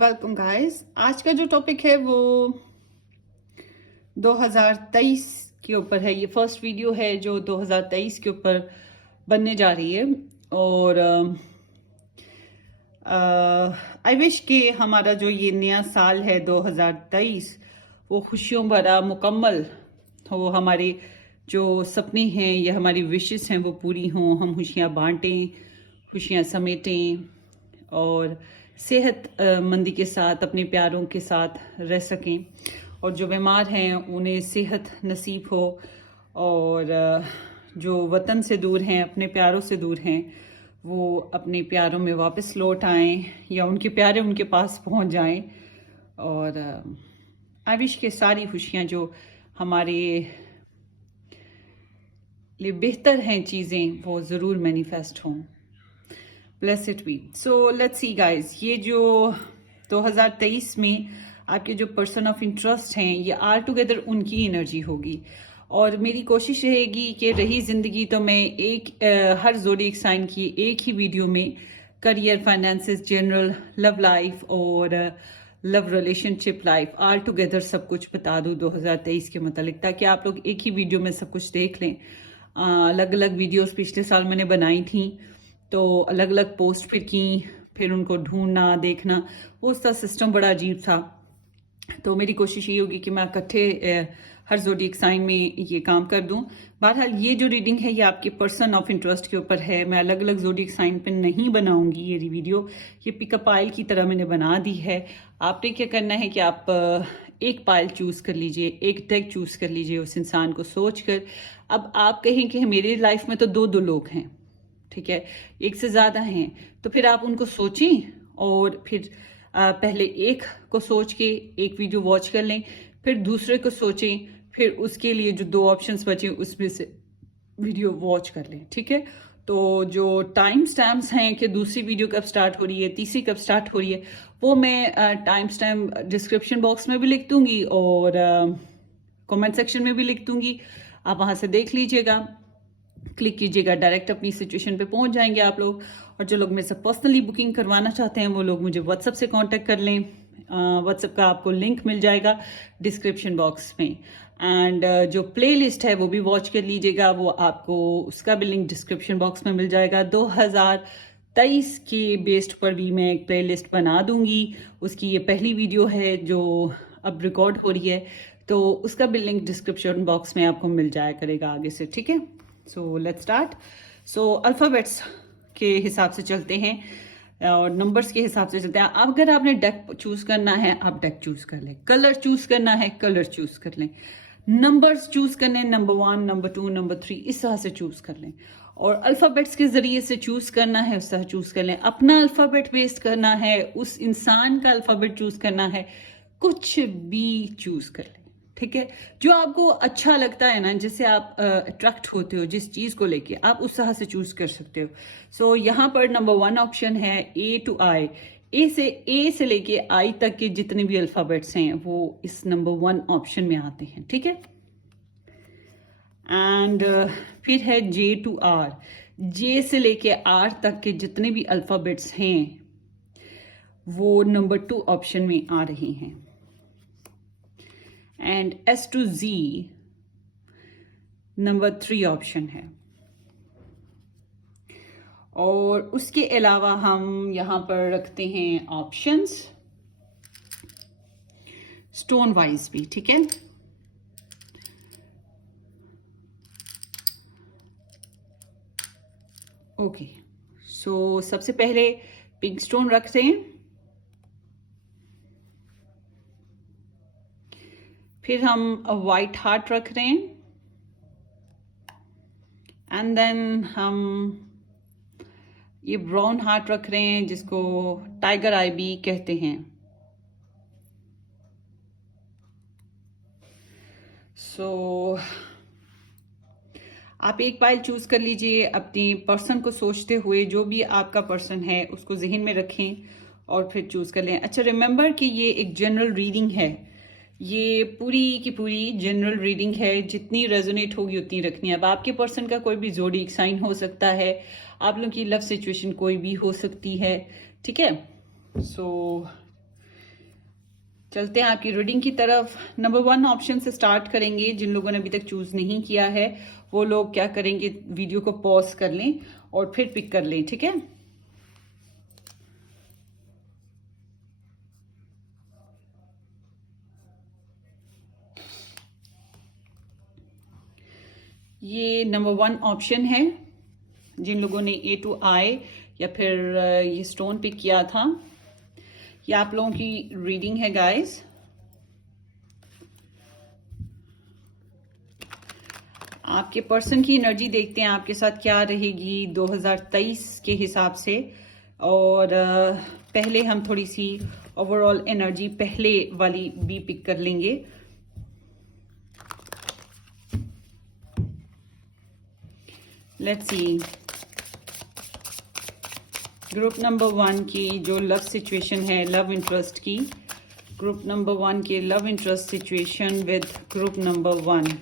Welcome guys. आज का जो टॉपिक है वो 2023 के ऊपर है। ये फर्स्ट वीडियो है जो 2023 के ऊपर बनने जा रही है और आई विश कि हमारा जो ये नया साल है 2023 वो खुशियों भरा मुकम्मल हो। हमारे जो सपने हैं या हमारी विशेस हैं वो पूरी हों, हम खुशियाँ बांटें, खुशियाँ समेटें और सेहत मंदी के साथ अपने प्यारों के साथ रह सकें और जो बीमार हैं उन्हें सेहत नसीब हो और जो वतन से दूर हैं, अपने प्यारों से दूर हैं, वो अपने प्यारों में वापस लौट आएं या उनके प्यारे उनके पास पहुंच जाएं। और आई विश के सारी खुशियां जो हमारे लिए बेहतर हैं चीज़ें वो ज़रूर मैनिफेस्ट हों। Blessed be. So let's see guys, ये जो 2023 में आपके जो पर्सन ऑफ इंटरेस्ट हैं ये आल टुगेदर उनकी एनर्जी होगी और मेरी कोशिश रहेगी कि रही ज़िंदगी तो मैं हर ज़ोडिएक साइन की एक ही वीडियो में career, finances, general, love life और लव रिलेशनशिप लाइफ आल टुगेदर सब कुछ बता दूँ 2023 के मतलब, ताकि आप लोग एक ही वीडियो में सब कुछ देख लें। अलग अलग वीडियोस पिछले साल मैंने बनाई थी तो अलग अलग पोस्ट फिर उनको ढूंढना, देखना, वो उसका सिस्टम बड़ा अजीब था। तो मेरी कोशिश ये होगी कि मैं इकट्ठे हर ज़ोडिएक साइन में ये काम कर दूं। बहरहाल ये जो रीडिंग है ये आपके पर्सन ऑफ इंटरेस्ट के ऊपर है। मैं अलग अलग ज़ोडिएक साइन पे नहीं बनाऊंगी ये वीडियो, ये पिकअप पाइल की तरह मैंने बना दी है। आपने क्या करना है कि आप एक पाइल चूज़ कर लीजिए, एक डेक चूज़ कर लीजिए उस इंसान को सोच कर। अब आप कहें कि मेरी लाइफ में तो दो लोग हैं, ठीक है, एक से ज़्यादा हैं, तो फिर आप उनको सोचें और फिर पहले एक को सोच के एक वीडियो वॉच कर लें, फिर दूसरे को सोचें, फिर उसके लिए जो दो ऑप्शंस बचे उसमें से वीडियो वॉच कर लें, ठीक है। तो जो टाइम स्टैम्प्स हैं कि दूसरी वीडियो कब स्टार्ट हो रही है, तीसरी कब स्टार्ट हो रही है, वो मैं टाइम स्टैम्प डिस्क्रिप्शन बॉक्स में भी लिख दूंगी और कमेंट सेक्शन में भी लिख दूंगी। आप वहाँ से देख लीजिएगा, क्लिक कीजिएगा, डायरेक्ट अपनी सिचुएशन पे पहुंच जाएंगे आप लोग। और जो लोग मेरे से पर्सनली बुकिंग करवाना चाहते हैं वो लोग मुझे व्हाट्सएप से कांटेक्ट कर लें। व्हाट्सएप का आपको लिंक मिल जाएगा डिस्क्रिप्शन बॉक्स में। एंड जो प्लेलिस्ट है वो भी वॉच कर लीजिएगा, वो आपको उसका भी लिंक डिस्क्रिप्शन बॉक्स में मिल जाएगा। 2023 के बेस्ड पर भी मैं एक प्लेलिस्ट बना दूंगी, उसकी ये पहली वीडियो है जो अब रिकॉर्ड हो रही है, तो उसका भी लिंक डिस्क्रिप्शन बॉक्स में आपको मिल जाया करेगा आगे से, ठीक है। So let's start. So alphabets के हिसाब से चलते हैं और नंबर्स के हिसाब से चलते हैं। अगर आपने डेक चूज करना है आप डेक चूज कर लें, कलर चूज करना है कलर चूज कर लें, नंबर्स चूज करने नंबर 1, नंबर 2, नंबर 3 इस तरह से चूज कर लें। और अल्फ़ाबेट्स के जरिए से चूज करना है उस तरह चूज कर लें। अपना अल्फ़ाबेट वेस्ट करना है, उस इंसान का अल्फ़ाबेट चूज करना है, कुछ भी चूज कर लें, ठीक है। जो आपको अच्छा लगता है ना, जिससे आप अट्रैक्ट होते हो, जिस चीज को लेके आप उस तरह से चूज कर सकते हो। सो यहाँ पर नंबर 1 ऑप्शन है ए टू आई। ए से लेके आई तक के जितने भी अल्फाबेट्स हैं वो इस नंबर 1 ऑप्शन में आते हैं, ठीक है। एंड फिर है जे टू आर। जे से लेके आर तक के जितने भी अल्फाबेट्स हैं वो नंबर 2 ऑप्शन में आ रहे हैं। And S two G number 3 option है। और उसके अलावा हम यहां पर रखते हैं ऑप्शंस स्टोन वाइज भी, ठीक है। ओके, सो सबसे पहले पिंक स्टोन रखते हैं, फिर हम वाइट हार्ट रख रहे हैं, एंड देन हम ये ब्राउन हार्ट रख रहे हैं जिसको टाइगर आई भी कहते हैं। सो आप एक पाइल चूज कर लीजिए अपने पर्सन को सोचते हुए, जो भी आपका पर्सन है उसको जहन में रखें और फिर चूज कर लें। अच्छा, रिमेंबर कि ये एक जनरल रीडिंग है, ये पूरी की पूरी जनरल रीडिंग है, जितनी रेजोनेट होगी उतनी रखनी है। अब आपके पर्सन का कोई भी ज़ोडिएक साइन हो सकता है, आप लोगों की लव सिचुएशन कोई भी हो सकती है, ठीक है। सो चलते हैं आपकी रीडिंग की तरफ। नंबर 1 ऑप्शन से स्टार्ट करेंगे। जिन लोगों ने अभी तक चूज नहीं किया है वो लोग क्या करेंगे, वीडियो को पॉज कर लें और फिर पिक कर लें, ठीक है। ये नंबर 1 ऑप्शन है। जिन लोगों ने A to I या फिर ये स्टोन पिक किया था, ये आप लोगों की रीडिंग है गाइस। आपके पर्सन की एनर्जी देखते हैं आपके साथ क्या रहेगी 2023 के हिसाब से। और पहले हम थोड़ी सी ओवरऑल एनर्जी पहले वाली भी पिक कर लेंगे। लेट्स सी ग्रुप नंबर 1 की जो लव सिचुएशन है, लव इंटरेस्ट की, ग्रुप नंबर 1 के love interest situation with group number 1।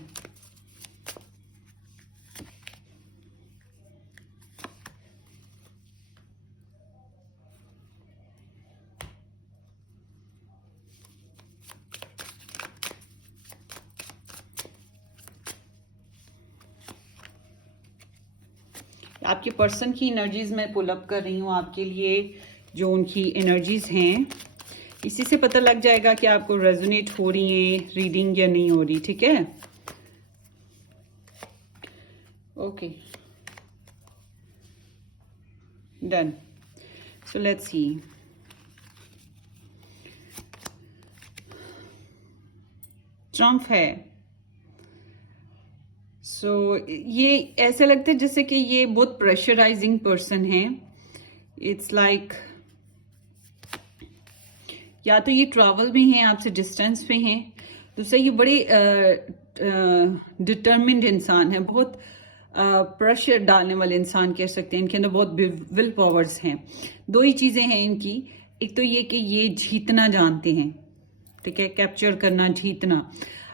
आपके पर्सन की एनर्जीज मैं पुल अप कर रही हूँ आपके लिए, जो उनकी एनर्जीज हैं। इसी से पता लग जाएगा कि आपको रेजोनेट हो रही है रीडिंग या नहीं हो रही, ठीक है। Okay, done. So let's C. Trump है। सो ये ऐसे लगता है जैसे कि ये बहुत प्रेशराइजिंग पर्सन है। इट्स लाइक या तो ये ट्रैवल में हैं, आपसे डिस्टेंस पे हैं। दूसरा ये बड़े डिटर्मिन्ड इंसान है, बहुत प्रेशर डालने वाले इंसान कह सकते हैं। इनके अंदर बहुत विल पावर्स हैं। दो ही चीजें हैं इनकी। एक तो ये कि ये जीतना जानते हैं, ठीक है, कैप्चर करना, जीतना।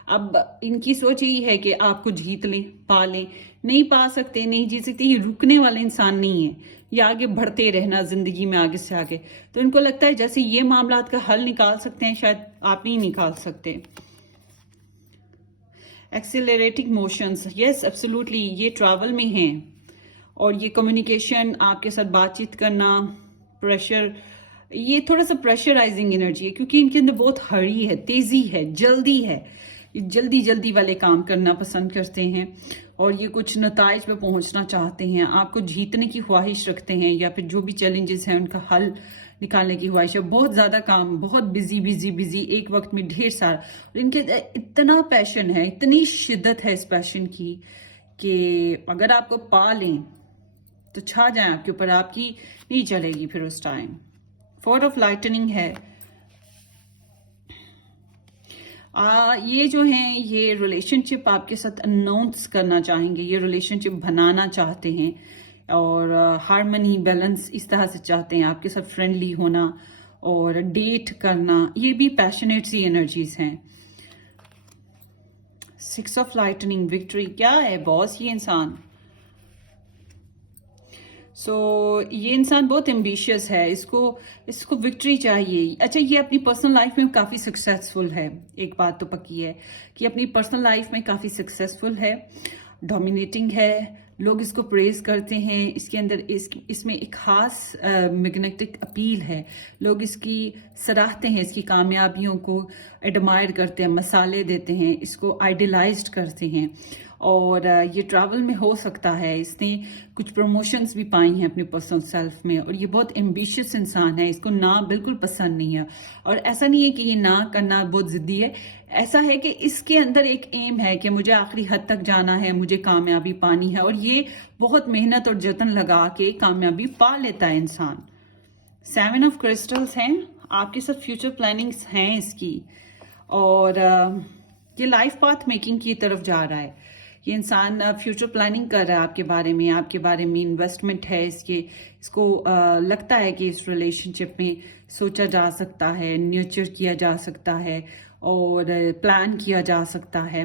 अब इनकी सोच यही है कि आपको जीत लें, पा लें। नहीं पा सकते, नहीं जीत सकते। ये रुकने वाले इंसान नहीं है, ये आगे बढ़ते रहना जिंदगी में, आगे से आगे। तो इनको लगता है जैसे ये मामलात का हल निकाल सकते हैं, शायद आप नहीं निकाल सकते। एक्सेलरेटिंग मोशंस, यस एब्सोल्युटली, ये ट्रैवल में हैं। और ये कम्युनिकेशन, आपके साथ बातचीत करना, प्रेशर, ये थोड़ा सा प्रेशराइजिंग एनर्जी है, क्योंकि इनके अंदर बहुत हरी है, तेजी है, जल्दी है। जल्दी जल्दी वाले काम करना पसंद करते हैं और ये कुछ नताइज पे पहुंचना चाहते हैं। आपको जीतने की ख्वाहिश रखते हैं या फिर जो भी चैलेंजेस हैं उनका हल निकालने की ख्वाहिश है। बहुत ज्यादा काम, बहुत बिजी बिजी बिजी, एक वक्त में ढेर सारा। और इनके इतना पैशन है, इतनी शिद्दत है इस पैशन की कि अगर आपको पा लें तो छा जाए आपके ऊपर, आपकी नहीं चलेगी फिर उस टाइम। 4 ऑफ लाइटनिंग है। ये जो हैं, ये रिलेशनशिप आपके साथ अनाउंस करना चाहेंगे, ये रिलेशनशिप बनाना चाहते हैं और हार्मनी, बैलेंस इस तरह से चाहते हैं, आपके साथ फ्रेंडली होना और डेट करना। ये भी पैशनेट सी एनर्जीज हैं। 6 ऑफ लाइटनिंग, विक्ट्री। क्या है बॉस ये इंसान? ये इंसान बहुत एम्बिशियस है, इसको विक्ट्री चाहिए। अच्छा, ये अपनी पर्सनल लाइफ में काफ़ी सक्सेसफुल है। एक बात तो पक्की है कि अपनी पर्सनल लाइफ में काफ़ी सक्सेसफुल है, डोमिनेटिंग है, लोग इसको प्रेज करते हैं। इसके अंदर इसमें एक खास मैग्नेटिक अपील है। लोग इसकी सराहते हैं, इसकी कामयाबियों को एडमायर करते हैं, मसाले देते हैं, इसको आइडियलाइज्ड करते हैं। और ये ट्रैवल में हो सकता है इसने कुछ प्रमोशंस भी पाई हैं अपने पर्सनल सेल्फ में। और ये बहुत एम्बिशियस इंसान है, इसको ना बिल्कुल पसंद नहीं है। और ऐसा नहीं है कि ये ना करना बहुत जिद्दी है, ऐसा है कि इसके अंदर एक एम है कि मुझे आखिरी हद तक जाना है, मुझे कामयाबी पानी है। और ये बहुत मेहनत और जतन लगा के कामयाबी पा लेता है इंसान। 7 ऑफ क्रिस्टल्स हैं, आपके साथ फ्यूचर प्लानिंग्स हैं इसकी। और ये लाइफ पाथ मेकिंग की तरफ जा रहा है। ये इंसान फ्यूचर प्लानिंग कर रहा है आपके बारे में, आपके बारे में इन्वेस्टमेंट है इसको लगता है कि इस रिलेशनशिप में सोचा जा सकता है, न्यूर्चर किया जा सकता है और प्लान किया जा सकता है।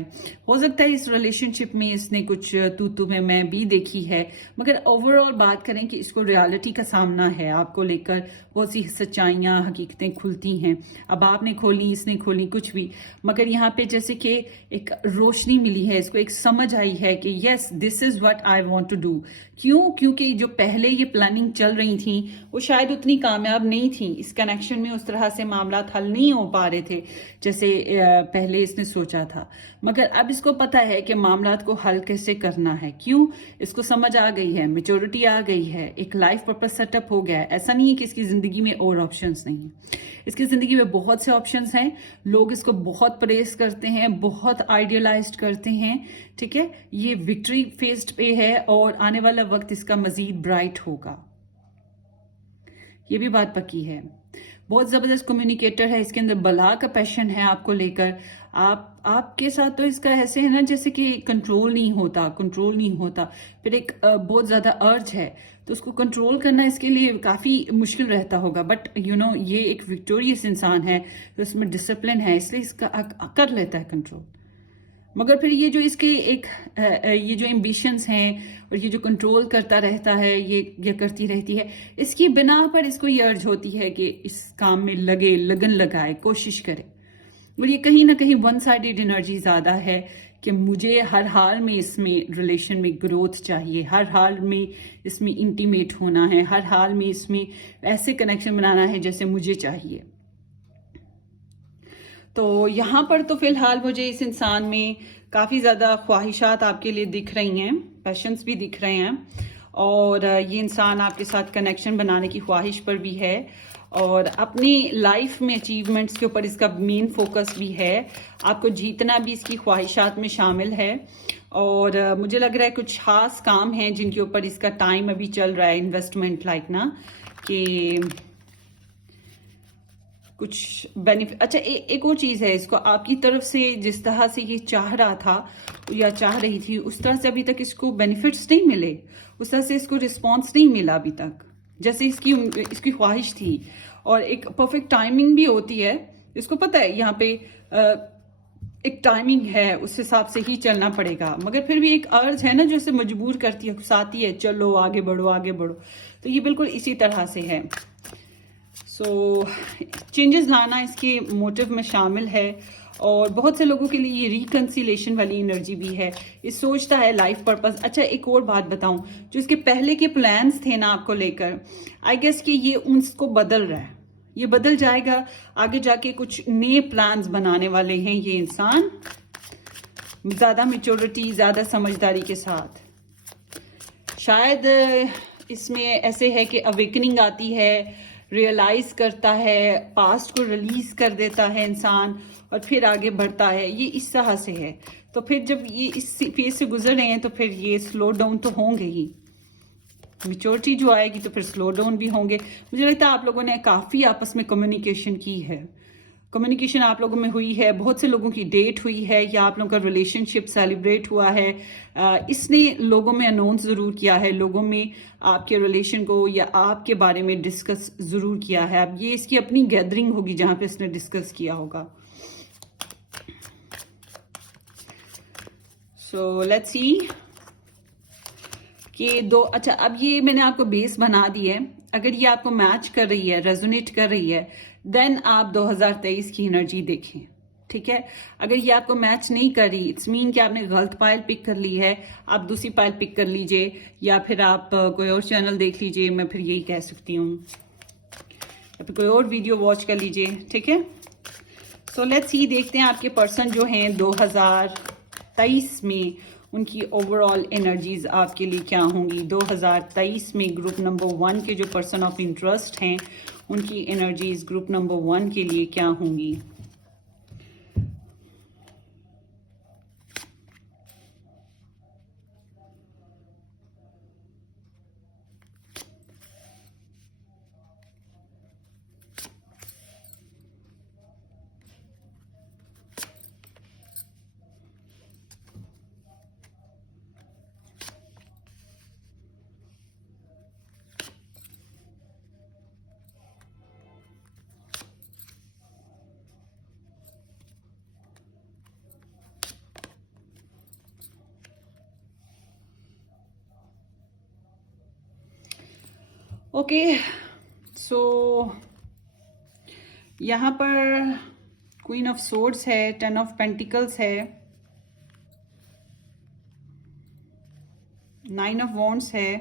हो सकता है इस रिलेशनशिप में इसने कुछ तू में मैं भी देखी है, मगर ओवरऑल बात करें कि इसको रियलिटी का सामना है, आपको लेकर बहुत सी सच्चाइयां हकीकतें खुलती हैं। अब आपने खोली, इसने खोली, कुछ भी, मगर यहाँ पे जैसे कि एक रोशनी मिली है, इसको एक समझ आई है कि yes this is what I want to do. क्यों? क्योंकि जो पहले ये प्लानिंग चल रही थी वो शायद उतनी कामयाब नहीं थी, इस कनेक्शन में उस तरह से मामला हल नहीं हो पा रहे थे जैसे पहले इसने सोचा था। मगर अब इसको पता है कि मामला को हल कैसे करना है। क्यों? इसको समझ आ गई है, मेच्योरिटी आ गई है, एक लाइफ पर्पस सेटअप हो गया है। ऐसा नहीं है कि इसकी जिंदगी में और ऑप्शंस नहीं है, इसकी जिंदगी में बहुत से ऑप्शंस हैं। लोग इसको बहुत प्रेस करते हैं, बहुत आइडियलाइज्ड करते हैं, ठीक है। ये विक्ट्री फेस्ड पे है और आने वाला वक्त इसका मजीद ब्राइट होगा, ये भी बात पक्की है। बहुत जबरदस्त कम्युनिकेटर है, इसके अंदर बला का पैशन है आपको लेकर। आपके साथ तो इसका ऐसे है ना जैसे कि कंट्रोल नहीं होता। फिर एक बहुत ज्यादा अर्ज है, तो उसको कंट्रोल करना इसके लिए काफी मुश्किल रहता होगा। बट ये एक विक्टोरियस इंसान है, तो इसमें डिसिप्लिन है, इसलिए इसका कर लेता है कंट्रोल। मगर फिर ये जो इसके एक ये जो एम्बिशंस हैं और ये जो कंट्रोल करता रहता है, ये करती रहती है, इसकी बिना पर इसको ये अर्ज होती है कि इस काम में लगन लगाए, कोशिश करे। और ये कहीं ना कहीं वन साइडेड एनर्जी ज्यादा है कि मुझे हर हाल में इसमें रिलेशन में ग्रोथ चाहिए, हर हाल में इसमें इंटीमेट होना है, हर हाल में इसमें ऐसे कनेक्शन बनाना है जैसे मुझे चाहिए। तो यहाँ पर तो फिलहाल मुझे इस इंसान में काफ़ी ज़्यादा ख्वाहिशात आपके लिए दिख रही हैं, पैशंस भी दिख रहे हैं, और ये इंसान आपके साथ कनेक्शन बनाने की ख्वाहिश पर भी है, और अपनी लाइफ में अचीवमेंट्स के ऊपर इसका मेन फोकस भी है। आपको जीतना भी इसकी ख्वाहिशात में शामिल है। और मुझे लग रहा है कुछ खास काम हैं जिनके ऊपर इसका टाइम अभी चल रहा है, इन्वेस्टमेंट लाइक ना कि कुछ बेनिफिट। अच्छा, एक और चीज है, इसको आपकी तरफ से जिस तरह से ये चाह रहा था या चाह रही थी, उस तरह से अभी तक इसको बेनिफिट्स नहीं मिले, उस तरह से इसको रिस्पॉन्स नहीं मिला अभी तक जैसे इसकी ख्वाहिश थी। और एक परफेक्ट टाइमिंग भी होती है, इसको पता है यहाँ पे एक टाइमिंग है, उस हिसाब से ही चलना पड़ेगा। मगर फिर भी एक अर्ज है ना जो इसे मजबूर करती है, उकसाती है, चलो आगे बढ़ो आगे बढ़ो। तो ये बिल्कुल इसी तरह से है। सो चेंजेस लाना इसके मोटिव में शामिल है, और बहुत से लोगों के लिए ये रिकंसिलेशन वाली एनर्जी भी है। ये सोचता है लाइफ पर्पस। अच्छा, एक और बात बताऊं, जो इसके पहले के प्लान्स थे ना आपको लेकर, आई गेस कि ये उनको बदल रहा है, ये बदल जाएगा। आगे जाके कुछ नए प्लान्स बनाने वाले हैं ये इंसान, ज्यादा मेच्योरिटी, ज्यादा समझदारी के साथ। शायद इसमें ऐसे है कि अवेकनिंग आती है, रियलाइज करता है, पास्ट को रिलीज कर देता है इंसान और फिर आगे बढ़ता है, ये इस तरह से है। तो फिर जब ये इस फेज से गुजर रहे हैं तो फिर ये स्लो डाउन तो होंगे ही, मेच्योरिटी जो आएगी तो फिर स्लो डाउन भी होंगे। मुझे लगता है आप लोगों ने काफी आपस में कम्युनिकेशन की है, कम्युनिकेशन आप लोगों में हुई है, बहुत से लोगों की डेट हुई है, या आप लोगों का रिलेशनशिप सेलिब्रेट हुआ है। इसने लोगों में अनाउंस जरूर किया है, लोगों में आपके रिलेशन को या आपके बारे में डिस्कस जरूर किया है। अब ये इसकी अपनी गैदरिंग होगी जहां पे इसने डिस्कस किया होगा। सो लेट्स सी कि दो। अच्छा, अब ये मैंने आपको बेस बना दी है, अगर ये आपको मैच कर रही है, रेजोनेट कर रही है, देन आप 2023 की एनर्जी देखें, ठीक है। अगर ये आपको मैच नहीं कर रही, इट्स मीन कि आपने गलत पायल पिक कर ली है, आप दूसरी पायल पिक कर लीजिए, या फिर आप कोई और चैनल देख लीजिए, मैं फिर यही कह सकती हूँ, या फिर कोई और वीडियो वॉच कर लीजिए, ठीक है। सो लेट्स सी, देखते हैं आपके पर्सन जो हैं 2023 में उनकी ओवरऑल एनर्जीज आपके लिए क्या होंगी। 2023 में ग्रुप नंबर 1 के जो पर्सन ऑफ इंटरेस्ट हैं उनकी एनर्जीज ग्रुप नंबर 1 के लिए क्या होंगी। ओके, सो यहाँ पर क्वीन ऑफ सोर्ड्स है, 10 ऑफ पेंटिकल्स है, 9 ऑफ वॉन्ड्स है,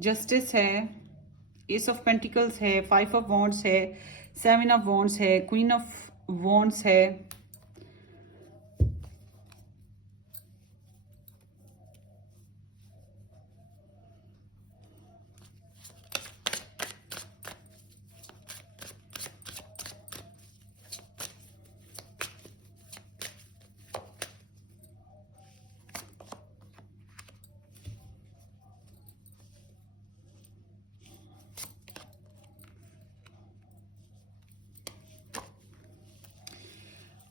जस्टिस है, एस ऑफ पेंटिकल्स है, 5 ऑफ वॉन्ड्स है, 7 ऑफ वॉन्ड्स है, क्वीन ऑफ वॉन्ड्स है,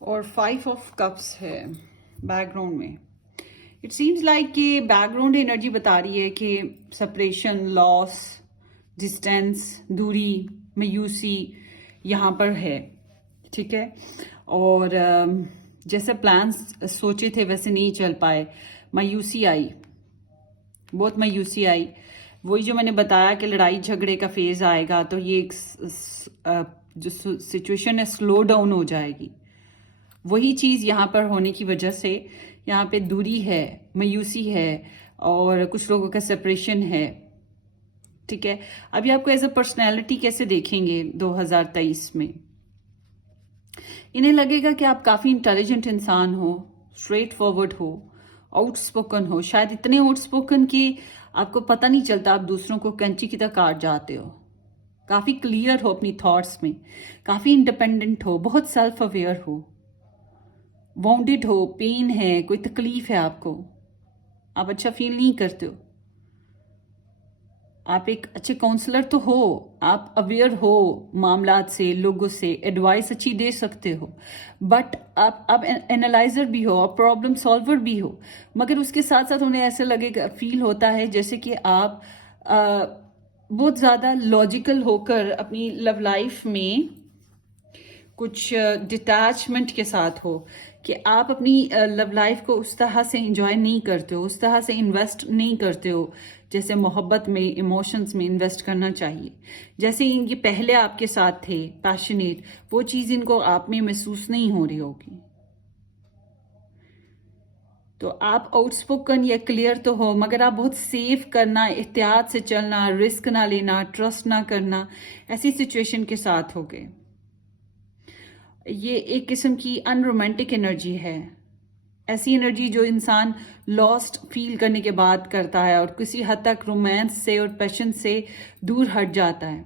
और 5 ऑफ कप्स है बैकग्राउंड में। इट सीम्स लाइक कि बैकग्राउंड एनर्जी बता रही है कि सेपरेशन, लॉस, डिस्टेंस, दूरी, मायूसी यहाँ पर है, ठीक है। और जैसे प्लान्स सोचे थे वैसे नहीं चल पाए, मायूसी आई, बहुत मायूसी आई। वही जो मैंने बताया कि लड़ाई झगड़े का फेज आएगा तो ये एक जो सिचुएशन है स्लो डाउन हो जाएगी। वही चीज़ यहाँ पर होने की वजह से यहाँ पे दूरी है, मायूसी है और कुछ लोगों का सेपरेशन है, ठीक है। अभी आपको एज अ पर्सनैलिटी कैसे देखेंगे 2023 में? इन्हें लगेगा कि आप काफ़ी इंटेलिजेंट इंसान हो, स्ट्रेट फॉरवर्ड हो, आउटस्पोकन हो, शायद इतने आउटस्पोकन कि आपको पता नहीं चलता आप दूसरों को कैंची की तरह काट जाते हो। काफ़ी क्लियर हो अपनी थॉट्स में, काफ़ी इंडिपेंडेंट हो, बहुत सेल्फ अवेयर हो, वाउंडेड हो, पेन है, कोई तकलीफ है आपको, आप अच्छा फील नहीं करते हो। आप एक अच्छे काउंसलर तो हो, आप अवेयर हो मामलात से, लोगों से, एडवाइस अच्छी दे सकते हो, बट आप एनालाइजर भी हो, आप प्रॉब्लम सॉल्वर भी हो, मगर उसके साथ साथ उन्हें ऐसे लगेगा, फील होता है जैसे कि आप बहुत ज़्यादा लॉजिकल होकर अपनी लव लाइफ में कुछ डिटैचमेंट के साथ हो, कि आप अपनी लव लाइफ को उस तरह से एंजॉय नहीं करते हो, उस तरह से इन्वेस्ट नहीं करते हो जैसे मोहब्बत में, इमोशंस में इन्वेस्ट करना चाहिए। जैसे ये पहले आपके साथ थे पैशनेट, वो चीज़ इनको आप में महसूस नहीं हो रही होगी। तो आप आउटस्पोकन या क्लियर तो हो, मगर आप बहुत सेफ करना, एहतियात से चलना, रिस्क ना लेना, ट्रस्ट ना करना, ऐसी सिचुएशन के साथ हो गए। ये एक किस्म की अनरोमांटिक एनर्जी है, ऐसी एनर्जी जो इंसान लॉस्ट फील करने के बाद करता है और किसी हद तक रोमांस से और पैशन से दूर हट जाता है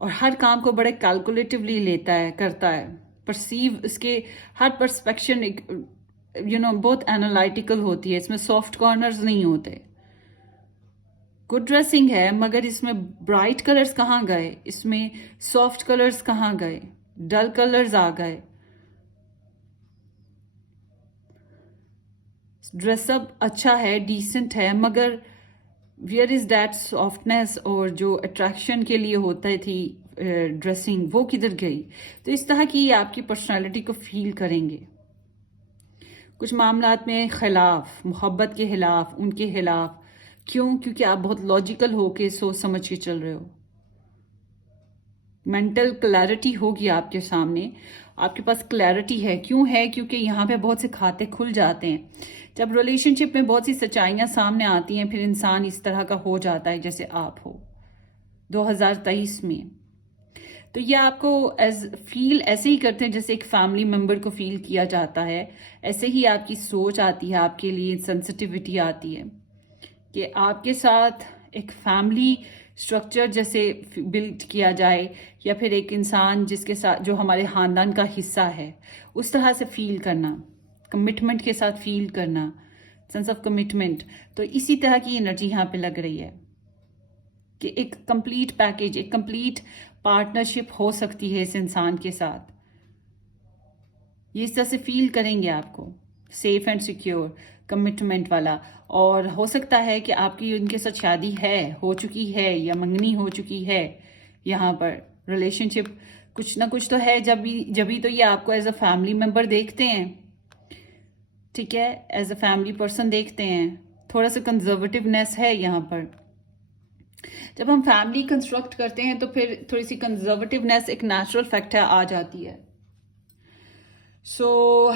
और हर काम को बड़े कैलकुलेटिवली लेता है, करता है, परसीव, इसके हर परस्पेक्शन बहुत एनालिटिकल होती है, इसमें सॉफ्ट कॉर्नर्स नहीं होते। गुड ड्रेसिंग है मगर इसमें ब्राइट कलर्स कहाँ गए, इसमें सॉफ्ट कलर्स कहाँ गए, डल कलर्स आ गए। ड्रेसअप अच्छा है, डिसेंट है, मगर वेयर इज दैट सॉफ्टनेस और जो अट्रैक्शन के लिए होता थी ड्रेसिंग, वो किधर गई? तो इस तरह की आपकी पर्सनालिटी को फील करेंगे। कुछ मामलात में खिलाफ, मोहब्बत के खिलाफ, उनके खिलाफ। क्यों? क्योंकि आप बहुत लॉजिकल होके सोच समझ के चल रहे हो। मेंटल क्लैरिटी होगी आपके सामने, आपके पास क्लैरिटी है। क्यों है? क्योंकि यहाँ पे बहुत से खाते खुल जाते हैं। जब रिलेशनशिप में बहुत सी सच्चाइयाँ सामने आती हैं, फिर इंसान इस तरह का हो जाता है जैसे आप हो 2023 में। तो ये आपको फील ऐसे ही करते हैं जैसे एक फैमिली मेंबर को फील किया जाता है। ऐसे ही आपकी सोच आती है, आपके लिए सेंसिटिविटी आती है कि आपके साथ एक फैमिली स्ट्रक्चर जैसे बिल्ड किया जाए, या फिर एक इंसान जिसके साथ जो हमारे ख़ानदान का हिस्सा है, उस तरह से फील करना, कमिटमेंट के साथ फील करना, सेंस ऑफ कमिटमेंट। तो इसी तरह की एनर्जी यहाँ पे लग रही है कि एक कंप्लीट पैकेज, एक कंप्लीट पार्टनरशिप हो सकती है इस इंसान के साथ। ये इस तरह से फील करेंगे आपको, सेफ एंड सिक्योर, कमिटमेंट वाला। और हो सकता है कि आपकी उनके साथ शादी है, हो चुकी है, या मंगनी हो चुकी है। यहाँ पर रिलेशनशिप कुछ ना कुछ तो है, जब भी तो ये आपको एज अ फैमिली मेंबर देखते हैं, ठीक है, एज अ फैमिली पर्सन देखते हैं। थोड़ा सा कंजर्वेटिवनेस है यहाँ पर, जब हम फैमिली कंस्ट्रक्ट करते हैं तो फिर थोड़ी सी कंजर्वेटिवनेस एक नेचुरल फैक्ट है, आ जाती है। सो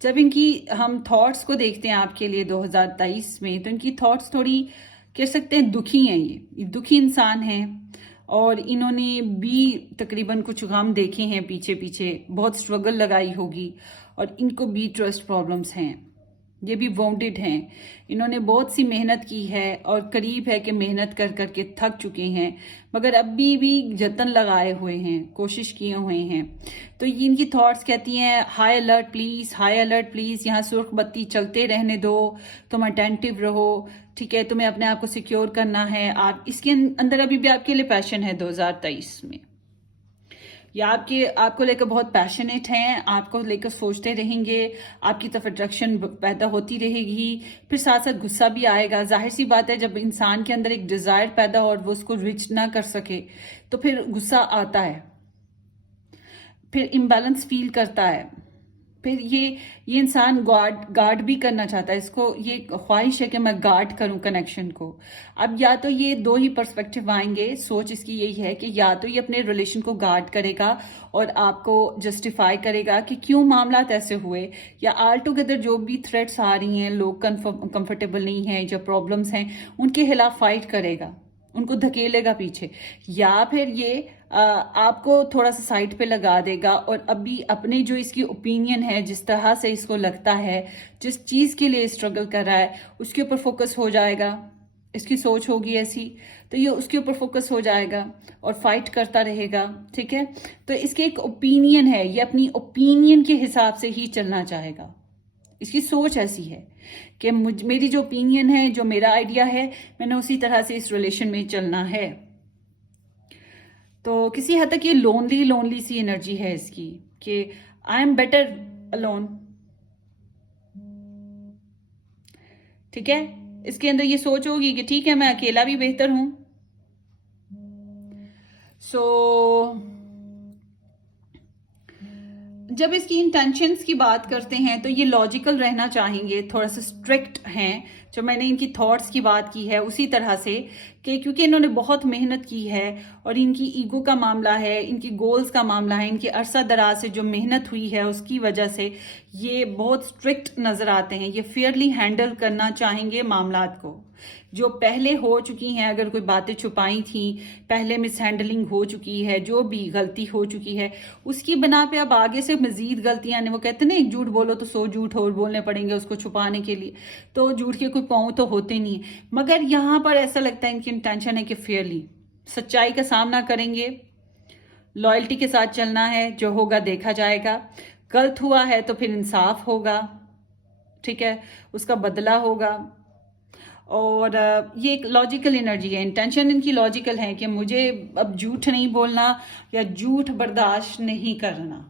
जब इनकी हम थॉट्स को देखते हैं आपके लिए 2023 में, तो इनकी थॉट्स थोड़ी कह सकते हैं दुखी हैं। ये दुखी इंसान हैं और इन्होंने भी तकरीबन कुछ गम देखे हैं पीछे पीछे, बहुत स्ट्रगल लगाई होगी और इनको भी ट्रस्ट प्रॉब्लम्स हैं। ये भी वाउंडेड हैं। इन्होंने बहुत सी मेहनत की है और करीब है कि मेहनत कर करके थक चुके हैं, मगर अभी भी जतन लगाए हुए हैं, कोशिश किए हुए हैं। तो ये इनकी थॉट्स कहती हैं high alert please, high alert please, यहाँ सुर्ख बत्ती चलते रहने दो, तुम अटेंटिव रहो, ठीक है, तुम्हें अपने आप को सिक्योर करना है। आप इसके अंदर अभी भी आपके लिए पैशन है 2023 में, या आपको लेकर बहुत पैशनेट हैं, आपको लेकर सोचते रहेंगे, आपकी तरफ अट्रैक्शन पैदा होती रहेगी। फिर साथ साथ गुस्सा भी आएगा। जाहिर सी बात है, जब इंसान के अंदर एक डिजायर पैदा हो और वो उसको रिच ना कर सके तो फिर गुस्सा आता है, फिर इम्बैलेंस फील करता है। फिर ये इंसान गार्ड भी करना चाहता है, इसको ये ख्वाहिश है कि मैं गार्ड करूं कनेक्शन को। अब या तो ये दो ही पर्सपेक्टिव आएंगे, सोच इसकी यही है कि या तो ये अपने रिलेशन को गार्ड करेगा और आपको जस्टिफाई करेगा कि क्यों मामला ऐसे हुए, या ऑल टुगेदर जो भी थ्रेट्स आ रही हैं, लोग कंफर्टेबल नहीं हैं, जो प्रॉब्लम्स हैं उनके खिलाफ फाइट करेगा, उनको धकेलेगा पीछे, या फिर ये आपको थोड़ा सा साइड पे लगा देगा और अभी अपने जो इसकी ओपिनियन है, जिस तरह से इसको लगता है, जिस चीज़ के लिए स्ट्रगल कर रहा है उसके ऊपर फोकस हो जाएगा। इसकी सोच होगी ऐसी, तो ये उसके ऊपर फोकस हो जाएगा और फाइट करता रहेगा, ठीक है। तो इसकी एक ओपिनियन है, ये अपनी ओपिनियन के हिसाब से ही चलना चाहेगा। इसकी सोच ऐसी है कि मेरी जो ओपिनियन है, जो मेरा आइडिया है, मैंने उसी तरह से इस रिलेशन में चलना है। तो किसी हद तक ये लोनली सी एनर्जी है इसकी कि आई एम बेटर अलोन, ठीक है। इसके अंदर ये सोच होगी कि ठीक है, मैं अकेला भी बेहतर हूं। सो जब इसकी इंटेंशंस की बात करते हैं तो ये लॉजिकल रहना चाहेंगे, थोड़ा सा स्ट्रिक्ट हैं। जो मैंने इनकी थॉट्स की बात की है उसी तरह से, कि क्योंकि इन्होंने बहुत मेहनत की है और इनकी ईगो का मामला है, इनकी गोल्स का मामला है, इनकी अरसा दराज से जो मेहनत हुई है उसकी वजह से ये बहुत स्ट्रिक्ट नजर आते हैं। ये फेयरली हैंडल करना चाहेंगे मामलात को। जो पहले हो चुकी हैं, अगर कोई बातें छुपाई थी, पहले मिसहैंडलिंग हो चुकी है, जो भी गलती हो चुकी है, उसकी बना पे अब आगे से मजीद गलतियां नहीं। वो कहते ना, एक झूठ बोलो तो 100 झूठ और बोलने पड़ेंगे उसको छुपाने के लिए, तो झूठ के कोई पाँव तो होते नहीं है। मगर यहाँ पर ऐसा लगता है इनकी इंटेंशन है कि फेयरली सच्चाई का सामना करेंगे, लॉयल्टी के साथ चलना है, जो होगा देखा जाएगा। गलत हुआ है तो फिर इंसाफ होगा, ठीक है, उसका बदला होगा। और ये एक लॉजिकल एनर्जी है, इंटेंशन इनकी लॉजिकल है कि मुझे अब झूठ नहीं बोलना या झूठ बर्दाश्त नहीं करना।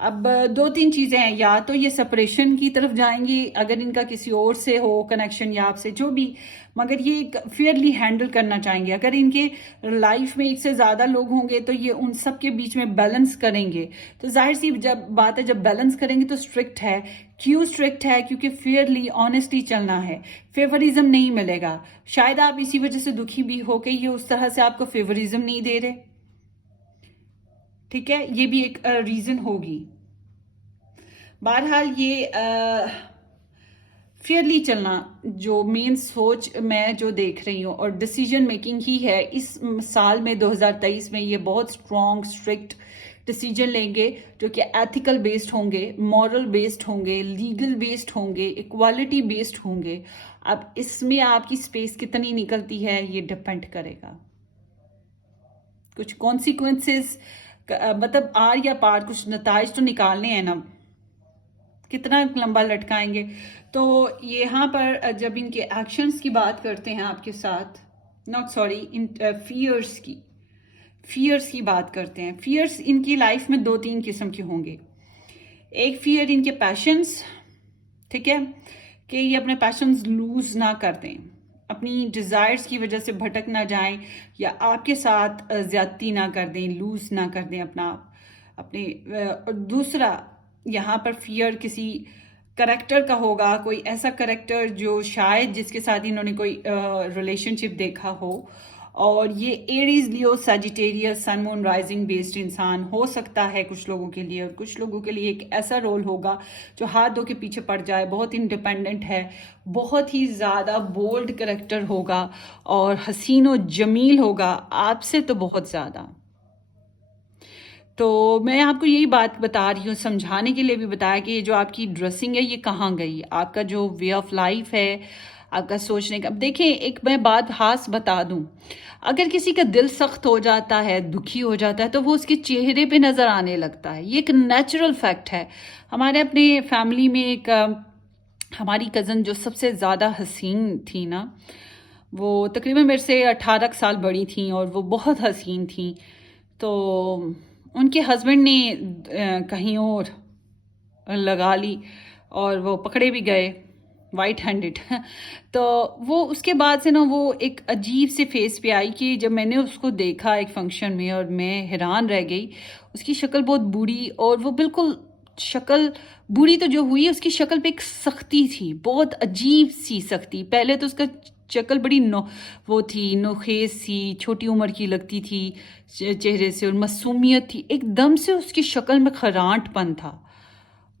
अब दो तीन चीजें हैं, या तो ये सेपरेशन की तरफ जाएंगी अगर इनका किसी और से हो कनेक्शन या आपसे जो भी, मगर ये फेयरली हैंडल करना चाहेंगे। अगर इनके लाइफ में एक से ज्यादा लोग होंगे तो ये उन सब के बीच में बैलेंस करेंगे। तो जाहिर सी जब बात है, जब बैलेंस करेंगे तो स्ट्रिक्ट है। क्यों स्ट्रिक्ट है? क्योंकि फेयरली ऑनेस्टली चलना है, फेवरिज्म नहीं मिलेगा। शायद आप इसी वजह से दुखी भी हो कि ये उस तरह से आपको फेवरिज्म नहीं दे रहे, ठीक है, ये भी एक रीजन होगी। बहरहाल ये फेयरली चलना जो मेन सोच मैं जो देख रही हूँ, और डिसीजन मेकिंग ही है इस साल में 2023 में। ये बहुत स्ट्रॉन्ग स्ट्रिक्ट डिसीजन लेंगे जो कि एथिकल बेस्ड होंगे, मॉरल बेस्ड होंगे, लीगल बेस्ड होंगे, इक्वालिटी बेस्ड होंगे। अब इसमें आपकी स्पेस कितनी निकलती है ये डिपेंड करेगा। कुछ कॉन्सिक्वेंसेस, मतलब आर या पार, कुछ नताइज तो निकालने हैं ना, कितना लंबा लटकाएंगे। तो यहाँ पर जब इनके एक्शंस की बात करते हैं आपके साथ, नॉट सॉरी, इन फियर्स की बात करते हैं। फियर्स इनकी लाइफ में दो तीन किस्म के होंगे। एक फियर इनके पैशंस, ठीक है, कि ये अपने पैशंस लूज ना कर दें, अपनी डिजायर्स की वजह से भटक ना जाएं, या आपके साथ ज्यादती ना कर दें, लूज ना कर दें अपना अपने। और दूसरा यहाँ पर फियर किसी करेक्टर का होगा, कोई ऐसा करेक्टर जो शायद जिसके साथ इन्होंने कोई रिलेशनशिप देखा हो। और ये Aries Leo Sagittarius sun moon rising based इंसान हो सकता है कुछ लोगों के लिए, और कुछ लोगों के लिए एक ऐसा रोल होगा जो हाथ धो के पीछे पड़ जाए, बहुत इंडिपेंडेंट है, बहुत ही ज़्यादा बोल्ड करेक्टर होगा और हसीन और जमील होगा आपसे तो बहुत ज़्यादा। तो मैं आपको यही बात बता रही हूँ, समझाने के लिए भी बताया कि ये जो आपकी ड्रेसिंग है ये कहाँ गई, आपका जो वे ऑफ लाइफ है, आपका सोचने का। अब देखें, एक मैं बात खास बता दूँ, अगर किसी का दिल सख्त हो जाता है, दुखी हो जाता है, तो वो उसके चेहरे पे नज़र आने लगता है। ये एक नेचुरल फैक्ट है। हमारे अपने फैमिली में एक हमारी कज़न जो सबसे ज़्यादा हसीन थी ना, वो तकरीबन मेरे से 18 साल बड़ी थी और वो बहुत हसीन थी। तो उनके हस्बैंड ने कहीं और लगा ली और वो पकड़े भी गए वाइट हैंडेड। तो वो उसके बाद से ना वो एक अजीब से फेस पे आई कि जब मैंने उसको देखा एक फंक्शन में, और मैं हैरान रह गई। उसकी शक्ल बहुत बुरी, और वो बिल्कुल शक्ल बुरी तो जो हुई, उसकी शक्ल पे एक सख्ती थी, बहुत अजीब सी सख्ती। पहले तो उसका शक्ल बड़ी वो थी, नोखेज सी, छोटी उम्र की लगती थी चेहरे से, और मासूमियत थी एकदम से। उसकी शक्ल में खरांटपन था,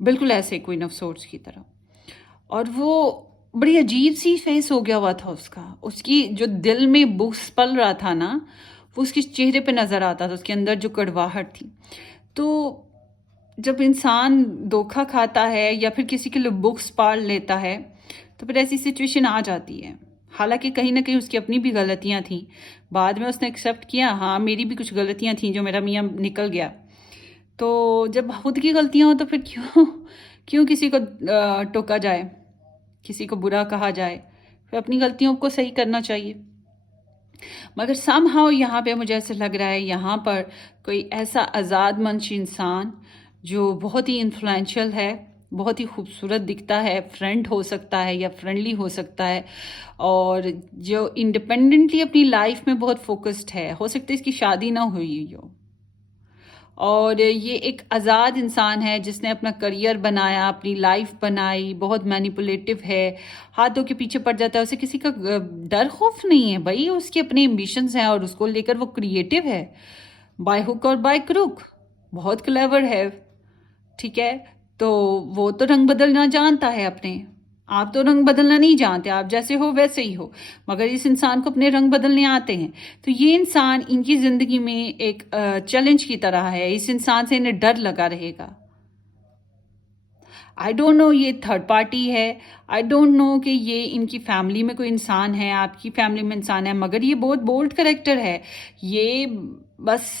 बिल्कुल ऐसे क्वीन ऑफ सोर्ड्स की तरह। और वो बड़ी अजीब सी फेस हो गया हुआ था उसका। उसकी जो दिल में बुक्स पल रहा था ना, वो उसके चेहरे पे नज़र आता था, उसके अंदर जो कड़वाहट थी। तो जब इंसान धोखा खाता है या फिर किसी के लिए बुक्स पाल लेता है, तो फिर ऐसी सिचुएशन आ जाती है। हालांकि कहीं ना कहीं उसकी अपनी भी गलतियां थी, बाद में उसने एक्सेप्ट किया, हाँ मेरी भी कुछ गलतियां थी जो मेरा मियाँ निकल गया। तो जब खुद की गलतियां हो तो फिर क्यों क्यों किसी को टोका जाए, किसी को बुरा कहा जाए। फिर अपनी गलतियों को सही करना चाहिए। मगर समहाउ यहाँ पे मुझे ऐसा लग रहा है, यहाँ पर कोई ऐसा आज़ाद मंश इंसान जो बहुत ही इन्फ्लुएंशियल है, बहुत ही खूबसूरत दिखता है, फ्रेंड हो सकता है या फ्रेंडली हो सकता है, और जो इंडिपेंडेंटली अपनी लाइफ में बहुत फोकस्ड है। हो सकता है इसकी शादी ना हुई हो, और ये एक आज़ाद इंसान है जिसने अपना करियर बनाया, अपनी लाइफ बनाई, बहुत मैनिपुलेटिव है, हाथों के पीछे पड़ जाता है, उसे किसी का डर खौफ नहीं है भाई। उसके अपने एम्बिशंस हैं और उसको लेकर वो क्रिएटिव है, बाय हुक और बाय क्रुक, बहुत क्लेवर है। ठीक है, तो वो तो रंग बदलना जानता है अपने। आप तो रंग बदलना नहीं जानते, आप जैसे हो वैसे ही हो, मगर इस इंसान को अपने रंग बदलने आते हैं। तो ये इंसान इनकी जिंदगी में एक चैलेंज की तरह है, इस इंसान से इन्हें डर लगा रहेगा। आई डोंट नो ये थर्ड पार्टी है, आई डोंट नो कि ये इनकी फैमिली में कोई इंसान है, आपकी फैमिली में इंसान है, मगर ये बहुत बोल्ड करेक्टर है। ये बस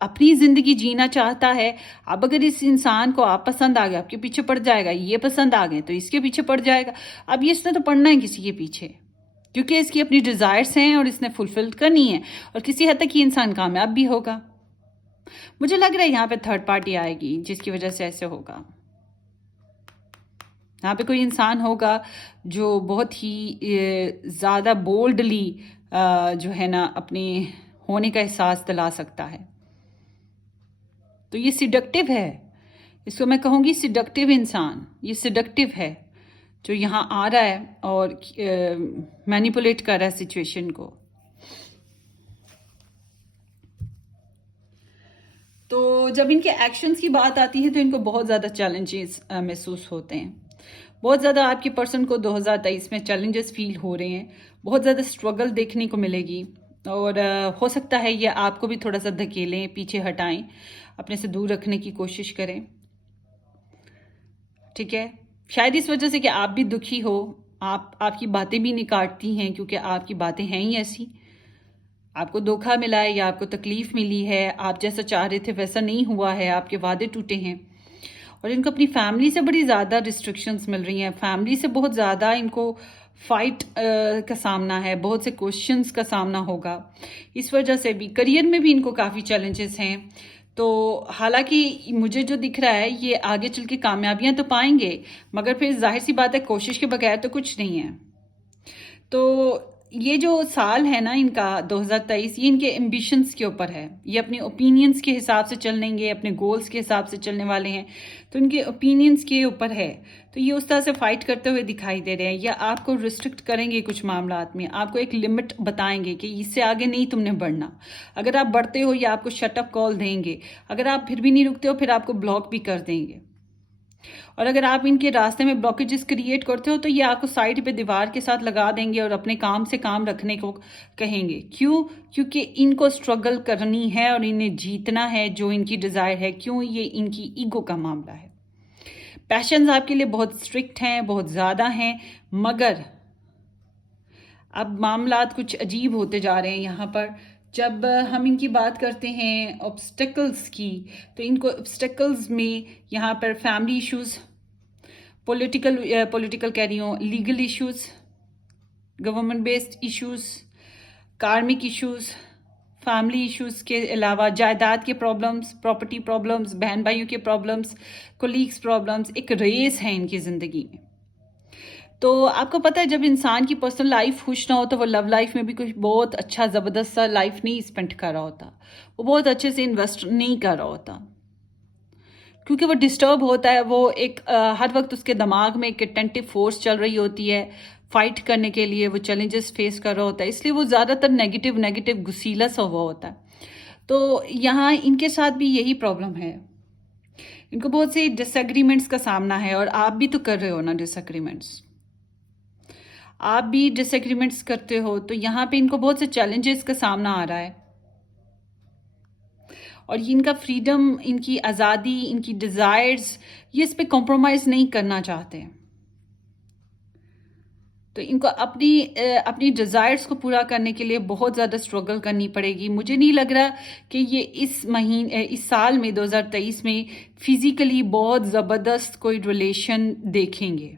अपनी ज़िंदगी जीना चाहता है। अब अगर इस इंसान को आप पसंद आ गए, आपके पीछे पड़ जाएगा, ये पसंद आ गए तो इसके पीछे पड़ जाएगा। अब ये इसने तो पढ़ना है किसी के पीछे, क्योंकि इसकी अपनी डिज़ायर्स हैं और इसने फुलफिल करनी है, और किसी हद तक ये इंसान कामयाब भी होगा। मुझे लग रहा है यहाँ पे थर्ड पार्टी आएगी जिसकी वजह से ऐसे होगा। यहाँ पे कोई इंसान होगा जो बहुत ही ज़्यादा बोल्डली जो है ना अपने होने का एहसास दिला सकता है। तो ये सिडक्टिव है, इसको मैं कहूँगी सिडक्टिव इंसान। ये सिडक्टिव है जो यहाँ आ रहा है और मैनिपुलेट कर रहा है सिचुएशन को। तो जब इनके एक्शंस की बात आती है तो इनको बहुत ज़्यादा चैलेंजेस महसूस होते हैं। बहुत ज़्यादा आपके पर्सन को 2023 में चैलेंजेस फील हो रहे हैं, बहुत ज़्यादा स्ट्रगल देखने को मिलेगी, और हो सकता है ये आपको भी थोड़ा सा धकेलें, पीछे हटाएं, अपने से दूर रखने की कोशिश करें। ठीक है, शायद इस वजह से कि आप भी दुखी हो, आपकी बातें भी निकाटती हैं, क्योंकि आपकी बातें हैं ही ऐसी। आपको धोखा मिला है या आपको तकलीफ मिली है, आप जैसा चाह रहे थे वैसा नहीं हुआ है, आपके वादे टूटे हैं, और इनको अपनी फैमिली से बड़ी ज़्यादा रिस्ट्रिक्शंस मिल रही हैं। फैमिली से बहुत ज़्यादा इनको फाइट का सामना है, बहुत से क्वेश्चंस का सामना होगा। इस वजह से भी करियर में भी इनको काफ़ी चैलेंजेस हैं। तो हालांकि मुझे जो दिख रहा है ये आगे चल के कामयाबियां तो पाएंगे, मगर फिर जाहिर सी बात है कोशिश के बगैर तो कुछ नहीं है। तो ये जो साल है ना इनका 2023, ये इनके एम्बिशंस के ऊपर है। ये अपने ओपिनियंस के हिसाब से चलेंगे, अपने गोल्स के हिसाब से चलने वाले हैं। तो इनके ओपिनियंस के ऊपर है, तो ये उस तरह से फाइट करते हुए दिखाई दे रहे हैं, या आपको रिस्ट्रिक्ट करेंगे कुछ मामलात में, आपको एक लिमिट बताएंगे कि इससे आगे नहीं तुमने बढ़ना। अगर आप बढ़ते हो या आपको शटअप कॉल देंगे, अगर आप फिर भी नहीं रुकते हो फिर आपको ब्लॉक भी कर देंगे। और अगर आप इनके रास्ते में ब्लॉकेजेस क्रिएट करते हो तो ये आपको साइड पे दीवार के साथ लगा देंगे और अपने काम से काम रखने को कहेंगे। क्यों? क्योंकि इनको स्ट्रगल करनी है और इन्हें जीतना है जो इनकी डिज़ायर है। क्यों? ये इनकी ईगो का मामला है। पैशंस आपके लिए बहुत स्ट्रिक्ट हैं, बहुत ज़्यादा हैं, मगर अब मामलात कुछ अजीब होते जा रहे हैं यहाँ पर। जब हम इनकी बात करते हैं ऑब्स्टेकल्स की, तो इनको ऑब्स्टेकल्स में यहाँ पर फैमिली इश्यूज़, पॉलिटिकल कह रही हूँ, legal issues, government based issues, कार्मिक इश्यूज़, फैमिली इश्यूज़ के अलावा जायदाद के प्रॉब्लम्स, प्रॉपर्टी प्रॉब्लम्स, बहन भाइयों के प्रॉब्लम्स, कोलीग्स प्रॉब्लम्स, एक रेस है इनकी ज़िंदगी में। तो आपको पता है जब इंसान की पर्सनल लाइफ खुश ना हो तो वो लव लाइफ में भी कुछ बहुत अच्छा ज़बरदस्त सा लाइफ नहीं स्पेंड कर रहा होता, वो बहुत अच्छे से इन्वेस्ट नहीं कर रहा होता, क्योंकि वो डिस्टर्ब होता है। वो एक हर वक्त उसके दिमाग में एक अटेंटिव फोर्स चल रही होती है फाइट करने के लिए, वो चैलेंजेस फेस कर रहा होता है, इसलिए वो ज़्यादातर नेगेटिव नेगेटिव गुस्सीला सा हुआ होता है। तो यहाँ इनके साथ भी यही प्रॉब्लम है, इनको बहुत से डिसएग्रीमेंट्स का सामना है, और आप भी तो कर रहे हो ना डिसएग्रीमेंट्स, आप भी डिसएग्रीमेंट्स करते हो, तो यहाँ पे इनको बहुत से चैलेंजेस का सामना आ रहा है। और ये इनका फ्रीडम, इनकी आज़ादी, इनकी डिज़ायर्स, ये इस पे कॉम्प्रोमाइज़ नहीं करना चाहते हैं। तो इनको अपनी डिज़ायर्स को पूरा करने के लिए बहुत ज़्यादा स्ट्रगल करनी पड़ेगी। मुझे नहीं लग रहा कि ये इस साल में 2023 में फिज़िकली बहुत ज़बरदस्त कोई रिलेशन देखेंगे,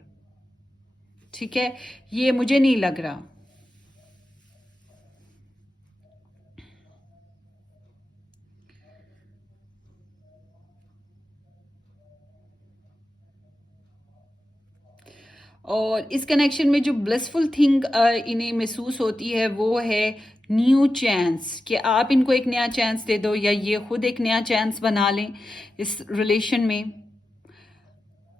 ठीक है? ये मुझे नहीं लग रहा। और इस कनेक्शन में जो ब्लिसफुल थिंग इन्हें महसूस होती है वो है न्यू चांस, कि आप इनको एक नया चांस दे दो या ये खुद एक नया चांस बना लें इस रिलेशन में,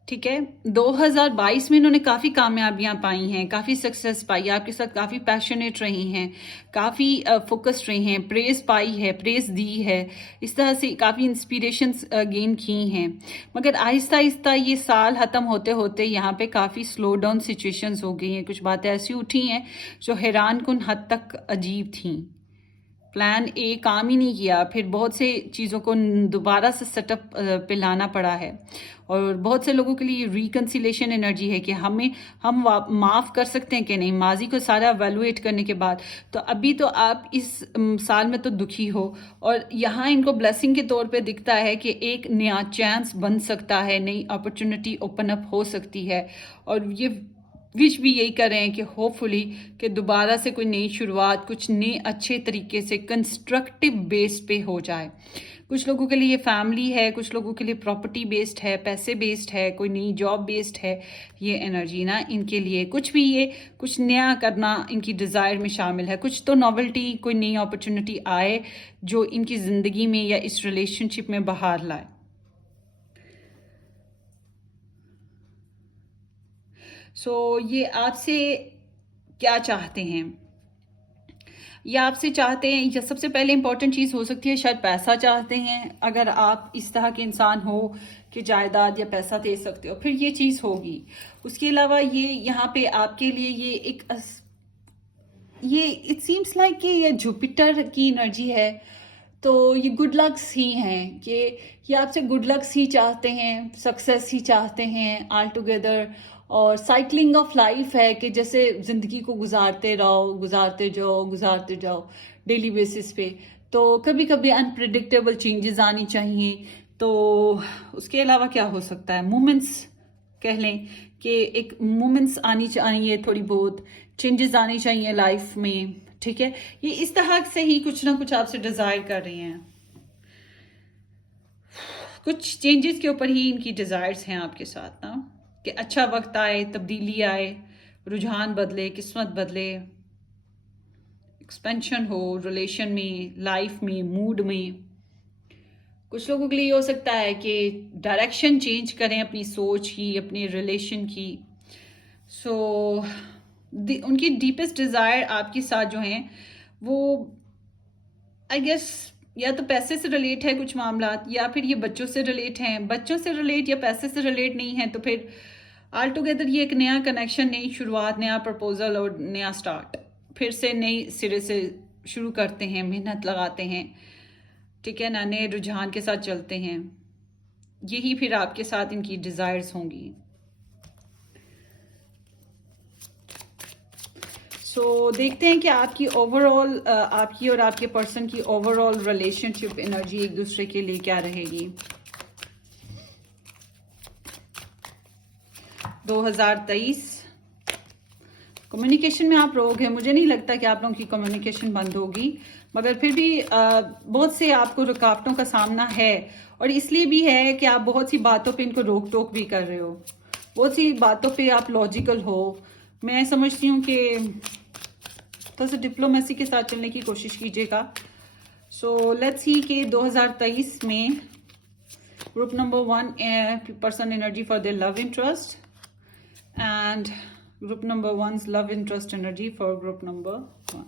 ठीक है? 2022 में इन्होंने काफ़ी कामयाबियां पाई हैं, काफ़ी सक्सेस पाई, आपके साथ काफ़ी पैशनेट रही हैं, काफ़ी फोकस्ड रही हैं, प्रेज पाई है, प्रेज दी है, इस तरह से काफ़ी इंस्पिरेशंस गेन की हैं। मगर आहिस्ता आहिस्ता ये साल ख़त्म होते होते यहाँ पे काफ़ी स्लो डाउन सिचुएशंस हो गई हैं। कुछ बातें ऐसी उठी हैं जो हैरान कुन हद तक अजीब थीं। प्लान ए काम ही नहीं किया, फिर बहुत से चीज़ों को दोबारा से सेटअप पे लाना पड़ा है। और बहुत से लोगों के लिए रिकन्सिलेशन एनर्जी है कि हम माफ़ कर सकते हैं कि नहीं, माजी को सारा एवेलुएट करने के बाद। तो अभी तो आप इस साल में तो दुखी हो, और यहाँ इनको ब्लेसिंग के तौर पे दिखता है कि एक नया चांस बन सकता है, नई अपॉर्चुनिटी ओपन अप हो सकती है। और ये विश भी यही कर रहे हैं कि होपफुली कि दोबारा से कोई नई शुरुआत कुछ नए अच्छे तरीके से कंस्ट्रक्टिव बेस पे हो जाए। कुछ लोगों के लिए फैमिली है, कुछ लोगों के लिए प्रॉपर्टी बेस्ड है, पैसे बेस्ड है, कोई नई जॉब बेस्ड है। ये एनर्जी ना इनके लिए कुछ भी, ये कुछ नया करना इनकी डिज़ायर में शामिल है। कुछ तो नॉवेल्टी, कोई नई अपॉर्चुनिटी आए जो इनकी ज़िंदगी में या इस रिलेशनशिप में बहार लाए। ये आपसे क्या चाहते हैं? ये आपसे चाहते हैं, या सबसे पहले इंपॉर्टेंट चीज़ हो सकती है शायद पैसा चाहते हैं। अगर आप इस तरह के इंसान हो कि जायदाद या पैसा दे सकते हो, फिर ये चीज़ होगी। उसके अलावा ये यहाँ पे आपके लिए ये इट सीम्स लाइक कि ये जुपिटर की एनर्जी है। तो ये गुड लक्स ही हैं कि ये आपसे गुड लक्स ही चाहते हैं, सक्सेस ही चाहते हैं ऑल टुगेदर। और साइकिलिंग ऑफ लाइफ है कि जैसे ज़िंदगी को गुजारते रहो, गुजारते जाओ डेली बेसिस पे। तो कभी कभी अनप्रिडिक्टेबल चेंजेस आनी चाहिए। तो उसके अलावा क्या हो सकता है? मोमेंट्स कह लें कि एक मोमेंट्स आनी चाहिए, थोड़ी बहुत चेंजेस आनी चाहिए लाइफ में, ठीक है? ये इस तरह से ही कुछ ना कुछ आपसे डिज़ायर कर रही हैं। कुछ चेंजेस के ऊपर ही इनकी डिज़ायर्स हैं आपके साथ ना, कि अच्छा वक्त आए, तब्दीली आए, रुझान बदले, किस्मत बदले। एक्सपेंशन हो रिलेशन में, लाइफ में, मूड में। कुछ लोगों के लिए हो सकता है कि डायरेक्शन चेंज करें अपनी सोच की, अपने रिलेशन की। सो उनकी डीपेस्ट डिज़ायर आपके साथ जो हैं वो आई गेस या तो पैसे से रिलेट है कुछ मामला, या फिर ये बच्चों से रिलेट हैं। बच्चों से रिलेट या पैसे से रिलेट नहीं है तो फिर ऑल टुगेदर ये एक नया कनेक्शन, नई शुरुआत, नया प्रपोजल और नया स्टार्ट, फिर से नई सिरे से शुरू करते हैं, मेहनत लगाते हैं, ठीक है ना, नए रुझान के साथ चलते हैं। यही फिर आपके साथ इनकी डिज़ायर्स होंगी। सो देखते हैं कि आपकी ओवरऑल आपकी और आपके पर्सन की ओवरऑल रिलेशनशिप एनर्जी एक दूसरे के लिए क्या रहेगी 2023। कम्युनिकेशन में आप रोग है, मुझे नहीं लगता कि आप लोगों की कम्युनिकेशन बंद होगी, मगर फिर भी बहुत से आपको रुकावटों का सामना है, और इसलिए भी है कि आप बहुत सी बातों पे इनको रोक टोक भी कर रहे हो, बहुत सी बातों पे आप लॉजिकल हो। मैं समझती हूँ कि थोड़ा सा डिप्लोमेसी के साथ चलने की कोशिश कीजिएगा। सो लेट्स सी कि 2023 में group number 1 person energy for the love interest, and group number 1's love interest energy for group number 1.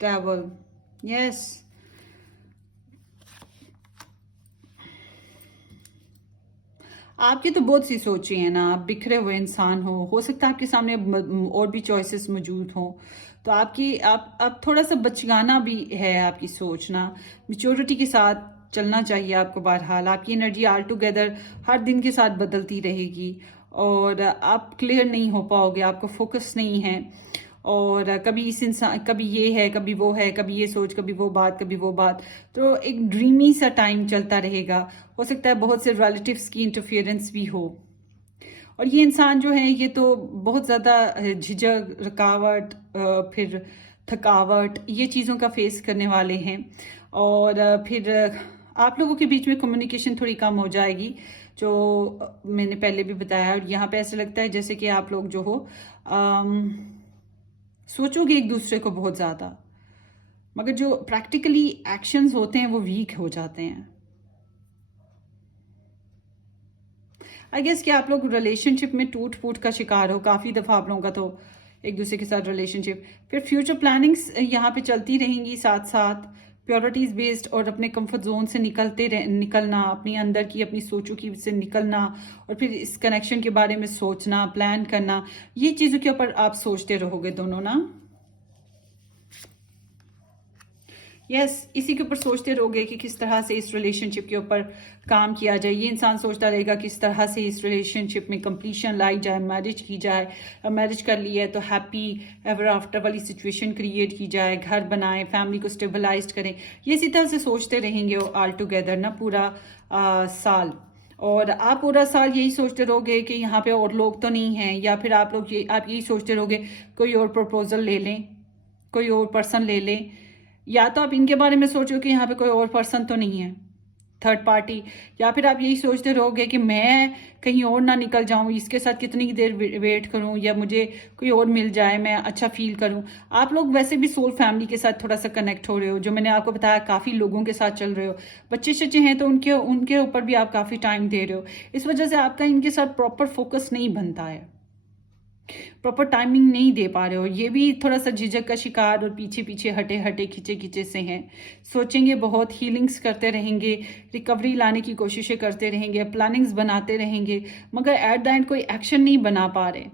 Devil, yes, आपकी तो बहुत सी सोचें हैं ना, आप बिखरे हुए इंसान हो सकता है आपके सामने और भी चॉइसेस मौजूद हों, तो आपकी आप थोड़ा सा बचगाना भी है आपकी सोचना, मेच्योरिटी के साथ चलना चाहिए आपको। बहरहाल आपकी एनर्जी ऑल टुगेदर हर दिन के साथ बदलती रहेगी और आप क्लियर नहीं हो पाओगे, आपको फोकस नहीं है, और कभी इस इंसान, कभी ये है, कभी वो है, कभी ये सोच, कभी वो बात, कभी वो बात, तो एक ड्रीमी सा टाइम चलता रहेगा। हो सकता है बहुत से रिलेटिव्स की इंटरफियरेंस भी हो, और ये इंसान जो है ये तो बहुत ज़्यादा झिझक, रुकावट, फिर थकावट, ये चीज़ों का फेस करने वाले हैं, और फिर आप लोगों के बीच में कम्युनिकेशन थोड़ी कम हो जाएगी, जो मैंने पहले भी बताया। और यहाँ पे ऐसा लगता है जैसे कि आप लोग जो हो सोचोगे एक दूसरे को बहुत ज़्यादा, मगर जो प्रैक्टिकली एक्शंस होते हैं वो वीक हो जाते हैं। आई गेस कि आप लोग रिलेशनशिप में टूट फूट का शिकार हो काफ़ी दफ़ा, आप लोगों का तो एक दूसरे के साथ रिलेशनशिप। फिर फ्यूचर प्लानिंग्स यहाँ पे चलती रहेंगी साथ साथ, प्योरिटीज़ बेस्ड, और अपने कंफर्ट जोन से निकलना, अपनी अंदर की अपनी सोचों की से निकलना, और फिर इस कनेक्शन के बारे में सोचना, प्लान करना, ये चीज़ों के ऊपर आप सोचते रहोगे दोनों ना। यस, इसी के ऊपर सोचते रहोगे कि किस तरह से इस रिलेशनशिप के ऊपर काम किया जाए। ये इंसान सोचता रहेगा किस तरह से इस रिलेशनशिप में कंप्लीशन लाई जाए, मैरिज की जाए, मैरिज कर ली है तो हैप्पी एवर आफ्टर वाली सिचुएशन क्रिएट की जाए, घर बनाए, फैमिली को स्टेबलाइज करें। ये इसी तरह से सोचते रहेंगे ऑल टुगेदर ना पूरा साल, और आप पूरा साल यही सोचते रहोगे कि यहाँ पे और लोग तो नहीं हैं, या फिर आप यही सोचते रहोगे कोई और प्रपोजल ले लें, कोई और पर्सन ले लें, या तो आप इनके बारे में सोचो कि यहाँ पे कोई और पर्सन तो नहीं है, थर्ड पार्टी, या फिर आप यही सोचते रहोगे कि मैं कहीं और ना निकल जाऊँ, इसके साथ कितनी देर वेट करूँ, या मुझे कोई और मिल जाए, मैं अच्छा फील करूँ। आप लोग वैसे भी सोल फैमिली के साथ थोड़ा सा कनेक्ट हो रहे हो, जो मैंने आपको बताया, काफ़ी लोगों के साथ चल रहे हो, बच्चे शच्चे हैं तो उनके ऊपर भी आप काफ़ी टाइम दे रहे हो। इस वजह से आपका इनके साथ प्रॉपर फोकस नहीं बनता है, प्रॉपर टाइमिंग नहीं दे पा रहे हो। ये भी थोड़ा सा झिझक का शिकार और पीछे पीछे हटे हटे खींचे खींचे से हैं। सोचेंगे बहुत, हीलिंग्स करते रहेंगे, रिकवरी लाने की कोशिशें करते रहेंगे, प्लानिंग्स बनाते रहेंगे, मगर एट द एंड कोई एक्शन नहीं बना पा रहे।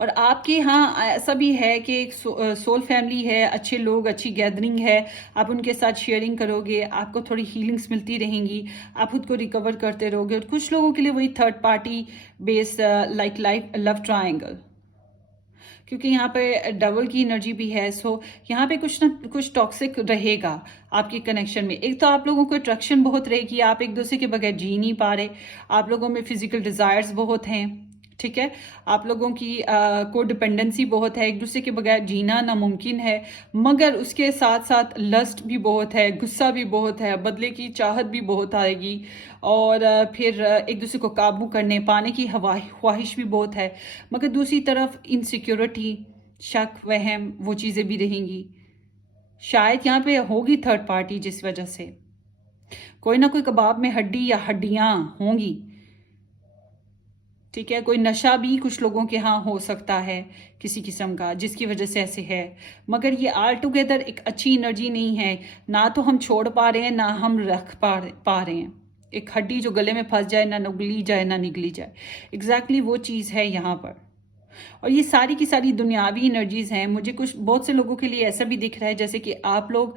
और आपके यहाँ ऐसा भी है कि एक सोल फैमिली है, अच्छे लोग, अच्छी गैदरिंग है, आप उनके साथ शेयरिंग करोगे, आपको थोड़ी हीलिंग्स मिलती रहेंगी, आप खुद को रिकवर करते रहोगे। और कुछ लोगों के लिए वही third party based like love triangle, क्योंकि यहाँ पे डबल की एनर्जी भी है। सो यहाँ पे कुछ ना कुछ टॉक्सिक रहेगा आपके कनेक्शन में। एक तो आप लोगों को अट्रैक्शन बहुत रहेगी, आप एक दूसरे के बगैर जी नहीं पा रहे, आप लोगों में फिजिकल डिजायर्स बहुत हैं, ठीक है, आप लोगों की को डिपेंडेंसी बहुत है, एक दूसरे के बगैर जीना नामुमकिन है, मगर उसके साथ साथ लस्ट भी बहुत है, गुस्सा भी बहुत है, बदले की चाहत भी बहुत आएगी, और फिर एक दूसरे को काबू करने पाने की ख्वाहिश भी बहुत है, मगर दूसरी तरफ इनसिक्योरिटी, शक, वहम, वो चीज़ें भी रहेंगी। शायद यहाँ पे होगी थर्ड पार्टी, जिस वजह से कोई ना कोई कबाब में हड्डी या हड्डियां होंगी। ठीक है, कोई नशा भी कुछ लोगों के यहाँ हो सकता है किसी किस्म का, जिसकी वजह से ऐसे है, मगर ये ऑल टुगेदर एक अच्छी एनर्जी नहीं है। ना तो हम छोड़ पा रहे हैं, ना हम रख पा रहे हैं। एक हड्डी जो गले में फंस जाए, ना उगली जाए ना निगली जाए, एग्जैक्टली वो चीज़ है यहाँ पर। और ये सारी की सारी दुनियावी एनर्जीज हैं। मुझे कुछ बहुत से लोगों के लिए ऐसा भी दिख रहा है जैसे कि आप लोग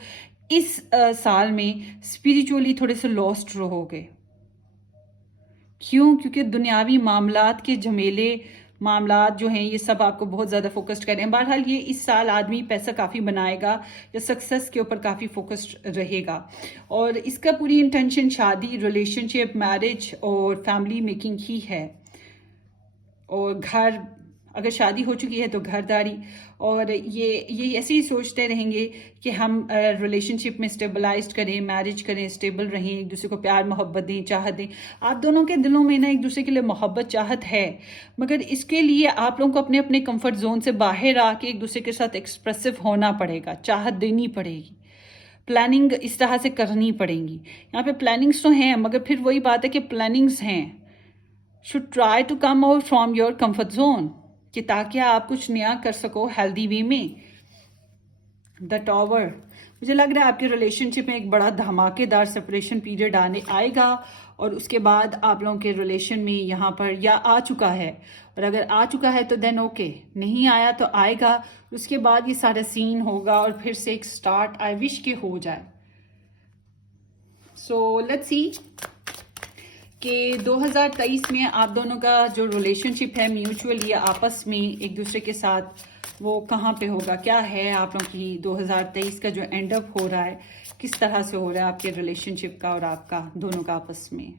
इस साल में स्पिरिचुअली थोड़े से लॉस्ट रहोगे। क्यों? क्योंकि दुनियावी मामलात के झमेले, मामलात जो हैं, ये सब आपको बहुत ज़्यादा फोकस्ड कर रहे हैं। बहरहाल ये इस साल आदमी पैसा काफ़ी बनाएगा या सक्सेस के ऊपर काफ़ी फोकस्ड रहेगा, और इसका पूरी इंटेंशन शादी, रिलेशनशिप, मैरिज और फैमिली मेकिंग ही है। और घर, अगर शादी हो चुकी है तो घरदारी, और ये ऐसे ही सोचते रहेंगे कि हम रिलेशनशिप में स्टेबलाइज्ड करें, मैरिज करें, स्टेबल रहें, एक दूसरे को प्यार मोहब्बत दें, चाहत दें। आप दोनों के दिलों में ना एक दूसरे के लिए मोहब्बत चाहत है, मगर इसके लिए आप लोगों को अपने अपने कंफर्ट जोन से बाहर आके एक दूसरे के साथ एक्सप्रेसिव होना पड़ेगा, चाहत देनी पड़ेगी, प्लानिंग इस तरह से करनी पड़ेगी। यहाँ पे प्लानिंग्स तो हैं, मगर फिर वही बात है कि प्लानिंग्स हैं, should try to come out from your comfort zone, कि ताकि आप कुछ नया कर सको हेल्दी वे में। द टॉवर, मुझे लग रहा है आपके रिलेशनशिप में एक बड़ा धमाकेदार सेपरेशन पीरियड आएगा, और उसके बाद आप लोगों के रिलेशन में यहाँ पर या आ चुका है, और अगर आ चुका है तो देन ओके, नहीं आया तो आएगा। उसके बाद ये सारा सीन होगा और फिर से एक स्टार्ट आई विश के हो जाए। सो लेट्स सी कि 2023 में आप दोनों का जो रिलेशनशिप है म्यूचुअल या आपस में एक दूसरे के साथ, वो कहाँ पे होगा, क्या है आप लोगों की 2023 का जो एंड अप हो रहा है, किस तरह से हो रहा है आपके रिलेशनशिप का और आपका दोनों का आपस में।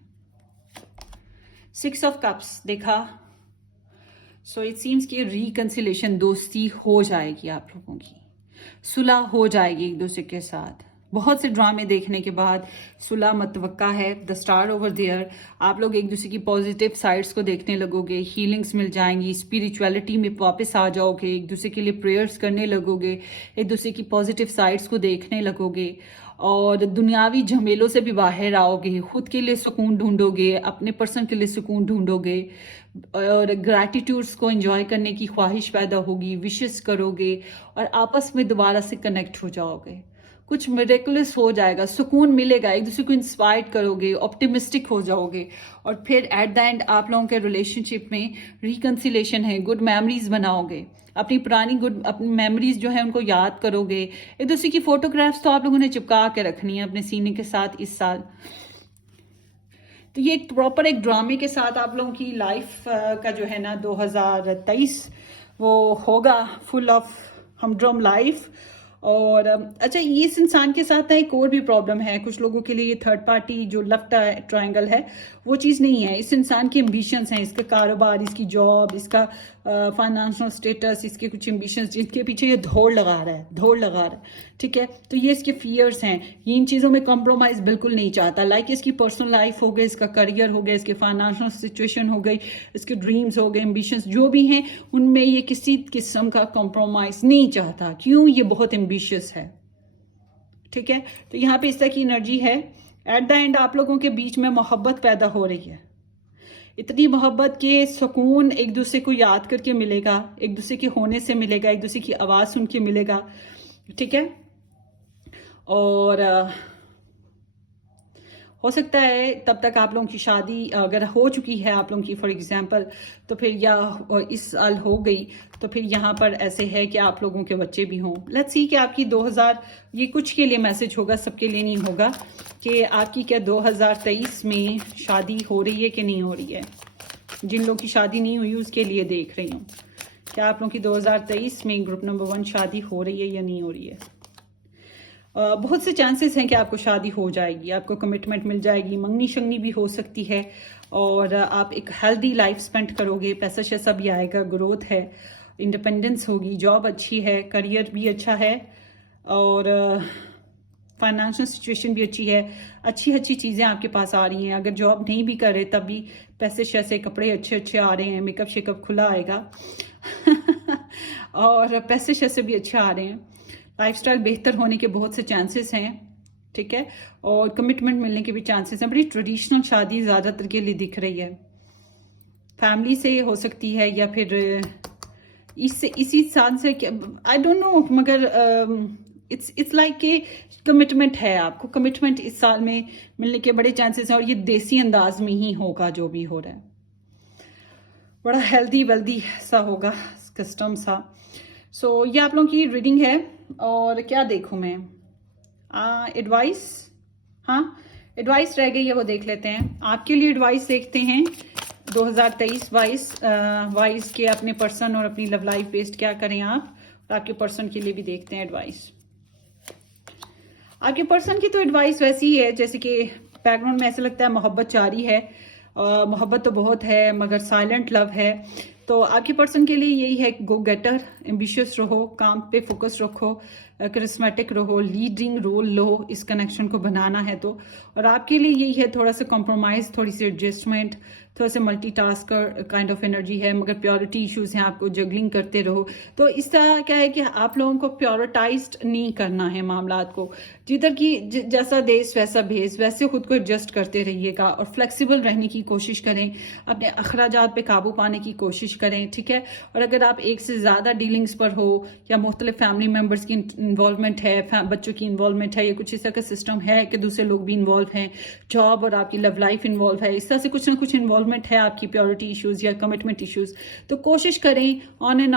6 ऑफ कप्स देखा, सो इट सीम्स कि रिकंसिलेशन, दोस्ती हो जाएगी, आप लोगों की सुलह हो जाएगी एक दूसरे के साथ। बहुत से ड्रामे देखने के बाद सुलह मतवक्का है, द स्टार ओवर देयर। आप लोग एक दूसरे की पॉजिटिव साइड्स को देखने लगोगे, हीलिंग्स मिल जाएंगी, स्पिरिचुअलिटी में वापस आ जाओगे, एक दूसरे के लिए प्रेयर्स करने लगोगे, एक दूसरे की पॉजिटिव साइड्स को देखने लगोगे, और दुनियावी झमेलों से भी बाहर आओगे, खुद के लिए सुकून ढूंढोगे, अपने पर्सन के लिए सुकून ढूंढोगे, और ग्रैटिट्यूड्स को एंजॉय करने की ख्वाहिश पैदा होगी, विशेस करोगे, और आपस में दोबारा से कनेक्ट हो जाओगे। कुछ मिरेकुलस हो जाएगा, सुकून मिलेगा, एक दूसरे को इंस्पायर करोगे, ऑप्टिमिस्टिक हो जाओगे, और फिर एट द एंड आप लोगों के रिलेशनशिप में रिकंसिलेशन है, गुड मेमोरीज बनाओगे, अपनी पुरानी अपनी मेमोरीज जो है उनको याद करोगे। एक दूसरे की फोटोग्राफ्स तो आप लोगों ने चिपका के रखनी है अपने सीने के साथ इस साल। तो ये एक प्रॉपर एक ड्रामे के साथ आप लोगों की लाइफ का जो है ना 2023 वो होगा फुल ऑफ हमड्रम लाइफ। और अच्छा, ये इस इंसान के साथ ना एक और भी प्रॉब्लम है, कुछ लोगों के लिए ये थर्ड पार्टी जो लव ट्रायंगल है वो चीज़ नहीं है। इस इंसान की एम्बिशंस हैं, इसका कारोबार, इसकी जॉब, इसका फाइनेंशियल स्टेटस, इसके कुछ एम्बिशंस जिनके पीछे ये दौड़ लगा रहा है, ठीक है। तो ये इसके फियर्स हैं, ये इन चीज़ों में कॉम्प्रोमाइज़ बिल्कुल नहीं चाहता। लाइक इसकी पर्सनल लाइफ हो गई, इसका करियर हो गया, इसके फाइनेंशियल सिचुएशन हो गई, इसके ड्रीम्स हो गए, एम्बिशंस जो भी हैं, उनमें ये किसी किस्म का कॉम्प्रोमाइज़ नहीं चाहता। क्यों? ये बहुत एम्बिशियस है, ठीक है। तो यहाँ पे इस तरह की एनर्जी है। एट द एंड आप लोगों के बीच में मोहब्बत पैदा हो रही है, इतनी मोहब्बत के सुकून एक दूसरे को याद करके मिलेगा, एक दूसरे के होने से मिलेगा, एक दूसरे की आवाज़ सुन के मिलेगा, ठीक है। और हो सकता है तब तक आप लोगों की शादी अगर हो चुकी है आप लोगों की फॉर एग्जांपल, तो फिर या इस साल हो गई, तो फिर यहाँ पर ऐसे है कि आप लोगों के बच्चे भी हों। लेट्स सी कि आपकी 2000, ये कुछ के लिए मैसेज होगा, सबके लिए नहीं होगा, कि आपकी क्या 2023 में शादी हो रही है कि नहीं हो रही है। जिन लोगों की शादी नहीं हुई उसके लिए देख रही हूँ, क्या आप लोगों की 2023 में ग्रुप नंबर 1 शादी हो रही है या नहीं हो रही है। बहुत से चांसेस हैं कि आपको शादी हो जाएगी, आपको कमिटमेंट मिल जाएगी, मंगनी शंगनी भी हो सकती है, और आप एक हेल्दी लाइफ स्पेंड करोगे, पैसा शैसा भी आएगा, ग्रोथ है, इंडिपेंडेंस होगी, जॉब अच्छी है, करियर भी अच्छा है, और फाइनेंशियल सिचुएशन भी अच्छी है। अच्छी अच्छी चीज़ें आपके पास आ रही हैं। अगर जॉब नहीं भी कर रहे तब भी पैसे शैसे, कपड़े अच्छे अच्छे आ रहे हैं, मेकअप शेकअप खुला आएगा और पैसे शैसे भी अच्छे आ रहे हैं। लाइफस्टाइल बेहतर होने के बहुत से चांसेस हैं, ठीक है, और कमिटमेंट मिलने के भी चांसेस हैं। बड़ी ट्रेडिशनल शादी ज़्यादातर के लिए दिख रही है, फैमिली से हो सकती है या फिर इससे इसी साल से, आई डोंट नो, मगर इट्स लाइक कि कमिटमेंट है, आपको कमिटमेंट इस साल में मिलने के बड़े चांसेस हैं, और ये देसी अंदाज में ही होगा जो भी हो रहा है, बड़ा हेल्दी वेल्दी सा होगा, कस्टम सा। सो ये आप लोगों की रीडिंग है। और क्या देखूं मैं, एडवाइस, हाँ एडवाइस रह गई है, वो देख लेते हैं। आपके लिए एडवाइस देखते हैं 2023 वाइस के, अपने पर्सन और अपनी लव लाइफ बेस्ड क्या करें आप, और आपके पर्सन के लिए भी देखते हैं एडवाइस। आपके पर्सन की तो एडवाइस वैसी ही है जैसे कि बैकग्राउंड में ऐसा लगता है मोहब्बत जारी है, मोहब्बत तो बहुत है मगर साइलेंट लव है। तो आपके पर्सन के लिए यही है, गो गेटर, एम्बिशियस रहो, काम पे फोकस रखो, करिस्मेटिक रहो, लीडिंग रोल लो, इस कनेक्शन को बनाना है तो। और आपके लिए यही है, थोड़ा सा कॉम्प्रोमाइज, थोड़ी सी एडजस्टमेंट, थोड़ा सा मल्टीटास्कर काइंड ऑफ एनर्जी है, मगर प्योरिटी इश्यूज हैं, आपको जगलिंग करते रहो। तो इस तरह क्या है कि आप लोगों को प्योरिटाइज्ड नहीं करना है मामलात को, जिधर की जैसा देश वैसा भेस, वैसे खुद को एडजस्ट करते रहिएगा, और फ्लेक्सिबल रहने की कोशिश करें, अपने अखराजात पे काबू पाने की कोशिश करें, ठीक है। और अगर आप एक से ज़्यादा डीलिंग्स पर हो, या मुख्तलिफ फैमिली मेम्बर्स की इन्वॉल्वमेंट है, बच्चों की इन्वॉल्वमेंट है, या कुछ इस तरह का सिस्टम है कि दूसरे लोग भी इन्वॉल्व हैं, जॉब और आपकी लव लाइफ इन्वॉल्व है, इस तरह से कुछ ना कुछ इन्वॉल्वमेंट है आपकी, प्योरिटी इश्यूज या कमिटमेंट इश्यूज, तो कोशिश करें on end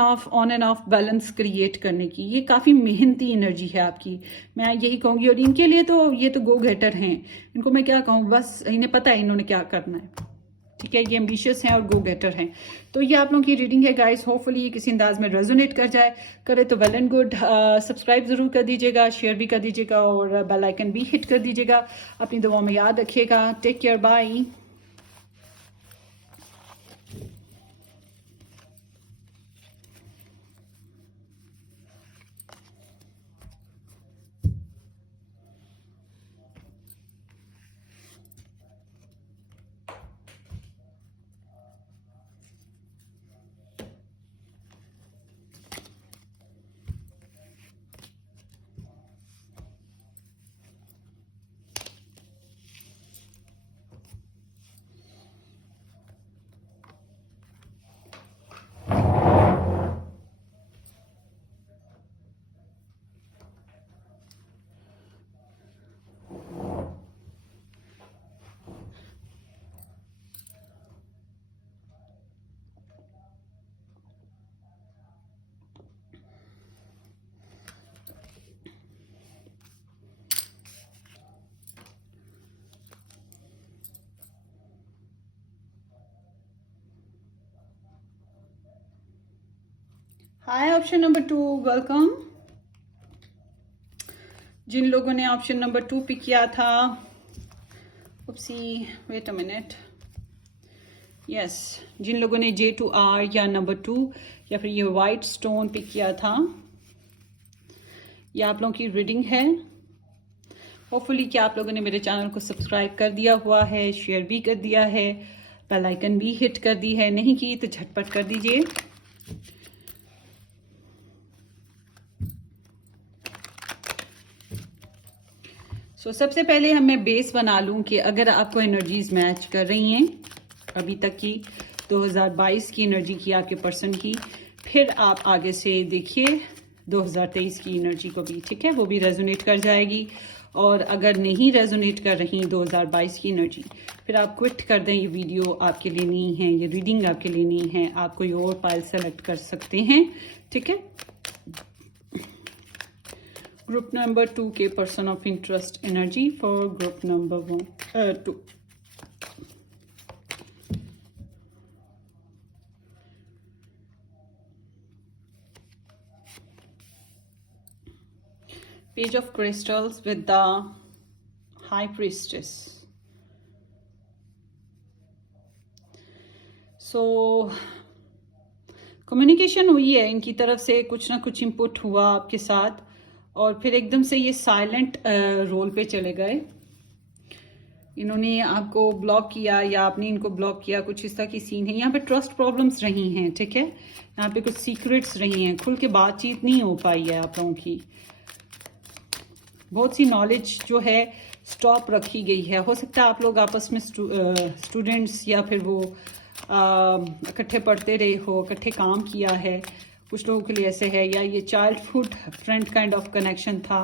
of balance create करने की। ये काफ़ी मेहनती एनर्जी है आपकी, मैं यही कहूँगी। और इनके लिए तो ये तो गो गेटर हैं, इनको मैं क्या कहूँ, बस इन्हें पता है इन्होंने क्या करना है, ठीक है। ये एम्बिशियस हैं और गो गेटर हैं। तो ये आप लोगों की रीडिंग है गाइस, होपफुली ये किसी अंदाज में रेजोनेट कर जाए, करे तो वेल एंड गुड। सब्सक्राइब जरूर कर दीजिएगा, शेयर भी कर दीजिएगा, और बेल आइकन भी हिट कर दीजिएगा। अपनी दुआ में याद रखिएगा। Take care, bye. Hi option number 2, welcome. जिन लोगों ने ऑप्शन नंबर 2 पिक किया था, oopsie, wait a minute, yes, जिन लोगों ने J2R या नंबर 2 या फिर ये वाइट स्टोन पिक किया था, ये आप लोगों की रीडिंग है। होपफुली कि आप लोगों ने मेरे चैनल को सब्सक्राइब कर दिया हुआ है, शेयर भी कर दिया है, बेल आइकन भी हिट कर दी है, नहीं की तो झटपट कर दीजिए। सबसे पहले मैं बेस बना लूं कि अगर आपको एनर्जीज मैच कर रही हैं अभी तक की 2022 की एनर्जी की, आपके पर्सन की, फिर आप आगे से देखिए 2023 की एनर्जी को भी, ठीक है, वो भी रेजोनेट कर जाएगी। और अगर नहीं रेजोनेट कर रही 2022 की एनर्जी, फिर आप क्विट कर दें, ये वीडियो आपके लिए नहीं है, ये रीडिंग आपके लिए नहीं है, आप कोई और पाइल सेलेक्ट कर सकते हैं, ठीक है। ग्रुप नंबर 2 के person of interest energy for group number 2। Page of Crystals with the High Priestess. So communication हुई है इनकी तरफ से, कुछ ना कुछ इनपुट हुआ आपके साथ, और फिर एकदम से ये साइलेंट रोल पे चले गए। इन्होंने आपको ब्लॉक किया या आपने इनको ब्लॉक किया, कुछ इस तरह की सीन है। यहाँ पे ट्रस्ट प्रॉब्लम्स रही हैं, ठीक है। यहाँ पे कुछ सीक्रेट्स रही हैं, खुल के बातचीत नहीं हो पाई है आप लोगों की। बहुत सी नॉलेज जो है स्टॉप रखी गई है। हो सकता है आप लोग आपस में स्टूडेंट्स या फिर वो इकट्ठे पढ़ते रहे हो, इकट्ठे काम किया है, कुछ लोगों के लिए ऐसे है, या ये childhood friend kind of connection था।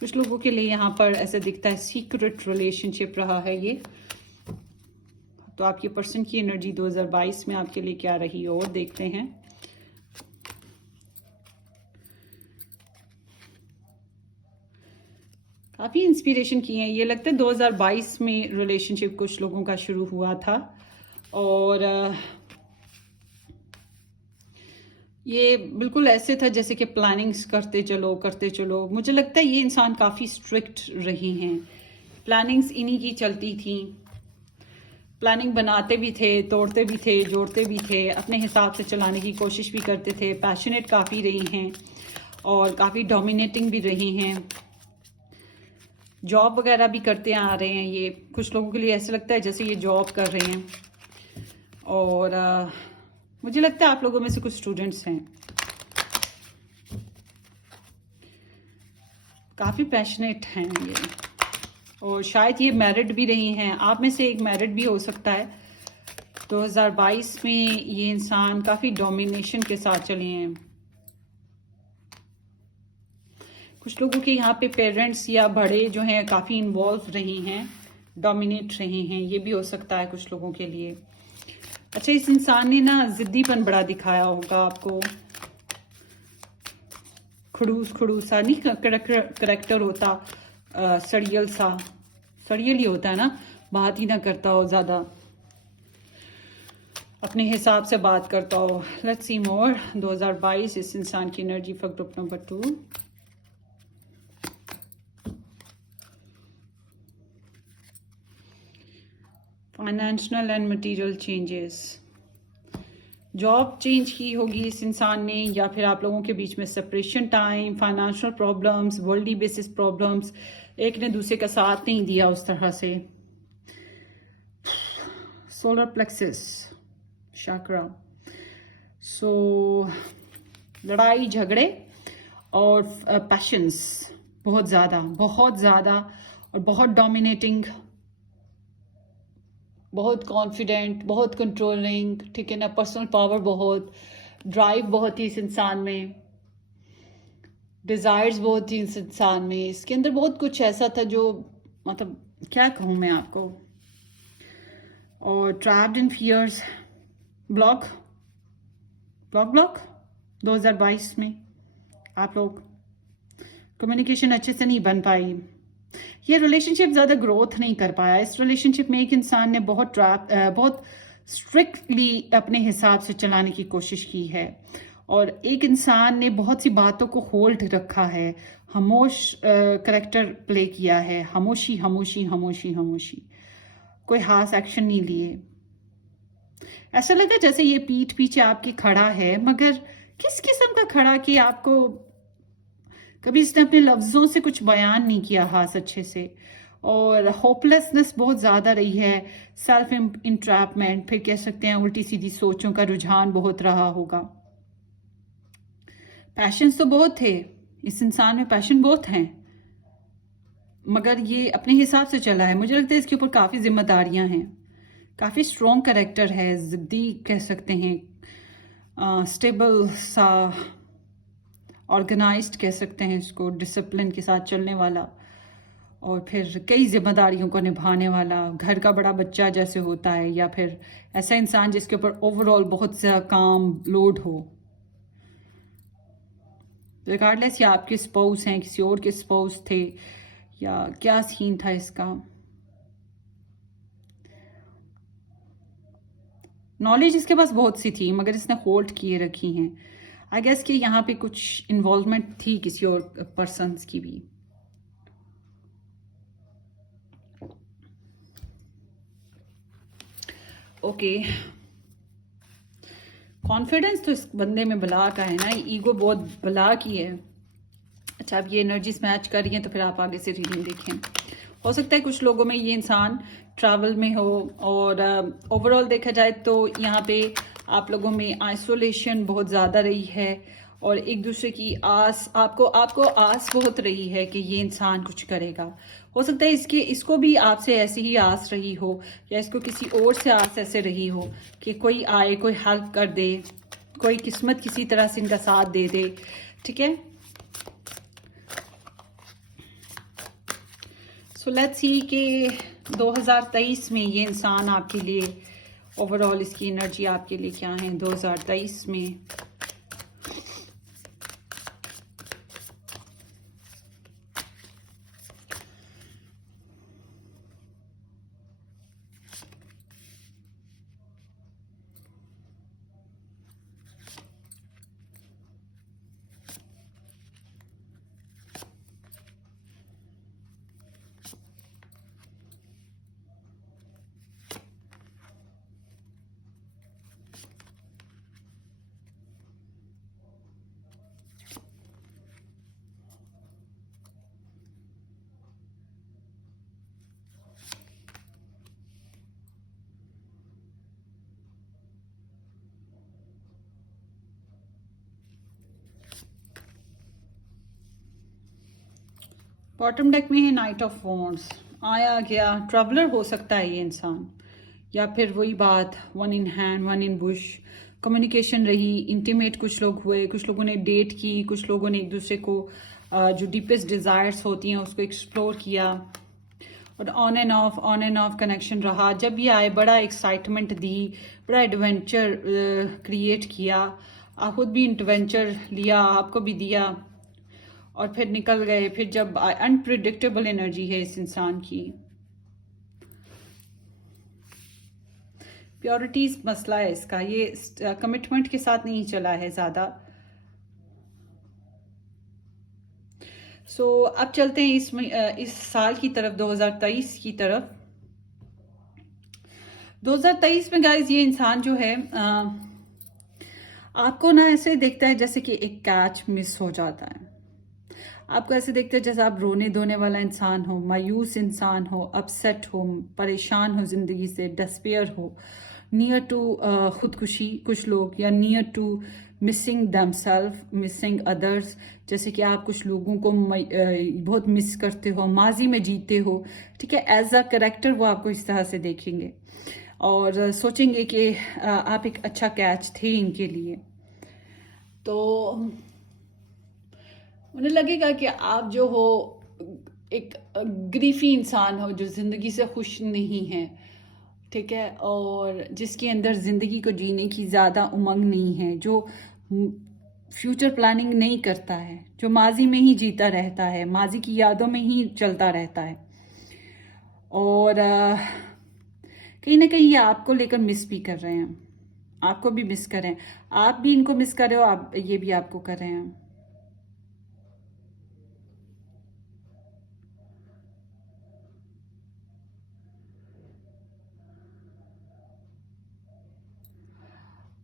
कुछ लोगों के लिए यहाँ पर ऐसे दिखता है सीक्रेट रिलेशनशिप रहा है ये। तो आपके पर्सन की एनर्जी 2022 में आपके लिए क्या रही और देखते हैं। काफी इंस्पिरेशन की है, ये लगता है 2022 में रिलेशनशिप कुछ लोगों का शुरू हुआ था। और ये बिल्कुल ऐसे था जैसे कि प्लानिंग्स करते चलो। मुझे लगता है ये इंसान काफ़ी स्ट्रिक्ट रही हैं, प्लानिंग्स इन्हीं की चलती थी। प्लानिंग बनाते भी थे, तोड़ते भी थे, जोड़ते भी थे, अपने हिसाब से चलाने की कोशिश भी करते थे। पैशनेट काफ़ी रही हैं और काफ़ी डोमिनेटिंग भी रही हैं। जॉब वगैरह भी करते आ रहे हैं ये। कुछ लोगों के लिए ऐसा लगता है जैसे ये जॉब कर रहे हैं। और मुझे लगता है आप लोगों में से कुछ स्टूडेंट्स हैं, काफ़ी पैशनेट हैं ये, और शायद ये मैरिड भी रही हैं। आप में से एक मैरिड भी हो सकता है। 2022 में ये इंसान काफ़ी डोमिनेशन के साथ चले हैं। कुछ लोगों के यहाँ पे पेरेंट्स या बड़े जो हैं काफ़ी इन्वॉल्व रही हैं, डोमिनेट रहे हैं, ये भी हो सकता है कुछ लोगों के लिए। अच्छा, इस इंसान ने ना जिद्दीपन बड़ा दिखाया होगा आपको। खड़ूस सा नहीं करेक्टर होता, सड़ियल ही होता है ना, बात ही ना करता हो ज़्यादा, अपने हिसाब से बात करता हो। लेट्स सी मोर 2022 इस इंसान की energy for group number 2। Financial and material changes, job change की होगी इस इंसान ने, या फिर आप लोगों के बीच में separation time, financial problems, worldly basis problems, एक ने दूसरे का साथ नहीं दिया उस तरह से। सोलर प्लेक्सस चक्रा, सो लड़ाई झगड़े और पैशंस बहुत ज़्यादा और बहुत डोमिनेटिंग, बहुत कॉन्फिडेंट, बहुत कंट्रोलिंग, ठीक है ना। पर्सनल पावर बहुत, ड्राइव बहुत थी इस इंसान में, डिज़ायर्स बहुत थी इस इंसान में। इसके अंदर बहुत कुछ ऐसा था जो, मतलब क्या कहूँ मैं आपको। और ट्रैप्ड इन फियर्स, ब्लॉक 2022 में आप लोग कम्युनिकेशन अच्छे से नहीं बन पाई। ये रिलेशनशिप ज़्यादा ग्रोथ नहीं कर पाया। इस रिलेशनशिप में एक इंसान ने बहुत स्ट्रिक्टली अपने हिसाब से चलाने की कोशिश की है, और एक इंसान ने बहुत सी बातों को होल्ड रखा है, खामोश करेक्टर प्ले किया है, खामोशी, कोई खास एक्शन नहीं लिए। ऐसा लगा जैसे ये पीठ पीछे आपकी खड़ा है, मगर किस किस्म का खड़ा कि आपको कभी इसने अपने लफ्ज़ों से कुछ बयान नहीं किया खास अच्छे से। और होपलेसनेस बहुत ज़्यादा रही है, सेल्फ इंट्रैपमेंट, फिर कह सकते हैं उल्टी सीधी सोचों का रुझान बहुत रहा होगा। पैशंस तो बहुत थे इस इंसान में, पैशन बहुत हैं, मगर ये अपने हिसाब से चला है। मुझे लगता है इसके ऊपर काफ़ी जिम्मेदारियां हैं, काफ़ी स्ट्रॉन्ग कैरेक्टर है, जिद्दी कह सकते हैं, स्टेबल सा, ऑर्गेनाइज्ड कह सकते हैं इसको, डिसिप्लिन के साथ चलने वाला, और फिर कई जिम्मेदारियों को निभाने वाला, घर का बड़ा बच्चा जैसे होता है, या फिर ऐसा इंसान जिसके ऊपर ओवरऑल बहुत सा काम लोड हो। रिगार्डलेस या आपके स्पाउस हैं, किसी और के स्पाउस थे, या क्या सीन था इसका। नॉलेज इसके पास बहुत सी थी, मगर इसने होल्ड किए रखी हैं। आई गेस कि यहाँ पे कुछ इन्वॉल्वमेंट थी किसी और पर्सन्स की भी। ओके, कॉन्फिडेंस तो इस बंदे में बला का है ना, ईगो बहुत बला की है। अच्छा, अब ये एनर्जीज मैच कर रही हैं तो फिर आप आगे से रीडिंग देखें। हो सकता है कुछ लोगों में ये इंसान ट्रैवल में हो, और ओवरऑल देखा जाए तो यहाँ पे आप लोगों में आइसोलेशन बहुत ज़्यादा रही है, और एक दूसरे की आस, आपको आस बहुत रही है कि ये इंसान कुछ करेगा। हो सकता है इसको भी आपसे ऐसी ही आस रही हो, या इसको किसी और से आस ऐसे रही हो कि कोई आए, कोई हेल्प कर दे, कोई किस्मत किसी तरह से इनका साथ दे दे। ठीक है, सो लेट्स सी कि 2023 में ये इंसान आपके लिए, ओवरऑल इसकी एनर्जी आपके लिए क्या है 2023 में। बॉटम डेक में है नाइट ऑफ वॉन्ड्स, आया गया, ट्रैवलर हो सकता है ये इंसान, या फिर वही बात, one in hand one in Bush, communication रही, इंटीमेट कुछ लोग हुए, कुछ लोगों ने डेट की, कुछ लोगों ने एक दूसरे को जो डीपेस्ट डिज़ायर्स होती हैं उसको एक्सप्लोर किया, और ऑन एंड ऑफ कनेक्शन रहा। जब भी आए बड़ा एक्साइटमेंट दी, बड़ा एडवेंचर क्रिएट किया, खुद भी एडवेंचर लिया, आपको भी दिया, और फिर निकल गए। फिर जब अनप्रिडिक्टेबल एनर्जी है इस इंसान की, प्योरिटीज मसला है इसका, ये कमिटमेंट के साथ नहीं चला है ज़्यादा। सो अब चलते हैं इस साल की तरफ, 2023 की तरफ। 2023 में गाइज ये इंसान जो है आपको ना ऐसे देखता है जैसे कि एक कैच मिस हो जाता है। आपको ऐसे देखते हैं जैसे आप रोने धोने वाला इंसान हो, मायूस इंसान हो, अपसेट हो, परेशान हो ज़िंदगी से, डिस्पेयर हो, नियर टू खुदकुशी कुछ लोग, या near to missing themself, missing others. जैसे कि आप कुछ लोगों को बहुत मिस करते हो, माजी में जीते हो। ठीक है, एज अ करेक्टर वो आपको इस तरह से देखेंगे और सोचेंगे कि आप एक अच्छा कैच थे इनके लिए। तो उन्हें लगेगा कि आप जो हो एक ग्रीफी इंसान हो, जो ज़िंदगी से खुश नहीं है। ठीक है, और जिसके अंदर ज़िंदगी को जीने की ज़्यादा उमंग नहीं है, जो फ्यूचर प्लानिंग नहीं करता है, जो माजी में ही जीता रहता है, माजी की यादों में ही चलता रहता है। और कहीं ना कहीं ये आपको लेकर मिस भी कर रहे हैं, आपको भी मिस कर रहे हैं, आप भी इनको मिस कर रहे हो, आप ये भी आपको कर रहे हैं।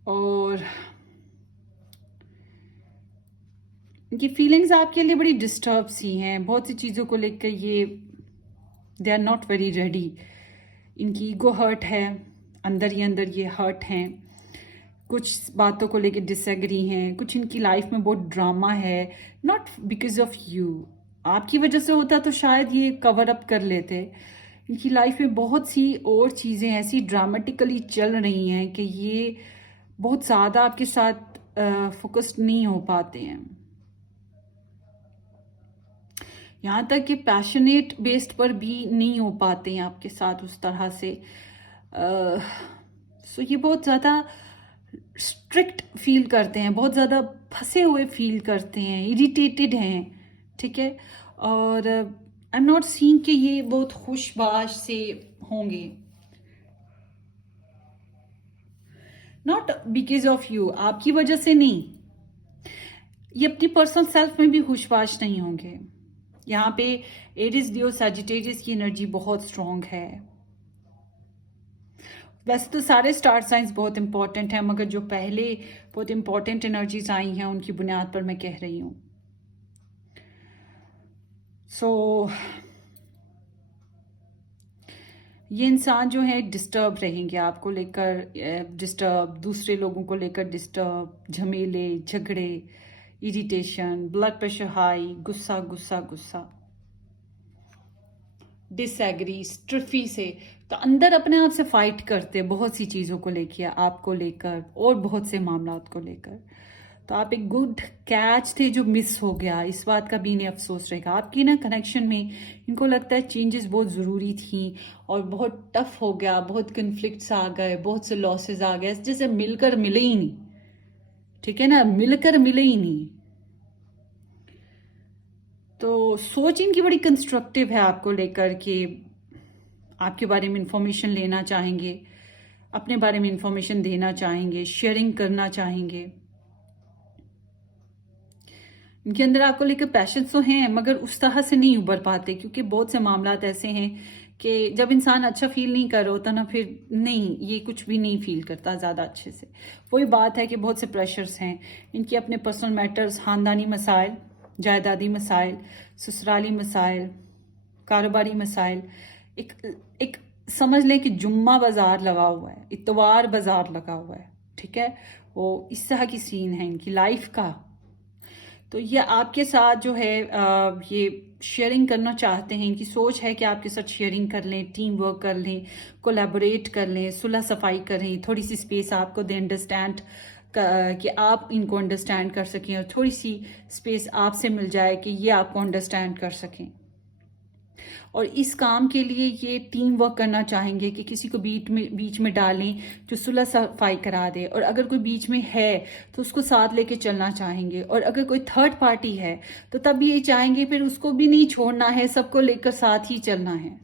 और इनकी फीलिंग्स आपके लिए बड़ी डिस्टर्ब सी हैं, बहुत सी चीज़ों को लेकर ये they are not very ready. इनकी ईगो हर्ट है, अंदर ही अंदर ये हर्ट हैं, कुछ बातों को लेकर डिसएग्री हैं, कुछ इनकी लाइफ में बहुत ड्रामा है, नॉट बिकॉज ऑफ यू। आपकी वजह से होता तो शायद ये कवर अप कर लेते। इनकी लाइफ में बहुत सी और चीज़ें ऐसी ड्रामेटिकली चल रही हैं कि ये बहुत ज़्यादा आपके साथ फोकस्ड नहीं हो पाते हैं। यहाँ तक कि पैशनेट बेस्ड पर भी नहीं हो पाते हैं आपके साथ उस तरह से। सो ये बहुत ज़्यादा स्ट्रिक्ट फील करते हैं, बहुत ज़्यादा फंसे हुए फील करते हैं, इरिटेटेड हैं। ठीक है, और आई एम नॉट सीइंग कि ये बहुत खुशबाश से होंगे, नॉट बिकॉज ऑफ यू, आपकी वजह से नहीं। ये अपनी पर्सनल सेल्फ में भी खुशबाश नहीं होंगे। यहाँ पे एरिस लियो सैजिटेरियस की एनर्जी बहुत स्ट्रांग है। वैसे तो सारे स्टार साइंस बहुत इंपॉर्टेंट हैं, मगर जो पहले बहुत इंपॉर्टेंट एनर्जीज आई हैं उनकी बुनियाद पर मैं कह रही हूँ। सो ये इंसान जो है डिस्टर्ब रहेंगे, आपको लेकर डिस्टर्ब, दूसरे लोगों को लेकर डिस्टर्ब, झमेले, झगड़े, इरिटेशन, ब्लड प्रेशर हाई, गुस्सा गुस्सा गुस्सा, डिसएग्री, स्ट्रिफी से, तो अंदर अपने आप से फाइट करते हैं बहुत सी चीज़ों को लेकर, आपको लेकर और बहुत से मामलात को लेकर। तो आप एक गुड कैच थे जो मिस हो गया, इस बात का भी इन्हें अफसोस रहेगा। आपकी ना कनेक्शन में इनको लगता है चेंजेस बहुत ज़रूरी थी और बहुत टफ हो गया, बहुत कन्फ्लिक्ट्स आ गए, बहुत से लॉसेस आ गए, जैसे मिलकर मिले ही नहीं। ठीक है ना, मिलकर मिले ही नहीं। तो सोच इनकी बड़ी कंस्ट्रक्टिव है आपको लेकर कि आपके बारे में इंफॉर्मेशन लेना चाहेंगे, अपने बारे में इंफॉर्मेशन देना चाहेंगे, शेयरिंग करना चाहेंगे। इनके अंदर आपको लेकर पैशन तो हैं, मगर उस तरह से नहीं उभर पाते, क्योंकि बहुत से मामलात ऐसे हैं कि जब इंसान अच्छा फील नहीं कर रहा होता ना, फिर नहीं, ये कुछ भी नहीं फील करता ज़्यादा अच्छे से। वही बात है कि बहुत से प्रेशर्स हैं इनके, अपने पर्सनल मैटर्स, ख़ानदानी मसाइल, जायदादी मसाइल, ससुराली मसाइल, कारोबारी मसाइल। एक एक समझ लें कि जुम्मा बाजार लगा हुआ है, इतवार बाजार लगा हुआ है। ठीक है, वो इस तरह की सीन है इनकी लाइफ का। तो ये आपके साथ जो है ये शेयरिंग करना चाहते हैं, इनकी सोच है कि आपके साथ शेयरिंग कर लें, टीम वर्क कर लें, कोलैबोरेट कर लें, सुलह सफाई करें, थोड़ी सी स्पेस आपको दे अंडरस्टैंड कि आप इनको अंडरस्टैंड कर सकें, और थोड़ी सी स्पेस आपसे मिल जाए कि ये आपको अंडरस्टैंड कर सकें। और इस काम के लिए ये टीम वर्क करना चाहेंगे कि किसी को बीच में डालें जो सुलह सफाई करा दे, और अगर कोई बीच में है तो उसको साथ लेके चलना चाहेंगे, और अगर कोई थर्ड पार्टी है तो तब ये चाहेंगे फिर उसको भी नहीं छोड़ना है, सबको लेकर साथ ही चलना है।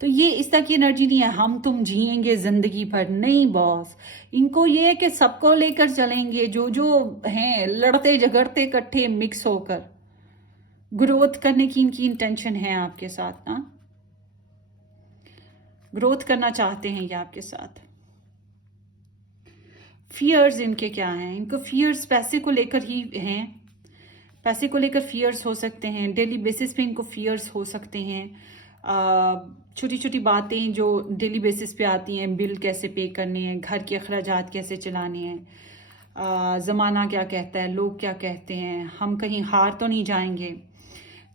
तो ये इस तरह की एनर्जी नहीं है हम तुम जिएंगे जिंदगी भर, नहीं बॉस। इनको ये है कि सबको लेकर चलेंगे, जो जो हैं लड़ते झगड़ते इकट्ठे मिक्स होकर ग्रोथ करने की इनकी इंटेंशन है आपके साथ ना, ग्रोथ करना चाहते हैं ये आपके साथ। फियर्स इनके क्या हैं? इनको फियर्स पैसे को लेकर ही हैं, पैसे को लेकर फियर्स हो सकते हैं, डेली बेसिस पे इनको फियर्स हो सकते हैं। छोटी छोटी बातें जो डेली बेसिस पे आती हैं, बिल कैसे पे करने हैं, घर के अखराजात कैसे चलाने हैं, ज़माना क्या कहता है, लोग क्या कहते हैं, हम कहीं हार तो नहीं जाएंगे,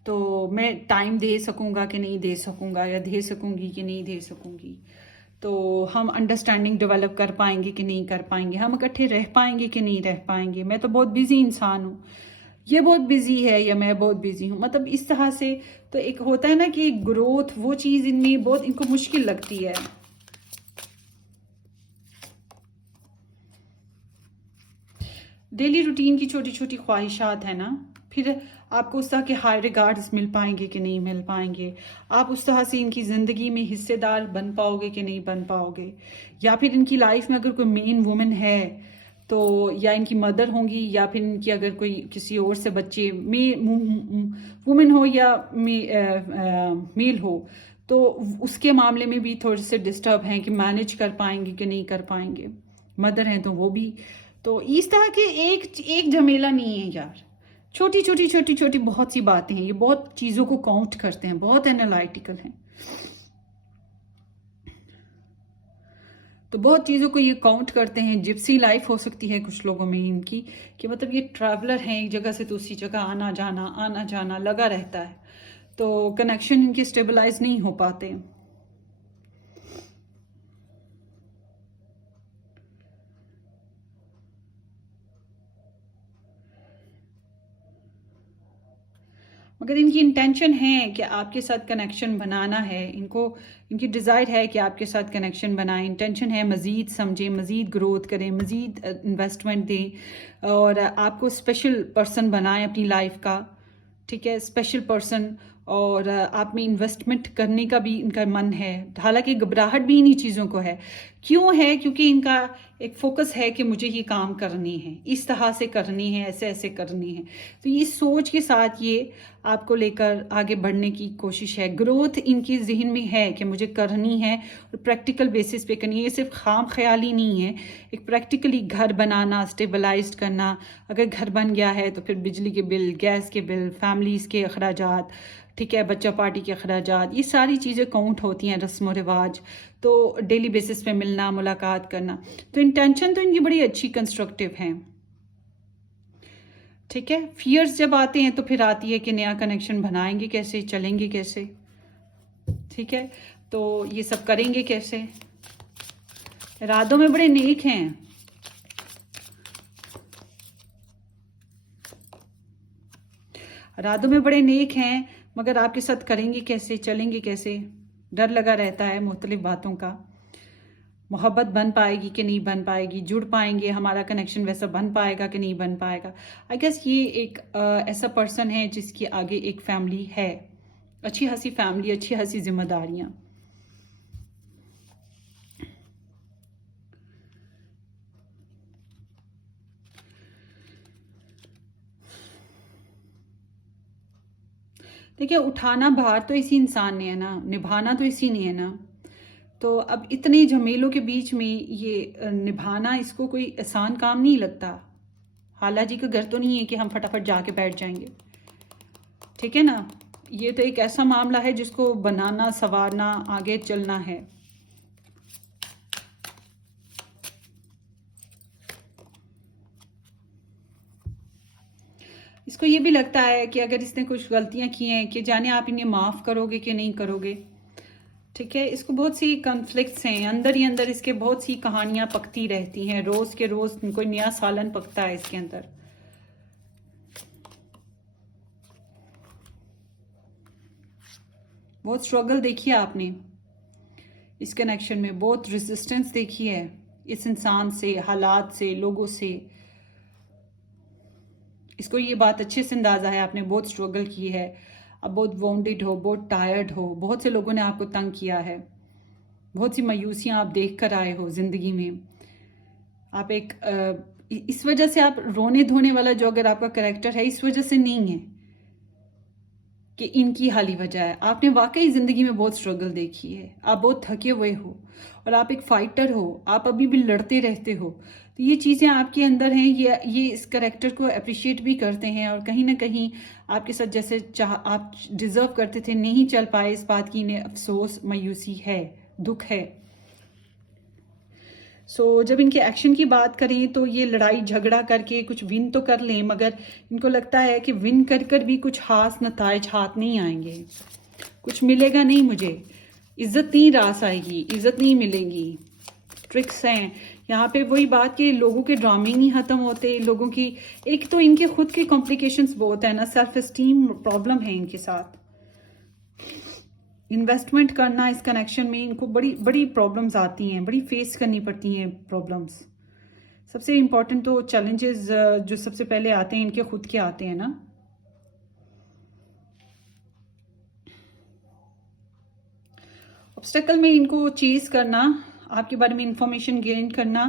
तो मैं टाइम दे सकूंगा कि नहीं दे सकूंगा, या दे सकूंगी कि नहीं दे सकूंगी, तो हम अंडरस्टैंडिंग डेवलप कर पाएंगे कि नहीं कर पाएंगे, हम इकट्ठे रह पाएंगे कि नहीं रह पाएंगे, मैं तो बहुत बिजी इंसान हूँ, ये बहुत बिजी है या मैं बहुत बिजी हूँ, मतलब इस तरह से। तो एक होता है ना कि ग्रोथ, वो चीज़ इनमें बहुत इनको मुश्किल लगती है। डेली रूटीन की छोटी छोटी ख्वाहिशात है ना, फिर आपको उस तरह के हाई रिगार्ड्स मिल पाएंगे कि नहीं मिल पाएंगे, आप उस तरह से इनकी ज़िंदगी में हिस्सेदार बन पाओगे कि नहीं बन पाओगे, या फिर इनकी लाइफ में अगर कोई मेन वुमेन है तो या इनकी मदर होंगी, या फिर इनकी अगर कोई किसी और से बच्चे वुमेन हो या मेल हो, तो उसके मामले में भी थोड़े से डिस्टर्ब हैं कि मैनेज कर पाएंगे कि नहीं कर पाएंगे। मदर हैं तो वो भी, तो इस तरह के एक झमेला नहीं है यार, छोटी छोटी छोटी छोटी बहुत सी बातें हैं, ये बहुत चीज़ों को काउंट करते हैं, बहुत एनालिटिकल हैं, तो बहुत चीज़ों को ये काउंट करते हैं। जिप्सी लाइफ हो सकती है कुछ लोगों में इनकी, कि मतलब ये ट्रैवलर हैं, एक जगह से दूसरी जगह आना जाना लगा रहता है, तो कनेक्शन इनके स्टेबलाइज नहीं हो पाते। मगर इनकी इंटेंशन है कि आपके साथ कनेक्शन बनाना है, इनको इनकी डिज़ायर है कि आपके साथ कनेक्शन बनाएं, इंटेंशन है मज़ीद समझें, मज़ीद ग्रोथ करें, मज़ीद इन्वेस्टमेंट दें, और आपको स्पेशल पर्सन बनाएं अपनी लाइफ का। ठीक है, स्पेशल पर्सन, और आप में इन्वेस्टमेंट करने का भी इनका मन है, हालांकि घबराहट भी इन्हीं चीज़ों को है। क्यों है? क्योंकि इनका एक फोकस है कि मुझे ये काम करनी है, इस तरह से करनी है, ऐसे ऐसे करनी है। तो ये सोच के साथ ये आपको लेकर आगे बढ़ने की कोशिश है। ग्रोथ इनकी जहन में है कि मुझे करनी है और प्रैक्टिकल बेसिस पे करनी है। ये सिर्फ खाम ख्याली नहीं है, एक प्रैक्टिकली घर बनाना, स्टेबलाइज करना। अगर घर बन गया है तो फिर बिजली के बिल, गैस के बिल, फैमिलीज़ के अखराजात, ठीक है, बच्चा पार्टी के अखराजात, ये सारी चीज़ें काउंट होती हैं, रस्म व रिवाज। तो डेली बेसिस पे मिलना, मुलाकात करना। तो इंटेंशन तो इनकी बड़ी अच्छी कंस्ट्रक्टिव हैं, ठीक है। फियर्स जब आते हैं तो फिर आती है कि नया कनेक्शन बनाएंगे कैसे, चलेंगे कैसे, ठीक है। तो ये सब करेंगे कैसे। इरादों में बड़े नेक हैं, इरादों में बड़े नेक हैं, मगर आपके साथ करेंगे कैसे, चलेंगे कैसे, डर लगा रहता है मुख्तलिफ बातों का। मोहब्बत बन पाएगी कि नहीं बन पाएगी, जुड़ पाएंगे, हमारा कनेक्शन वैसा बन पाएगा कि नहीं बन पाएगा। आई गेस ये एक ऐसा पर्सन है जिसकी आगे एक फैमिली है, अच्छी हंसी फैमिली, अच्छी हंसी जिम्मेदारियां। देखिए, उठाना भार तो इसी इंसान ने है ना, निभाना तो इसी ने है ना। तो अब इतने झमेलों के बीच में ये निभाना, इसको कोई आसान काम नहीं लगता। हाला जी का घर तो नहीं है कि हम फटाफट जाके बैठ जाएंगे, ठीक है ना। ये तो एक ऐसा मामला है जिसको बनाना, संवारना, आगे चलना है। इसको ये भी लगता है कि अगर इसने कुछ गलतियां की हैं कि जाने आप इन्हें माफ करोगे कि नहीं करोगे, ठीक है। इसको बहुत सी कॉन्फ्लिक्ट्स हैं अंदर ही अंदर, इसके बहुत सी कहानियां पकती रहती हैं, रोज के रोज कोई नया सालन पकता है इसके अंदर। बहुत स्ट्रगल देखी है आपने इस कनेक्शन में, बहुत रेजिस्टेंस देखी है इस इंसान से, हालात से, लोगों से। इसको ये बात अच्छे से अंदाजा है आपने बहुत स्ट्रगल की है, अब बहुत वाउंडेड हो, बहुत टायर्ड हो, बहुत से लोगों ने आपको तंग किया है, बहुत सी मायूसियां आप देख कर आए हो जिंदगी में। आप एक इस वजह से आप रोने धोने वाला जो अगर आपका कैरेक्टर है, इस वजह से नहीं है कि इनकी हाली वजह है। आपने वाकई जिंदगी में बहुत स्ट्रगल देखी है, आप बहुत थके हुए हो और आप एक फाइटर हो, आप अभी भी लड़ते रहते हो। तो ये चीज़ें आपके अंदर हैं, ये इस करेक्टर को अप्रिशिएट भी करते हैं और कहीं ना कहीं आपके साथ जैसे आप डिजर्व करते थे नहीं चल पाए, इस बात की इन्हें अफसोस, मायूसी है, दुख है। जब इनके एक्शन की बात करें तो ये लड़ाई झगड़ा करके कुछ विन तो कर लें, मगर इनको लगता है कि विन कर कर भी कुछ खास नताइज हाथ नहीं आएंगे, कुछ मिलेगा नहीं मुझे, इज्जत नहीं रास आएगी, इज्जत नहीं मिलेगी। ट्रिक्स हैं यहाँ पे, वही बात कि लोगों के ड्रामे नहीं खत्म होते, लोगों की एक तो इनके खुद के कॉम्प्लिकेशंस बहुत है ना, सेल्फ एस्टीम प्रॉब्लम है इनके साथ। इन्वेस्टमेंट करना इस कनेक्शन में इनको बड़ी बड़ी प्रॉब्लम्स आती हैं, बड़ी फेस करनी पड़ती हैं प्रॉब्लम्स। सबसे इम्पोर्टेंट तो चैलेंजेस जो सबसे पहले आते हैं इनके खुद के आते हैं ना। ऑब्स्टेकल में इनको चेज करना, आपके बारे में इंफॉर्मेशन गेन करना,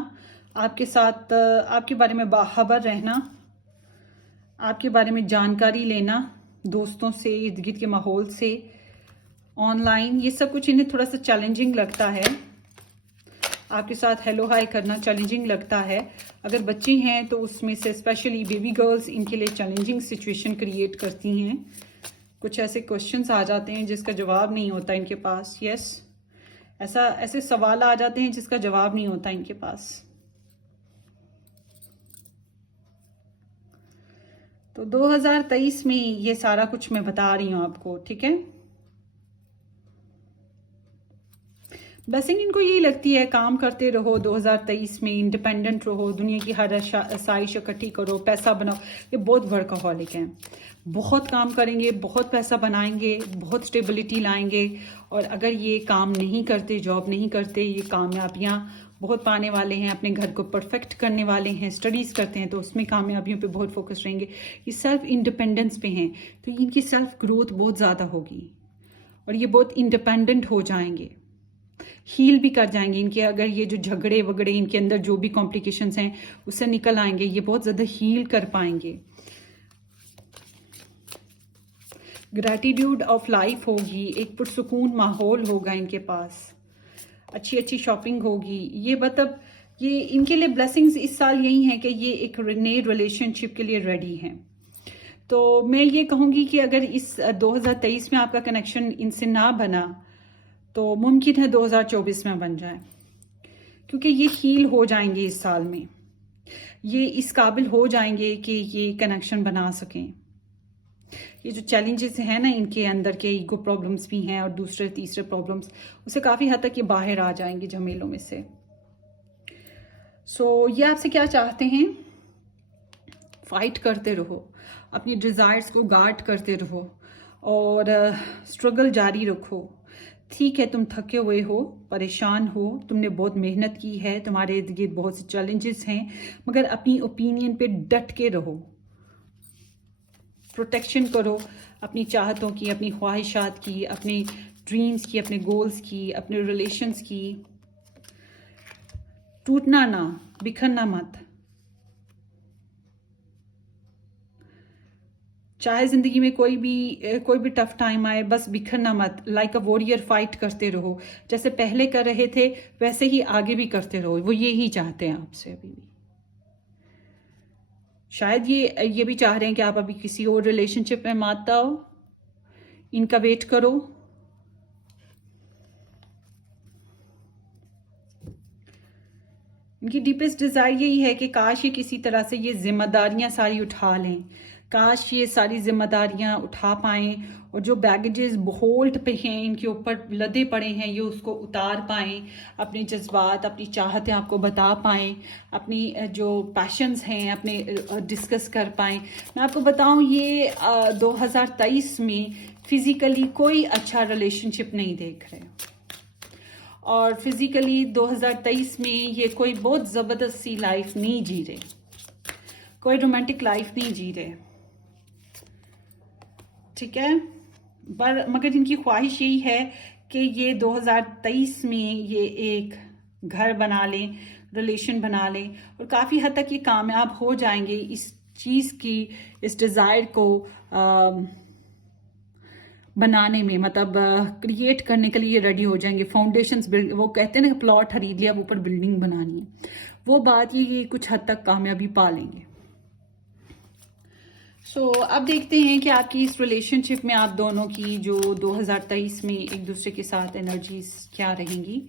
आपके साथ आपके बारे में बाखबर रहना, आपके बारे में जानकारी लेना, दोस्तों से, इर्द गिर्द के माहौल से, ऑनलाइन, ये सब कुछ इन्हें थोड़ा सा चैलेंजिंग लगता है। आपके साथ हेलो हाय करना चैलेंजिंग लगता है। अगर बच्चे हैं तो उसमें से स्पेशली बेबी गर्ल्स इनके लिए चैलेंजिंग सिचुएशन क्रिएट करती हैं। कुछ ऐसे क्वेश्चंस आ जाते हैं जिसका जवाब नहीं होता इनके पास। यस, ऐसे सवाल आ जाते हैं जिसका जवाब नहीं होता इनके पास। तो 2023 में ये सारा कुछ मैं बता रही हूं आपको, ठीक है। ब्लेसिंग इनको यही लगती है, काम करते रहो 2023 में, इंडिपेंडेंट रहो, दुनिया की हर आसाइश इकट्ठी करो, पैसा बनाओ। ये बहुत वर्कaholic हैं, बहुत काम करेंगे, बहुत पैसा बनाएंगे, बहुत स्टेबिलिटी लाएंगे। और अगर ये काम नहीं करते, जॉब नहीं करते, ये कामयाबियाँ बहुत पाने वाले हैं, अपने घर को परफेक्ट करने वाले हैं, स्टडीज़ करते हैं तो उसमें कामयाबियों पे बहुत फोकस रहेंगे। ये सेल्फ इंडिपेंडेंस पे हैं तो इनकी सेल्फ ग्रोथ बहुत ज़्यादा होगी और ये बहुत इंडिपेंडेंट हो जाएंगे। हील भी कर जाएंगे इनके, अगर ये जो झगड़े वगड़े इनके अंदर जो भी कॉम्प्लिकेशंस हैं उससे निकल आएंगे, ये बहुत ज़्यादा हील कर पाएंगे। ग्रैटिट्यूड ऑफ लाइफ होगी, एक पुरसुकून माहौल होगा इनके पास, अच्छी अच्छी शॉपिंग होगी। ये मतलब ये इनके लिए ब्लेसिंग्स इस साल यही हैं कि ये एक नए रिलेशनशिप के लिए रेडी हैं। तो मैं ये कहूँगी कि अगर इस 2023 में आपका कनेक्शन इनसे ना बना तो मुमकिन है 2024 में बन जाए, क्योंकि ये हील हो जाएंगे इस साल में, ये इस काबिल हो जाएंगे कि ये कनेक्शन बना सकें। ये जो चैलेंजेस हैं ना इनके अंदर के, ईगो प्रॉब्लम्स भी हैं और दूसरे तीसरे प्रॉब्लम्स, उससे काफ़ी हद तक ये बाहर आ जाएंगे झमेलों में से। ये आपसे क्या चाहते हैं? फाइट करते रहो, अपनी डिज़ायर्स को गार्ड करते रहो और स्ट्रगल जारी रखो। ठीक है, तुम थके हुए हो, परेशान हो, तुमने बहुत मेहनत की है, तुम्हारे इर्द गिर्द बहुत से चैलेंजेस हैं, मगर अपनी ओपिनियन पे डट के रहो, प्रोटेक्शन करो अपनी चाहतों की, अपनी ख्वाहिशात की, अपने ड्रीम्स की, अपने गोल्स की, अपने रिलेशंस की। टूटना ना, बिखरना मत। चाहे जिंदगी में कोई भी टफ टाइम आए, बस बिखरना मत। लाइक अ वॉरियर फाइट करते रहो, जैसे पहले कर रहे थे वैसे ही आगे भी करते रहो। वो ये ही चाहते हैं आपसे अभी भी। शायद ये भी चाह रहे हैं कि आप अभी किसी और रिलेशनशिप में मत आओ, इनका वेट करो। इनकी डीपेस्ट डिजायर यही है कि काश ये किसी तरह से ये जिम्मेदारियां सारी उठा लें, काश ये सारी जिम्मेदारियां उठा पाएं और जो बैगेजेस होल्ड पे हैं इनके ऊपर लदे पड़े हैं ये उसको उतार पाएं, अपने जज्बात, अपनी चाहतें आपको बता पाएं, अपनी जो पैशंस हैं अपने डिस्कस कर पाएं। मैं आपको बताऊं, ये 2023 में फिजिकली कोई अच्छा रिलेशनशिप नहीं देख रहे, और फिजिकली 2023 में ये कोई बहुत ज़बरदस्त सी लाइफ नहीं जी रहे, कोई रोमांटिक लाइफ नहीं जी रहे, ठीक है। पर मगर इनकी ख्वाहिश यही है कि ये 2023 में ये एक घर बना लें, रिलेशन बना लें, और काफ़ी हद तक ये कामयाब हो जाएंगे इस चीज़ की, इस डिज़ायर को बनाने में, मतलब क्रिएट करने के लिए रेडी हो जाएंगे। फाउंडेशंस बिल्ड, वो कहते हैं ना प्लॉट खरीद लिया, ऊपर बिल्डिंग बनानी है, वो बात ये कुछ हद तक कामयाबी पा लेंगे। अब देखते हैं कि आपकी इस रिलेशनशिप में आप दोनों की जो 2023 में एक दूसरे के साथ एनर्जीज क्या रहेंगी।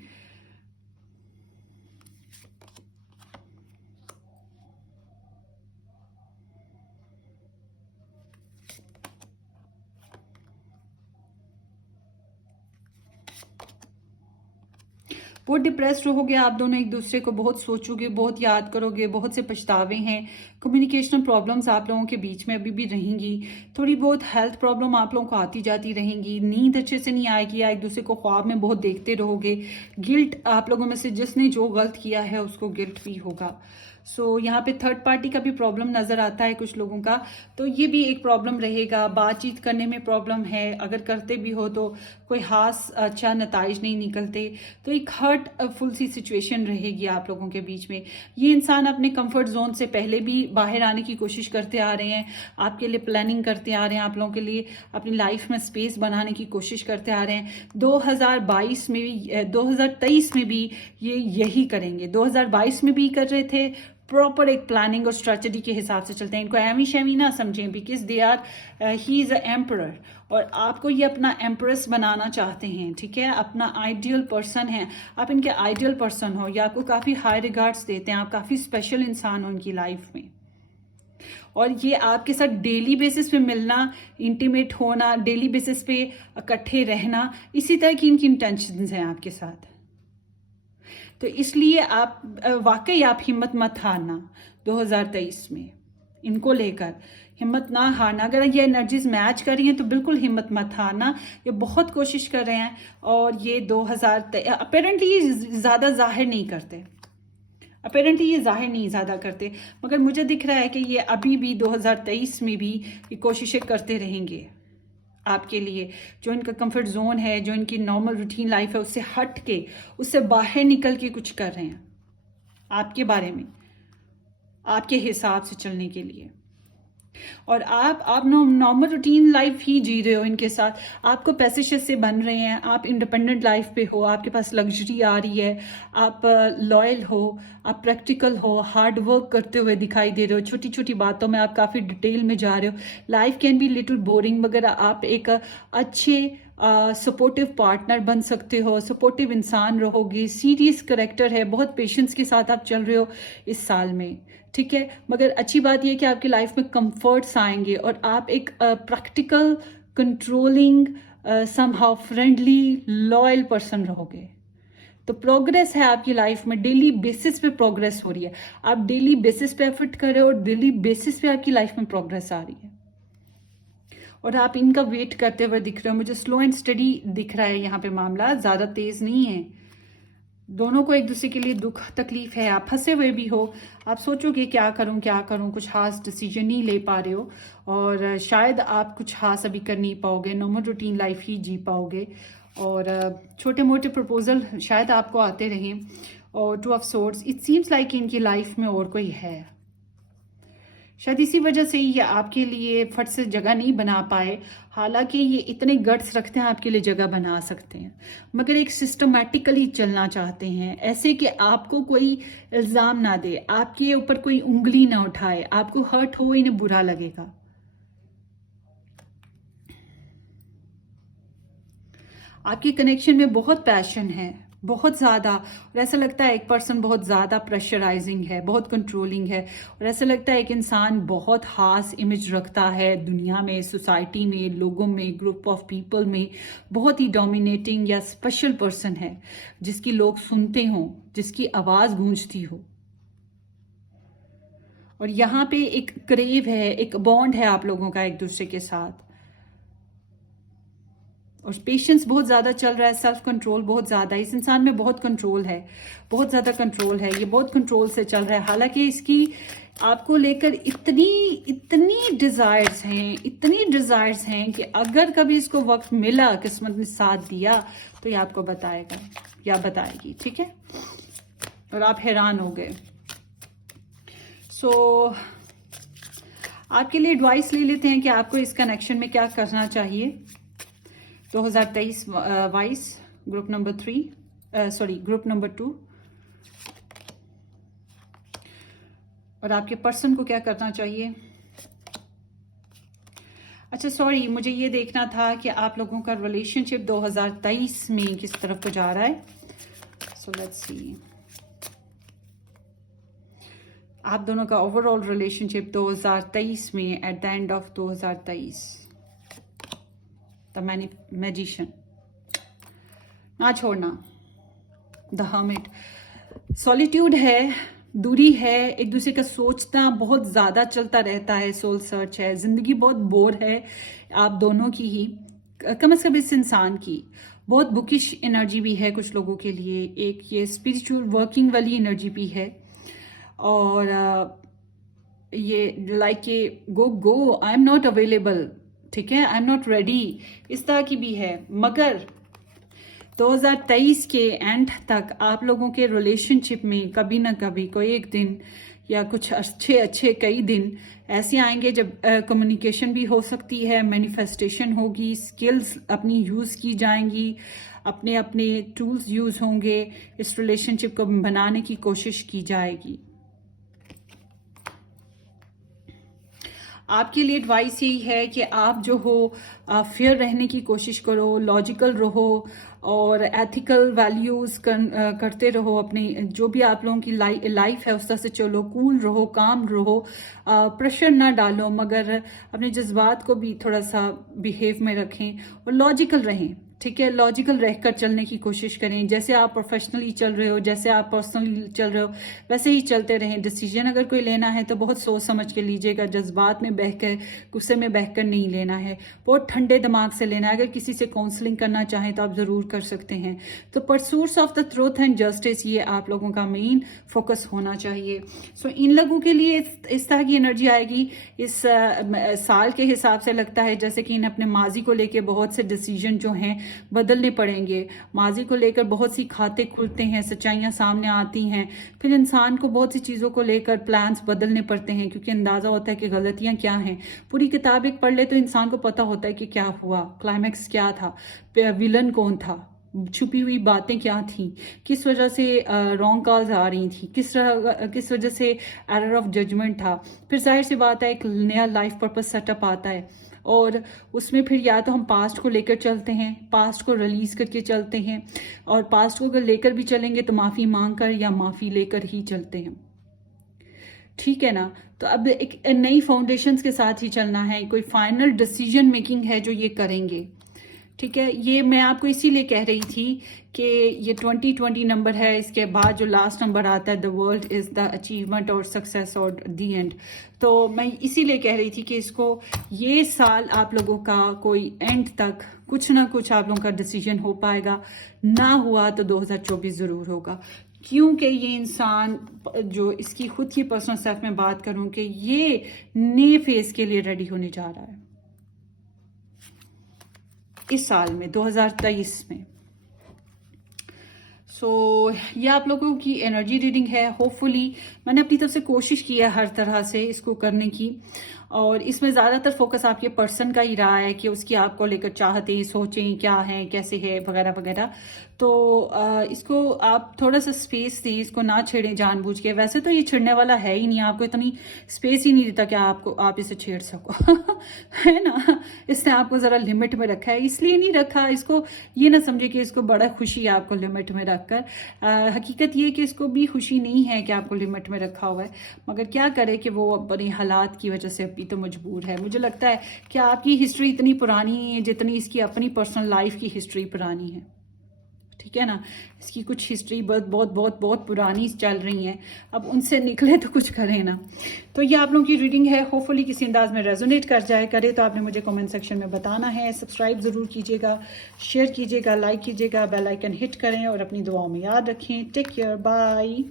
बहुत डिप्रेस्ड रहोगे आप दोनों, एक दूसरे को बहुत सोचोगे, बहुत याद करोगे, बहुत से पछतावे हैं। कम्युनिकेशन प्रॉब्लम्स आप लोगों के बीच में अभी भी रहेंगी, थोड़ी बहुत हेल्थ प्रॉब्लम आप लोगों को आती जाती रहेंगी, नींद अच्छे से नहीं आएगी, या एक दूसरे को ख्वाब में बहुत देखते रहोगे। गिल्ट, आप लोगों में से जिसने जो गलत किया है उसको गिल्ट भी होगा। यहाँ पे थर्ड पार्टी का भी प्रॉब्लम नजर आता है कुछ लोगों का, तो ये भी एक प्रॉब्लम रहेगा। बातचीत करने में प्रॉब्लम है, अगर करते भी हो तो कोई खास अच्छा नताइज नहीं निकलते, तो एक हर्टफुल सी सिचुएशन रहेगी आप लोगों के बीच में। ये इंसान अपने कंफर्ट जोन से पहले भी बाहर आने की कोशिश करते आ रहे हैं, आपके लिए प्लानिंग करते आ रहे हैं, आप लोगों के लिए अपनी लाइफ में स्पेस बनाने की कोशिश करते आ रहे हैं। 2022 में भी 2023 में भी ये यही करेंगे, 2022 में भी कर रहे थे। प्रॉपर एक प्लानिंग और स्ट्रेटजी के हिसाब से चलते हैं, इनको एमी शेमी ना समझें, because they are he is a emperor, और आपको ये अपना एम्प्रेस बनाना चाहते हैं, ठीक है, अपना आइडियल पर्सन है, आप इनके आइडियल पर्सन हो, या आपको काफ़ी हाई रिगार्ड्स देते हैं, आप काफ़ी स्पेशल इंसान हो इनकी लाइफ में, और ये आपके साथ डेली बेसिस पे मिलना, इंटीमेट होना, डेली बेसिस पे इकट्ठे रहना, इसी तरह की इनकी इंटेंशंस हैं आपके साथ। तो इसलिए आप वाकई आप हिम्मत मत हारना 2023 में, इनको लेकर हिम्मत ना हारना। अगर ये एनर्जीज मैच कर रही हैं तो बिल्कुल हिम्मत मत हारना, ये बहुत कोशिश कर रहे हैं, और ये 2000 अपेरेंटली ये ज़्यादा जाहिर नहीं करते, ज़्यादा करते, मगर मुझे दिख रहा है कि ये अभी भी 2023 में भी ये कोशिशें करते रहेंगे आपके लिए, जो इनका कंफर्ट जोन है, जो इनकी नॉर्मल रूटीन लाइफ है, उससे हट के, उससे बाहर निकल के कुछ कर रहे हैं आपके बारे में, आपके हिसाब से चलने के लिए। और आप नॉर्मल रूटीन लाइफ ही जी रहे हो इनके साथ, आपको पैसे शैसे बन रहे हैं, आप इंडिपेंडेंट लाइफ पे हो, आपके पास लग्जरी आ रही है, आप लॉयल हो, आप प्रैक्टिकल हो, हार्ड वर्क करते हुए दिखाई दे रहे हो, छोटी छोटी बातों में आप काफ़ी डिटेल में जा रहे हो। Life can be little boring, मगर आप एक अच्छे सपोर्टिव पार्टनर बन सकते हो, सपोर्टिव इंसान रहोगे, सीरियस करेक्टर है, बहुत पेशेंस के साथ आप चल रहे हो इस साल में, ठीक है। मगर अच्छी बात यह कि आपकी लाइफ में कंफर्ट्स आएंगे और आप एक practical, controlling, somehow friendly, loyal person रहोगे। तो प्रोग्रेस है आपकी लाइफ में, डेली बेसिस पे प्रोग्रेस हो रही है, आप डेली बेसिस पे एफर्ट कर रहे हो और डेली बेसिस पे आपकी लाइफ में प्रोग्रेस आ रही है और आप इनका वेट करते हुए दिख रहे हो। मुझे स्लो एंड स्टडी दिख रहा है यहाँ पे, मामला ज़्यादा तेज नहीं है। दोनों को एक दूसरे के लिए दुख तकलीफ है, आप फंसे हुए भी हो, आप सोचोगे क्या करूं, कुछ खास डिसीजन नहीं ले पा रहे हो और शायद आप कुछ खास अभी कर नहीं पाओगे, नॉर्मल रूटीन लाइफ ही जी पाओगे और छोटे मोटे प्रपोजल शायद आपको आते रहें। और two of swords, it seems like इनकी लाइफ में और कोई है, शायद इसी वजह से ये आपके लिए फट से जगह नहीं बना पाए। हालांकि ये इतने गट्स रखते हैं, आपके लिए जगह बना सकते हैं, मगर एक सिस्टमैटिकली चलना चाहते हैं, ऐसे कि आपको कोई इल्ज़ाम ना दे, आपके ऊपर कोई उंगली ना उठाए, आपको हर्ट हो, इन्हें बुरा लगेगा। आपके कनेक्शन में बहुत पैशन है, बहुत ज़्यादा, और ऐसा लगता है एक पर्सन बहुत ज़्यादा प्रेशराइजिंग है, बहुत कंट्रोलिंग है, और ऐसा लगता है एक इंसान बहुत खास इमेज रखता है दुनिया में, सोसाइटी में, लोगों में, ग्रुप ऑफ पीपल में, बहुत ही डोमिनेटिंग या स्पेशल पर्सन है जिसकी लोग सुनते हों, जिसकी आवाज़ गूंजती हो। और यहाँ पे एक क्रेव है, एक बॉन्ड है आप लोगों का एक दूसरे के साथ, और पेशेंस बहुत ज़्यादा चल रहा है, सेल्फ कंट्रोल बहुत ज़्यादा, इस इंसान में बहुत कंट्रोल है, बहुत ज़्यादा कंट्रोल है, ये बहुत कंट्रोल से चल रहा है। हालांकि इसकी आपको लेकर इतनी डिज़ायर्स हैं, इतनी डिज़ायर्स हैं कि अगर कभी इसको वक्त मिला, किस्मत ने साथ दिया, तो ये आपको बताएगा या बताएगी, ठीक है। और आप हैरान हो गए। सो आपके लिए एडवाइस ले लेते हैं कि आपको इस कनेक्शन में क्या करना चाहिए। 2023 vice group number group number 2, और आपके पर्सन को क्या करना चाहिए। अच्छा सॉरी, मुझे ये देखना था कि आप लोगों का रिलेशनशिप 2023 में किस तरफ को जा रहा है। सो लेट्स सी, आप दोनों का ओवरऑल रिलेशनशिप 2023 में, at the end of 2023, the magician, ना छोड़ना, द हर्मिट, सॉलिट्यूड है, दूरी है, एक दूसरे का सोचना बहुत ज़्यादा चलता रहता है, सोल सर्च है, ज़िंदगी बहुत बोर है आप दोनों की ही, कम से कम इस इंसान की। बहुत बुकिश एनर्जी भी है कुछ लोगों के लिए, एक ये स्पिरिचुअल वर्किंग वाली एनर्जी भी है, और ये लाइक ये गो आई एम नॉट अवेलेबल, ठीक है, आई एम नॉट रेडी, इस तरह की भी है। मगर 2023 के एंड तक आप लोगों के रिलेशनशिप में कभी ना कभी कोई एक दिन या कुछ अच्छे कई दिन ऐसे आएंगे जब कम्युनिकेशन भी हो सकती है, मैनिफेस्टेशन होगी, स्किल्स अपनी यूज़ की जाएंगी, अपने अपने टूल्स यूज़ होंगे, इस रिलेशनशिप को बनाने की कोशिश की जाएगी। आपके लिए एडवाइस यही है कि आप जो हो फेयर रहने की कोशिश करो, लॉजिकल रहो और एथिकल वैल्यूज़ करते रहो, अपने जो भी आप लोगों की लाइफ है उस तरह से चलो, कूल रहो, काम रहो, प्रेशर ना डालो, मगर अपने जज्बात को भी थोड़ा सा बिहेव में रखें और लॉजिकल रहें, ठीक है, लॉजिकल रहकर चलने की कोशिश करें। जैसे आप प्रोफेशनली चल रहे हो, जैसे आप पर्सनली चल रहे हो, वैसे ही चलते रहें। डिसीजन अगर कोई लेना है तो बहुत सोच समझ के लीजिएगा, जज्बात में बहकर, गुस्से में बहकर नहीं लेना है, बहुत ठंडे दिमाग से लेना है। अगर किसी से काउंसलिंग करना चाहें तो आप ज़रूर कर सकते हैं। तो pursuits of the truth and justice, ये आप लोगों का मेन फोकस होना चाहिए। सो इन लोगों के लिए इस तरह की एनर्जी आएगी इस साल के हिसाब से। लगता है जैसे कि इन्हें अपने माजी को लेके बहुत से डिसीजन जो हैं बदलने पड़ेंगे। माजी को लेकर बहुत सी खाते खुलते हैं, सच्चाइयाँ सामने आती हैं, फिर इंसान को बहुत सी चीज़ों को लेकर प्लान्स बदलने पड़ते हैं, क्योंकि अंदाज़ा होता है कि गलतियाँ क्या हैं। पूरी किताब एक पढ़ ले तो इंसान को पता होता है कि क्या हुआ, क्लाइमैक्स क्या था, विलन कौन था, छुपी हुई बातें क्या थी, किस वजह से रॉन्ग कॉल्स आ रही थी, किस वजह से एरर ऑफ जजमेंट था। फिर जाहिर सी बात है एक नया लाइफ पर्पस सेटअप आता है, और उसमें फिर या तो हम पास्ट को लेकर चलते हैं, पास्ट को रिलीज करके चलते हैं, और पास्ट को अगर लेकर भी चलेंगे तो माफ़ी मांग कर या माफ़ी लेकर ही चलते हैं। ठीक है ना। तो अब एक नई फाउंडेशंस के साथ ही चलना है, कोई फाइनल डिसीजन मेकिंग है जो ये करेंगे। ठीक है, ये मैं आपको इसीलिए कह रही थी कि ये 2020 नंबर है, इसके बाद जो लास्ट नंबर आता है the world is the achievement और सक्सेस और द एंड। तो मैं इसीलिए कह रही थी कि इसको ये साल आप लोगों का कोई एंड तक कुछ ना कुछ आप लोगों का डिसीजन हो पाएगा। ना हुआ तो 2024 ज़रूर होगा, क्योंकि ये इंसान जो इसकी खुद की पर्सनल सेल्फ में बात करूं कि ये नए फेज के लिए रेडी होने जा रहा है इस साल में 2023 में। सो ये आप लोगों की एनर्जी रीडिंग है। होपफुली मैंने अपनी तरफ से कोशिश की है हर तरह से इसको करने की, और इसमें ज़्यादातर फोकस आपके पर्सन का ही रहा है कि उसकी आपको लेकर चाहते सोचें क्या है, कैसे है, वगैरह वगैरह। तो इसको आप थोड़ा सा स्पेस दें, इसको ना छेड़ें जानबूझ के। वैसे तो ये छेड़ने वाला है ही नहीं, आपको इतनी स्पेस ही नहीं देता कि आप इसे छेड़ सको है ना। इसने आपको ज़रा लिमिट में रखा है, इसलिए नहीं रखा इसको, ये ना समझे कि इसको बड़ा खुशी है आपको लिमिट में रखकर। हकीकत ये कि इसको भी खुशी नहीं है कि आपको लिमिट में रखा हुआ है, मगर क्या करे कि वो अपने हालात की वजह से अभी तो मजबूर है। मुझे लगता है कि आपकी हिस्ट्री इतनी पुरानी है जितनी इसकी अपनी पर्सनल लाइफ की हिस्ट्री पुरानी है। ठीक है ना, इसकी कुछ हिस्ट्री बहुत बहुत बहुत बहुत पुरानी चल रही है, अब उनसे निकले तो कुछ करें ना। तो ये आप लोगों की रीडिंग है, होपफुली किसी अंदाज में रेजोनेट कर जाए। करे तो आपने मुझे कमेंट सेक्शन में बताना है। सब्सक्राइब ज़रूर कीजिएगा, शेयर कीजिएगा, लाइक कीजिएगा, बेल आइकन हिट करें, और अपनी दुआओं में याद रखें। Take care, bye.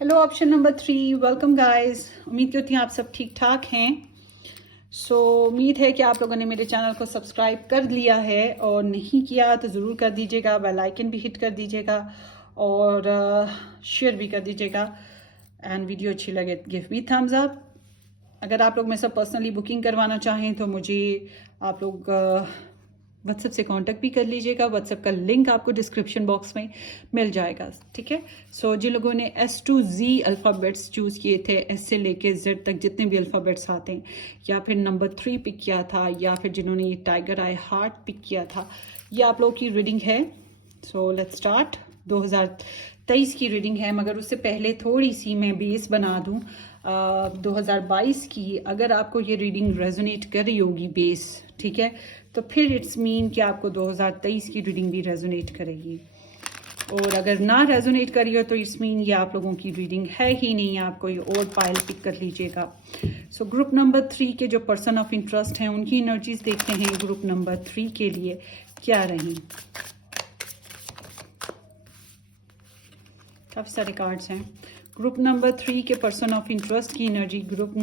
Hello option number 3, welcome guys. उम्मीद करती हूँ आप सब ठीक ठाक हैं। सो उम्मीद है कि आप लोगों ने मेरे चैनल को सब्सक्राइब कर लिया है, और नहीं किया तो ज़रूर कर दीजिएगा। बेल आइकन भी हिट कर दीजिएगा, और शेयर भी कर दीजिएगा। एंड वीडियो अच्छी लगे गिव मी थम्स अप। अगर आप लोग मेरे साथ पर्सनली बुकिंग करवाना चाहें तो मुझे आप लोग व्हाट्सएप से कांटेक्ट भी कर लीजिएगा। व्हाट्सएप का लिंक आपको डिस्क्रिप्शन बॉक्स में मिल जाएगा। ठीक है। सो जिन लोगों ने S to Z alphabets choose किए थे, S से लेके Z तक जितने भी अल्फ़ाबेट्स आते हैं, या फिर नंबर 3 पिक किया था, या फिर जिन्होंने ये टाइगर आई हार्ट पिक किया था, ये आप लोगों की रीडिंग है। So let's start. 2023 की रीडिंग है, मगर उससे पहले थोड़ी सी मैं बेस बना दूँ 2022 की। अगर आपको ये रीडिंग रेजोनेट कर रही होगी बेस, ठीक है, तो फिर इट्स मीन कि आपको 2023 की रीडिंग भी रेजोनेट करेगी। और अगर ना रेजोनेट करी हो तो इट्स मीन ये आप लोगों की रीडिंग है ही नहीं, आप कोई और पाइल पिक कर लीजिएगा। सो ग्रुप नंबर 3 के जो पर्सन ऑफ इंटरेस्ट हैं उनकी एनर्जीज देखते हैं ग्रुप नंबर 3 के लिए क्या रही। काफ़ी सारे कार्ड्स हैं। ग्रुप नंबर 3 के पर्सन ऑफ इंटरेस्ट की एनर्जी ग्रुप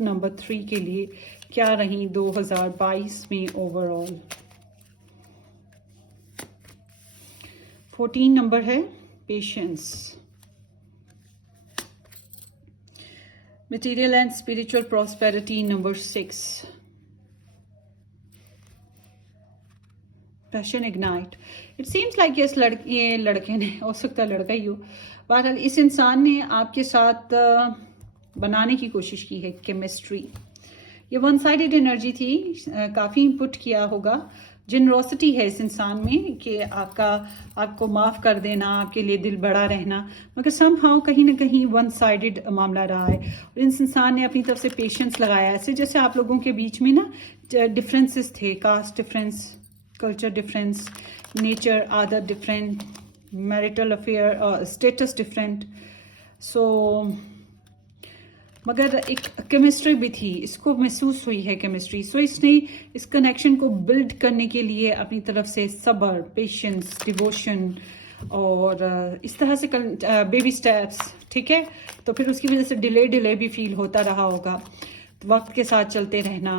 नंबर 3 के लिए क्या रही 2022 में ओवरऑल। 14 नंबर है patience. Material and spiritual prosperity number 6। Passion ignite. It seems like ये लड़के ने, हो सकता है लड़का ही हो, बहरहाल इस इंसान ने आपके साथ बनाने की कोशिश की है केमिस्ट्री। ये वन साइडेड एनर्जी थी, काफ़ी इनपुट किया होगा। जनरोसिटी है इस इंसान में कि आपको माफ़ कर देना, आपके लिए दिल बड़ा रहना, मगर समहाउ कहीं ना कहीं वन साइडेड मामला रहा है। और इस इंसान ने अपनी तरफ से पेशेंस लगाया, ऐसे जैसे आप लोगों के बीच में ना डिफरेंसेस थे, caste difference, culture difference, nature आदत different, marital affair status different. So मगर एक केमिस्ट्री भी थी, इसको महसूस हुई है केमिस्ट्री। सो इसने इस कनेक्शन को बिल्ड करने के लिए अपनी तरफ से सब्र, पेशेंस, डिवोशन और इस तरह से बेबी स्टेप्स, ठीक है। तो फिर उसकी वजह से डिले भी फील होता रहा होगा। तो वक्त के साथ चलते रहना,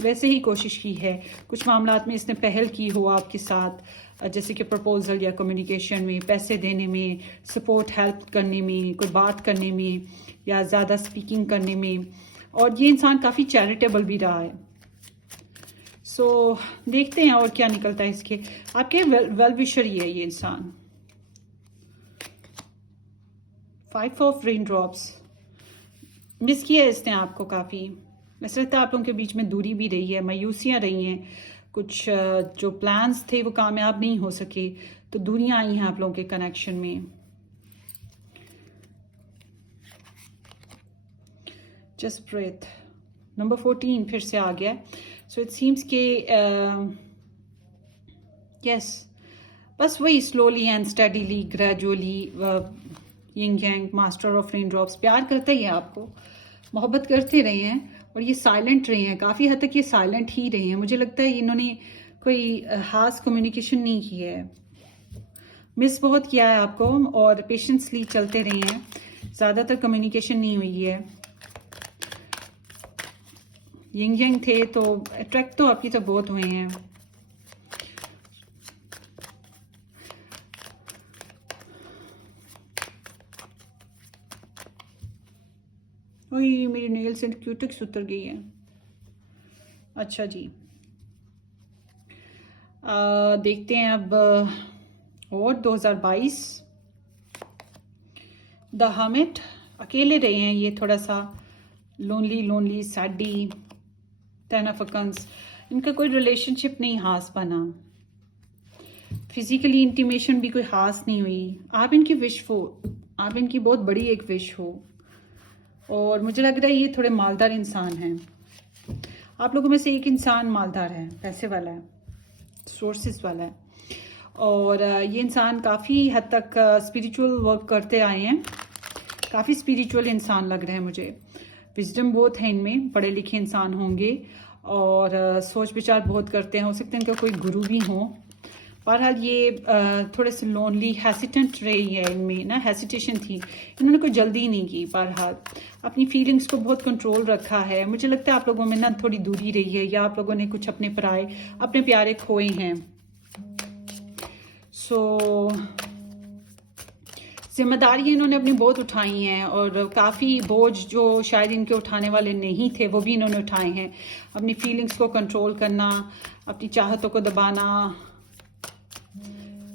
वैसे ही कोशिश की है। कुछ मामलात में इसने पहल की हो आपके साथ, जैसे कि प्रपोजल या कम्युनिकेशन में, पैसे देने में, सपोर्ट हेल्प करने में, कोई बात करने में या ज़्यादा स्पीकिंग करने में। और ये इंसान काफ़ी चैरिटेबल भी रहा है। सो देखते हैं और क्या निकलता है इसके। आपके वेल विशर ही है ये इंसान। 5 ऑफ रेन ड्रॉप्स। मिस किया है इसने आपको काफ़ी। ऐसा लगता है आप लोगों के बीच में दूरी भी रही है, मायूसियाँ रही हैं, कुछ जो प्लान्स थे वो कामयाब नहीं हो सके, तो दूरियां आई हैं आप लोगों के कनेक्शन में। जस्ट ब्रेथ नंबर 14 फिर से आ गया। सो इट सीम्स के यस, बस वही slowly and steadily, gradually, Ying Yang, master of rain drops, प्यार करते ही है आपको, मोहब्बत करते रहे हैं। और ये साइलेंट रहे हैं, काफ़ी हद तक ये साइलेंट ही रहे हैं। मुझे लगता है इन्होंने कोई खास कम्युनिकेशन नहीं की है, मिस बहुत किया है आपको, और पेशेंसली चलते रहे हैं, ज़्यादातर कम्युनिकेशन नहीं हुई है। यंग यंग थे तो अट्रैक्ट तो आपकी तरफ बहुत हुए हैं। वही मेरी नेल से क्यूटिक्स उतर गई है। अच्छा जी, देखते हैं अब। और 2022 द हर्मिट, अकेले रहे हैं ये, थोड़ा सा लोनली सैडी। 10 ऑफ वंस, इनका कोई रिलेशनशिप नहीं खास बना, फिजिकली इंटीमेशन भी कोई खास नहीं हुई। आप इनकी विश हो, आप इनकी बहुत बड़ी एक विश हो, और मुझे लग रहा है ये थोड़े मालदार इंसान हैं। आप लोगों में से एक इंसान मालदार है, पैसे वाला है, सोर्सेस वाला है, और ये इंसान काफ़ी हद तक स्पिरिचुअल वर्क करते आए हैं। काफ़ी स्पिरिचुअल इंसान लग रहे हैं मुझे, विजडम बहुत है इनमें, पढ़े लिखे इंसान होंगे, और सोच विचार बहुत करते हैं। हो सकता है इनका कोई गुरु भी हो। बहरहाल ये थोड़े से लोनली, हेसिटेंट रही है इनमें ना, हेसिटेशन थी, इन्होंने कोई जल्दी नहीं की। बहरहाल अपनी फीलिंग्स को बहुत कंट्रोल रखा है। मुझे लगता है आप लोगों में ना थोड़ी दूरी रही है, या आप लोगों ने कुछ अपने प्यारे खोए हैं। सो जिम्मेदारियाँ इन्होंने अपनी बहुत उठाई हैं, और काफ़ी बोझ जो शायद इनके उठाने वाले नहीं थे वो भी इन्होंने उठाए हैं। अपनी फीलिंग्स को कंट्रोल करना, अपनी चाहतों को दबाना,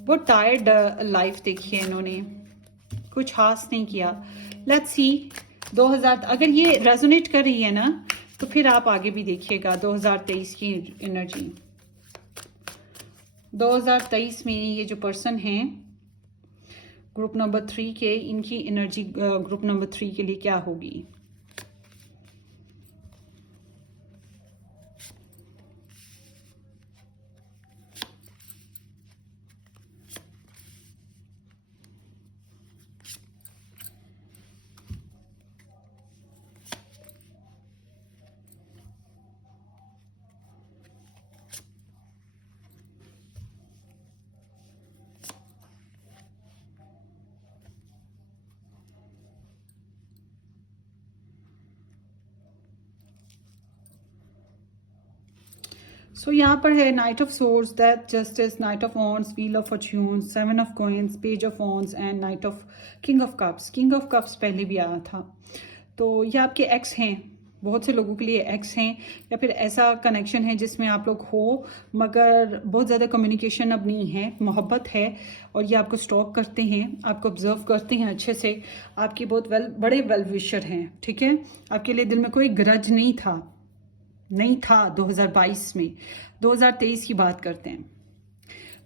बहुत टायर्ड लाइफ देखी है इन्होंने, कुछ खास नहीं किया। लेट्स सी 2000, अगर ये रेजोनेट कर रही है ना, तो फिर आप आगे भी देखिएगा 2023 की एनर्जी। 2023 में ये जो पर्सन हैं ग्रुप नंबर 3 के, इनकी एनर्जी ग्रुप नंबर 3 के लिए क्या होगी। सो यहाँ पर है night of source, that justice, night of wands, wheel of Fortune, 7 of coins, page of wands and night of king of cups. King of cups पहले भी आया था। तो ये आपके एक्स हैं, बहुत से लोगों के लिए एक्स हैं, या फिर ऐसा कनेक्शन है जिसमें आप लोग हो मगर बहुत ज़्यादा कम्युनिकेशन अब नहीं है, मोहब्बत है और ये आपको स्टॉक करते हैं, आपको ऑब्जर्व करते हैं अच्छे से, आपके बहुत बड़े वेल विशर हैं, ठीक है। आपके लिए दिल में कोई ग्रज नहीं था 2022 में। 2023 की बात करते हैं।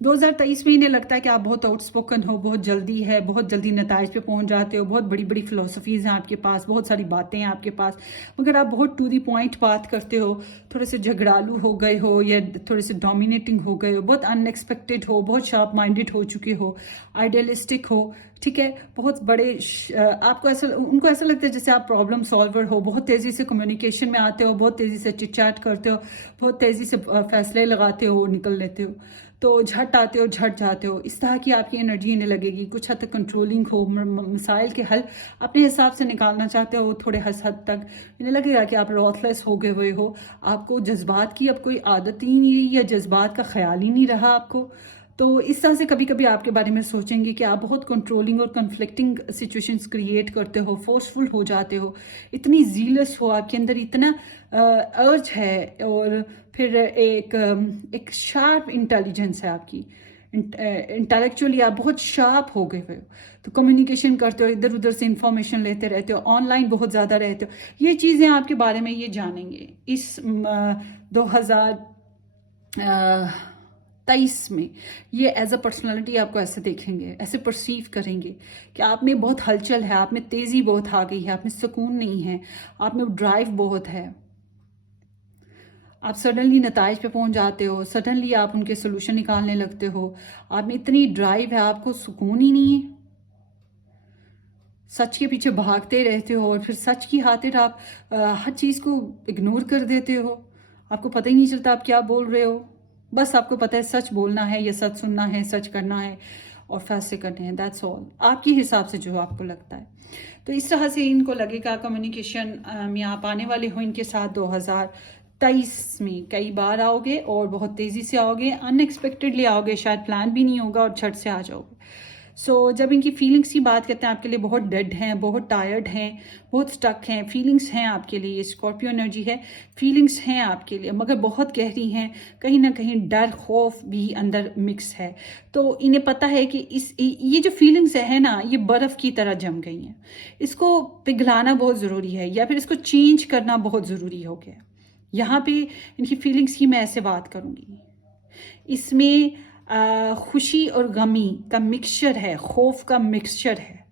2023 में इन्हें लगता है कि आप बहुत आउटस्पोकन हो, बहुत जल्दी नताइज पे पहुंच जाते हो, बहुत बड़ी बड़ी फिलोसफीज़ हैं आपके पास, बहुत सारी बातें हैं आपके पास, मगर आप बहुत टू दी पॉइंट बात करते हो, थोड़े से झगड़ालू हो गए हो या थोड़े से डोमिनेटिंग हो गए हो, बहुत अनएक्सपेक्टेड हो, बहुत शार्प माइंडेड हो चुके हो, आइडियलिस्टिक हो, ठीक है। बहुत बड़े उनको ऐसा लगता है जैसे आप प्रॉब्लम सॉल्वर हो, बहुत तेज़ी से कम्युनिकेशन में आते हो, बहुत तेज़ी से चिट चैट करते हो, बहुत तेज़ी से फैसले लगाते हो, निकल लेते हो, तो झट आते हो झट जाते हो। इस तरह की आपकी एनर्जी इन्हें लगेगी। कुछ हद तक कंट्रोलिंग हो, मसाइल के हल अपने हिसाब से निकालना चाहते हो थोड़े हद तक। इन्हें लगेगा कि आप रॉथलेस हो गए हुए हो, आपको जज्बात की अब कोई आदत ही नहीं रही या जज्बात का ख्याल ही नहीं रहा आपको। तो इस तरह से कभी कभी आपके बारे में सोचेंगे कि आप बहुत कंट्रोलिंग और कन्फ्लिक्टिंग सिचुएशंस क्रिएट करते हो, फोर्सफुल हो जाते हो, इतनी जीलस हो, आपके अंदर इतना अर्ज है, और फिर एक शार्प इंटेलिजेंस है आपकी, इंटेलेक्चुअली आप बहुत शार्प हो गए हुए हो। तो कम्युनिकेशन करते हो, इधर उधर से इंफॉर्मेशन लेते रहते हो, ऑनलाइन बहुत ज़्यादा रहते हो। ये चीज़ें आपके बारे में ये जानेंगे इस 2023 में। ये एज अ पर्सनालिटी आपको ऐसे देखेंगे, ऐसे परसीव करेंगे कि आप में बहुत हलचल है, आप में तेज़ी बहुत आ गई है, आप में सुकून नहीं है, आप में ड्राइव बहुत है, आप सडनली नताइज पे पहुंच जाते हो, सडनली आप उनके सोल्यूशन निकालने लगते हो, आप में इतनी ड्राइव है, आपको सुकून ही नहीं है, सच के पीछे भागते रहते हो और फिर सच की खातिर आप हर चीज़ को इग्नोर कर देते हो, आपको पता ही नहीं चलता आप क्या बोल रहे हो। बस आपको पता है सच बोलना है या सच सुनना है, सच करना है और फैसले करने हैं, दैट्स ऑल, आपके हिसाब से जो आपको लगता है। तो इस तरह से इनको लगेगा कम्युनिकेशन में आप आने वाले हो इनके साथ 2023 में कई बार आओगे और बहुत तेज़ी से आओगे, अनएक्सपेक्टेडली आओगे, शायद प्लान भी नहीं होगा और झट से आ जाओगे। सो जब इनकी फीलिंग्स की बात करते हैं, आपके लिए बहुत डेड हैं, बहुत टायर्ड हैं, बहुत स्टक हैं, फीलिंग्स हैं आपके लिए, ये स्कॉर्पियो एनर्जी है, फीलिंग्स हैं आपके लिए मगर बहुत गहरी हैं, कहीं ना कहीं डर खौफ भी अंदर मिक्स है। तो इन्हें पता है कि ये जो फीलिंग्स है ना, ये बर्फ़ की तरह जम गई हैं, इसको पिघलाना बहुत ज़रूरी है या फिर इसको चेंज करना बहुत ज़रूरी हो गया। यहाँ पे इनकी फीलिंग्स की मैं ऐसे बात करूँगी, इसमें खुशी और गमी का मिक्सचर है, खौफ का मिक्सचर है।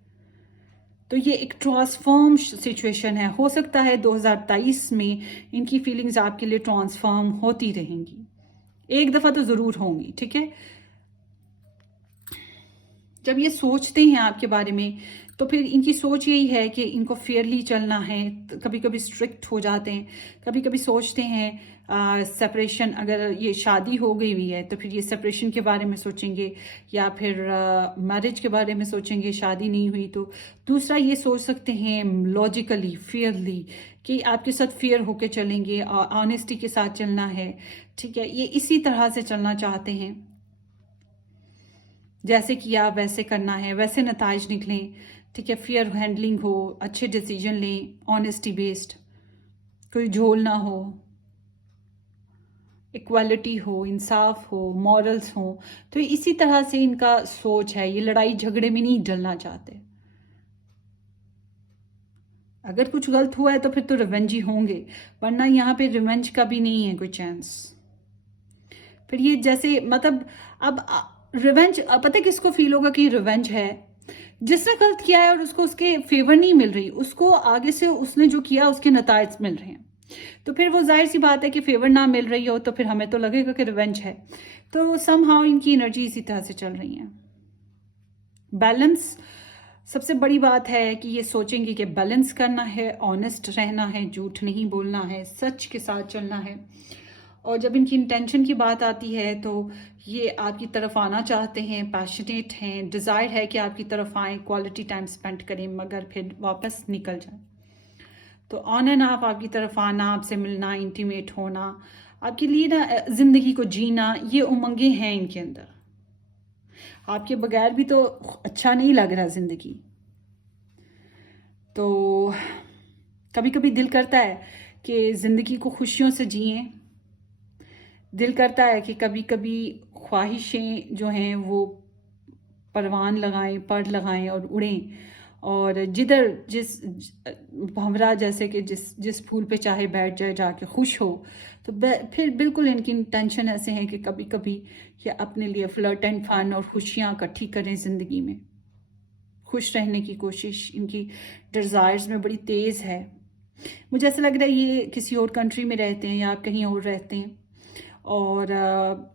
तो ये एक ट्रांसफॉर्म सिचुएशन है। हो सकता है 2023 में इनकी फीलिंग्स आपके लिए ट्रांसफॉर्म होती रहेंगी, एक दफ़ा तो ज़रूर होंगी, ठीक है। जब ये सोचते हैं आपके बारे में तो फिर इनकी सोच यही है कि इनको फेयरली चलना है, कभी कभी स्ट्रिक्ट हो जाते हैं, कभी कभी सोचते हैं सेपरेशन, अगर ये शादी हो गई हुई है तो फिर ये सेपरेशन के बारे में सोचेंगे या फिर मैरिज के बारे में सोचेंगे, शादी नहीं हुई तो। दूसरा ये सोच सकते हैं लॉजिकली, फेयरली, कि आपके साथ फेयर होके चलेंगे, ऑनेस्टी के साथ चलना है, ठीक है। ये इसी तरह से चलना चाहते हैं, जैसे कि आप वैसे करना है, वैसे नताइज निकलें, ठीक है। फेयर हैंडलिंग हो, अच्छे डिसीजन लें, ऑनेस्टी बेस्ड, कोई झोल ना हो, इक्वालिटी हो, इंसाफ हो, मॉरल्स हो। तो इसी तरह से इनका सोच है, ये लड़ाई झगड़े में नहीं डलना चाहते। अगर कुछ गलत हुआ है तो फिर तो रिवेंज होंगे, वरना यहाँ पे रिवेंज का भी नहीं है कोई चांस। फिर ये जैसे मतलब अब रिवेंज, पता है किसको फील होगा कि रिवेंज है? जिसने गलत किया है और उसको उसके फेवर नहीं मिल रही, उसको आगे से उसने जो किया उसके नताइज मिल रहे हैं, तो फिर वो जाहिर सी बात है कि फेवर ना मिल रही हो तो फिर हमें तो लगेगा कि रिवेंज है। तो समहाउ इनकी एनर्जी इसी तरह से चल रही है। बैलेंस सबसे बड़ी बात है कि ये सोचेंगे कि बैलेंस करना है, ऑनेस्ट रहना है, झूठ नहीं बोलना है, सच के साथ चलना है। और जब इनकी इंटेंशन की बात आती है तो ये आपकी तरफ आना चाहते हैं, पैशनेट हैं, डिज़ायर है कि आपकी तरफ आएँ, क्वालिटी टाइम स्पेंड करें, मगर फिर वापस निकल जाएं। तो ऑन एंड ऑफ आपकी तरफ आना, आपसे मिलना, इंटीमेट होना, आपके लिए ना ज़िंदगी को जीना, ये उमंगें हैं इनके अंदर। आपके बगैर भी तो अच्छा नहीं लग रहा ज़िंदगी। तो कभी कभी दिल करता है कि ज़िंदगी को खुशियों से जिएं। दिल करता है कि कभी कभी ख्वाहिशें जो हैं वो परवान लगाएं, पर लगाएं और उड़ें, और जिधर भंवरा जैसे कि जिस जिस फूल पे चाहे बैठ जाए जाके खुश हो। तो फिर बिल्कुल इनकी इंटेंशन ऐसे हैं कि कभी कभी ये अपने लिए फ्लर्ट एंड फन और खुशियाँ इकट्ठी करें ज़िंदगी में। खुश रहने की कोशिश इनकी डिज़ायर्स में बड़ी तेज़ है। मुझे ऐसा लग रहा है ये किसी और कंट्री में रहते हैं या आप कहीं और रहते हैं, और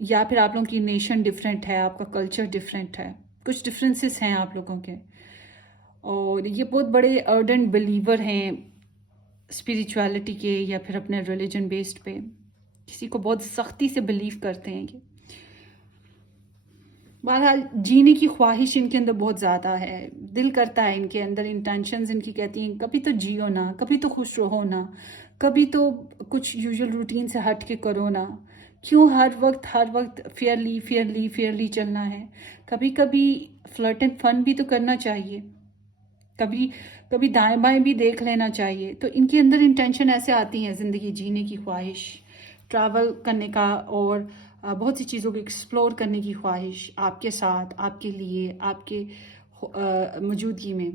या फिर आप लोगों की नेशन डिफरेंट है, आपका कल्चर डिफरेंट है, कुछ डिफरेंसेस हैं आप लोगों के। और ये बहुत बड़े अर्डेंट बिलीवर हैं स्पिरिचुअलिटी के या फिर अपने रिलीजन बेस्ड पे। किसी को बहुत सख्ती से बिलीव करते हैं ये। बहरहाल जीने की ख्वाहिश इनके अंदर बहुत ज़्यादा है। दिल करता है इनके अंदर, इंटेंशंस इनकी कहती हैं कभी तो जियो ना, कभी तो खुश रहो ना, कभी तो कुछ यूजुअल रूटीन से हट के करो ना। क्यों हर वक्त फेयरली फेयरली फेयरली चलना है? कभी कभी फ्लर्ट एंड फन भी तो करना चाहिए। कभी कभी दाएं बाएं भी देख लेना चाहिए। तो इनके अंदर इंटेंशन ऐसे आती हैं, ज़िंदगी जीने की ख्वाहिश, ट्रैवल करने का, और बहुत सी चीज़ों को एक्सप्लोर करने की ख्वाहिश आपके साथ, आपके लिए, आपके मौजूदगी में,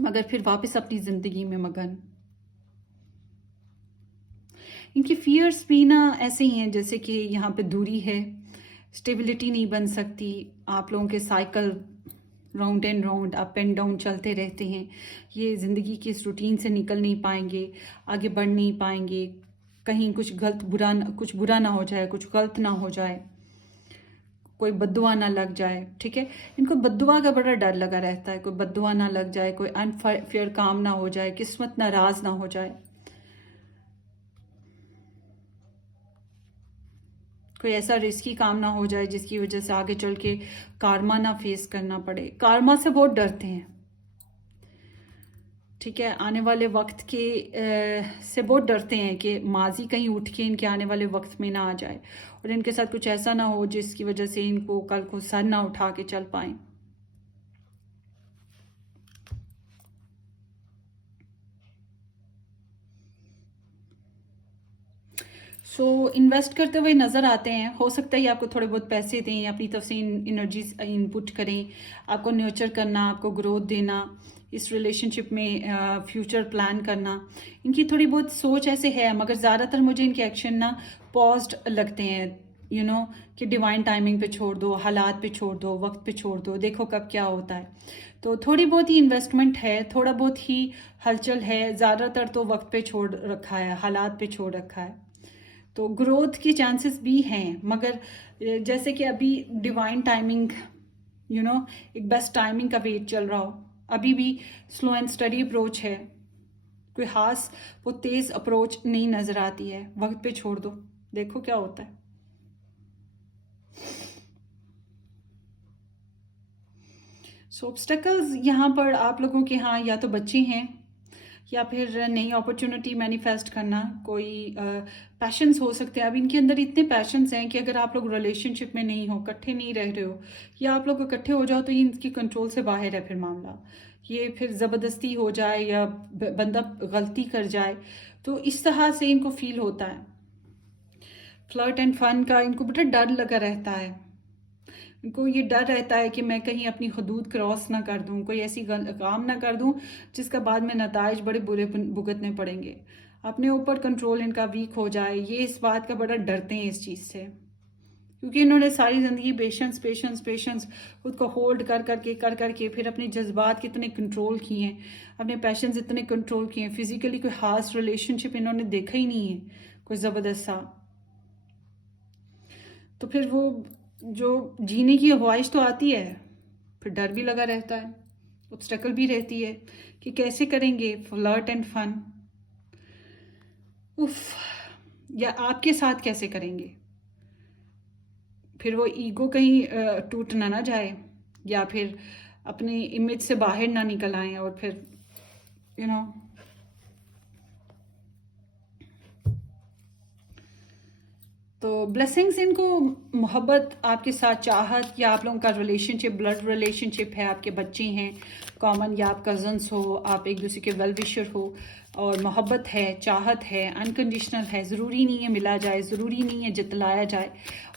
मगर फिर वापस अपनी ज़िंदगी में मगन। इनकी फियर्स भी ना ऐसे ही हैं जैसे कि यहाँ पे दूरी है, स्टेबिलिटी नहीं बन सकती, आप लोगों के cycle round and round, up and down चलते रहते हैं। ये ज़िंदगी की इस रूटीन से निकल नहीं पाएंगे, आगे बढ़ नहीं पाएंगे। कहीं कुछ बुरा ना हो जाए, कुछ गलत ना हो जाए, कोई बद्दुआ ना लग जाए। ठीक है, इनको बद्दुआ का बड़ा डर लगा रहता है। कोई बद्दुआ ना लग जाए, कोई अनफेयर काम ना हो जाए, किस्मत नाराज ना हो जाए, कोई ऐसा रिस्की काम ना हो जाए जिसकी वजह से आगे चल के कार्मा ना फेस करना पड़े। कार्मा से बहुत डरते हैं। ठीक है, आने वाले वक्त के से बहुत डरते हैं कि माजी कहीं उठ के इनके आने वाले वक्त में ना आ जाए, और इनके साथ कुछ ऐसा ना हो जिसकी वजह से इनको कल को सर ना उठा के चल पाएं। इन्वेस्ट करते हुए नज़र आते हैं। हो सकता है आपको थोड़े बहुत पैसे दें, अपनी तरफ से एनर्जी इनपुट करें, आपको न्योचर करना, आपको ग्रोथ देना, इस रिलेशनशिप में फ्यूचर प्लान करना। इनकी थोड़ी बहुत सोच ऐसे है, मगर ज़्यादातर मुझे इनके एक्शन ना पॉज्ड लगते हैं। कि डिवाइन टाइमिंग पे छोड़ दो, हालात पे छोड़ दो, वक्त पे छोड़ दो, देखो कब क्या होता है। तो थोड़ी बहुत ही इन्वेस्टमेंट है, थोड़ा बहुत ही हलचल है, ज़्यादातर तो वक्त पे छोड़ रखा है, हालात पे छोड़ रखा है। तो ग्रोथ के चांसेस भी हैं, मगर जैसे कि अभी डिवाइन टाइमिंग, एक बेस्ट टाइमिंग का वेट चल रहा हो, अभी भी स्लो एंड स्टडी अप्रोच है, कोई खास वो तेज अप्रोच नहीं नजर आती है। वक्त पे छोड़ दो, देखो क्या होता है। ऑब्स्टेकल्स यहाँ पर आप लोगों के यहाँ या तो बच्चे हैं, या फिर नई अपॉर्चुनिटी मैनिफेस्ट करना, कोई पैशंस हो सकते हैं। अब इनके अंदर इतने पैशंस हैं कि अगर आप लोग रिलेशनशिप में नहीं हो, इकट्ठे नहीं रह रहे हो, या आप लोग इकट्ठे हो जाओ तो ये इनकी कंट्रोल से बाहर है। फिर मामला ये फिर ज़बरदस्ती हो जाए या बंदा गलती कर जाए, तो इस तरह से इनको फील होता है। फ्लर्ट एंड फन का इनको बड़ा डर लगा रहता है। इनको ये डर रहता है कि मैं कहीं अपनी हदूद क्रॉस ना कर दूं, कोई ऐसी काम ना कर दूं जिसका बाद में नताइज बड़े बुरे भुगतने पड़ेंगे, अपने ऊपर कंट्रोल इनका वीक हो जाए। ये इस बात का बड़ा डरते हैं इस चीज़ से, क्योंकि इन्होंने सारी ज़िंदगी पेशेंस पेशेंस पेशेंस खुद को होल्ड कर करके फिर अपने जज्बात कितने कंट्रोल किए हैं, अपने पैशंस इतने कंट्रोल किए हैं। फिजिकली कोई खास रिलेशनशिप इन्होंने देखा ही नहीं है, कोई ज़बरदस्त सा। तो फिर वो जो जीने की ख्वाहिश तो आती है, फिर डर भी लगा रहता है, ऑब्स्टेकल भी रहती है कि कैसे करेंगे फ्लर्ट एंड फन। उफ, या आपके साथ कैसे करेंगे? फिर वो ईगो कहीं टूटना ना जाए, या फिर अपनी इमेज से बाहर ना निकल आए, और फिर यू नो तो ब्लेसिंग्स इनको मोहब्बत, आपके साथ चाहत, या आप लोगों का रिलेशनशिप ब्लड रिलेशनशिप है, आपके बच्चे हैं कॉमन, या आप कज़न्स हो, आप एक दूसरे के वेल विशर हो, और मोहब्बत है, चाहत है, अनकंडीशनल है। ज़रूरी नहीं है मिला जाए, ज़रूरी नहीं है जितलाया जाए,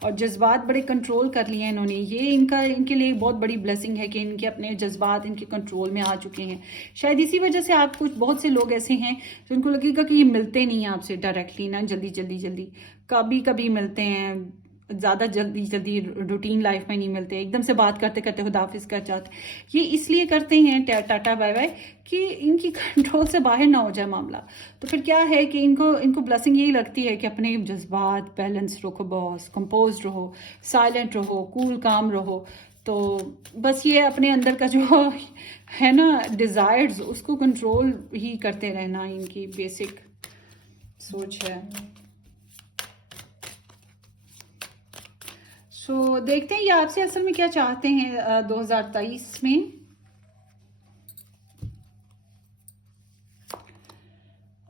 और जज्बात बड़े कंट्रोल कर लिए हैं इन्होंने। ये इनके लिए बहुत बड़ी ब्लेसिंग है कि इनके अपने जज्बात इनके कंट्रोल में आ चुके हैं। शायद इसी वजह से आप कुछ बहुत से लोग ऐसे हैं जिनको लगेगा कि ये मिलते नहीं हैं आपसे डायरेक्टली ना, जल्दी कभी कभी मिलते हैं, ज़्यादा जल्दी रूटीन लाइफ में नहीं मिलते, एकदम से बात करते करते खुदाफिज कर जाते। ये इसलिए करते हैं टाटा बाय बाय कि इनकी कंट्रोल से बाहर ना हो जाए मामला। तो फिर क्या है कि इनको ब्लेसिंग यही लगती है कि अपने जज्बात बैलेंस रखो, बॉस कंपोज रहो, साइलेंट रहो, कूल काम रहो। तो बस ये अपने अंदर का जो है ना डिज़ायर्स, उसको कंट्रोल ही करते रहना इनकी बेसिक सोच है। सो देखते हैं ये आपसे असल में क्या चाहते हैं 2023 में।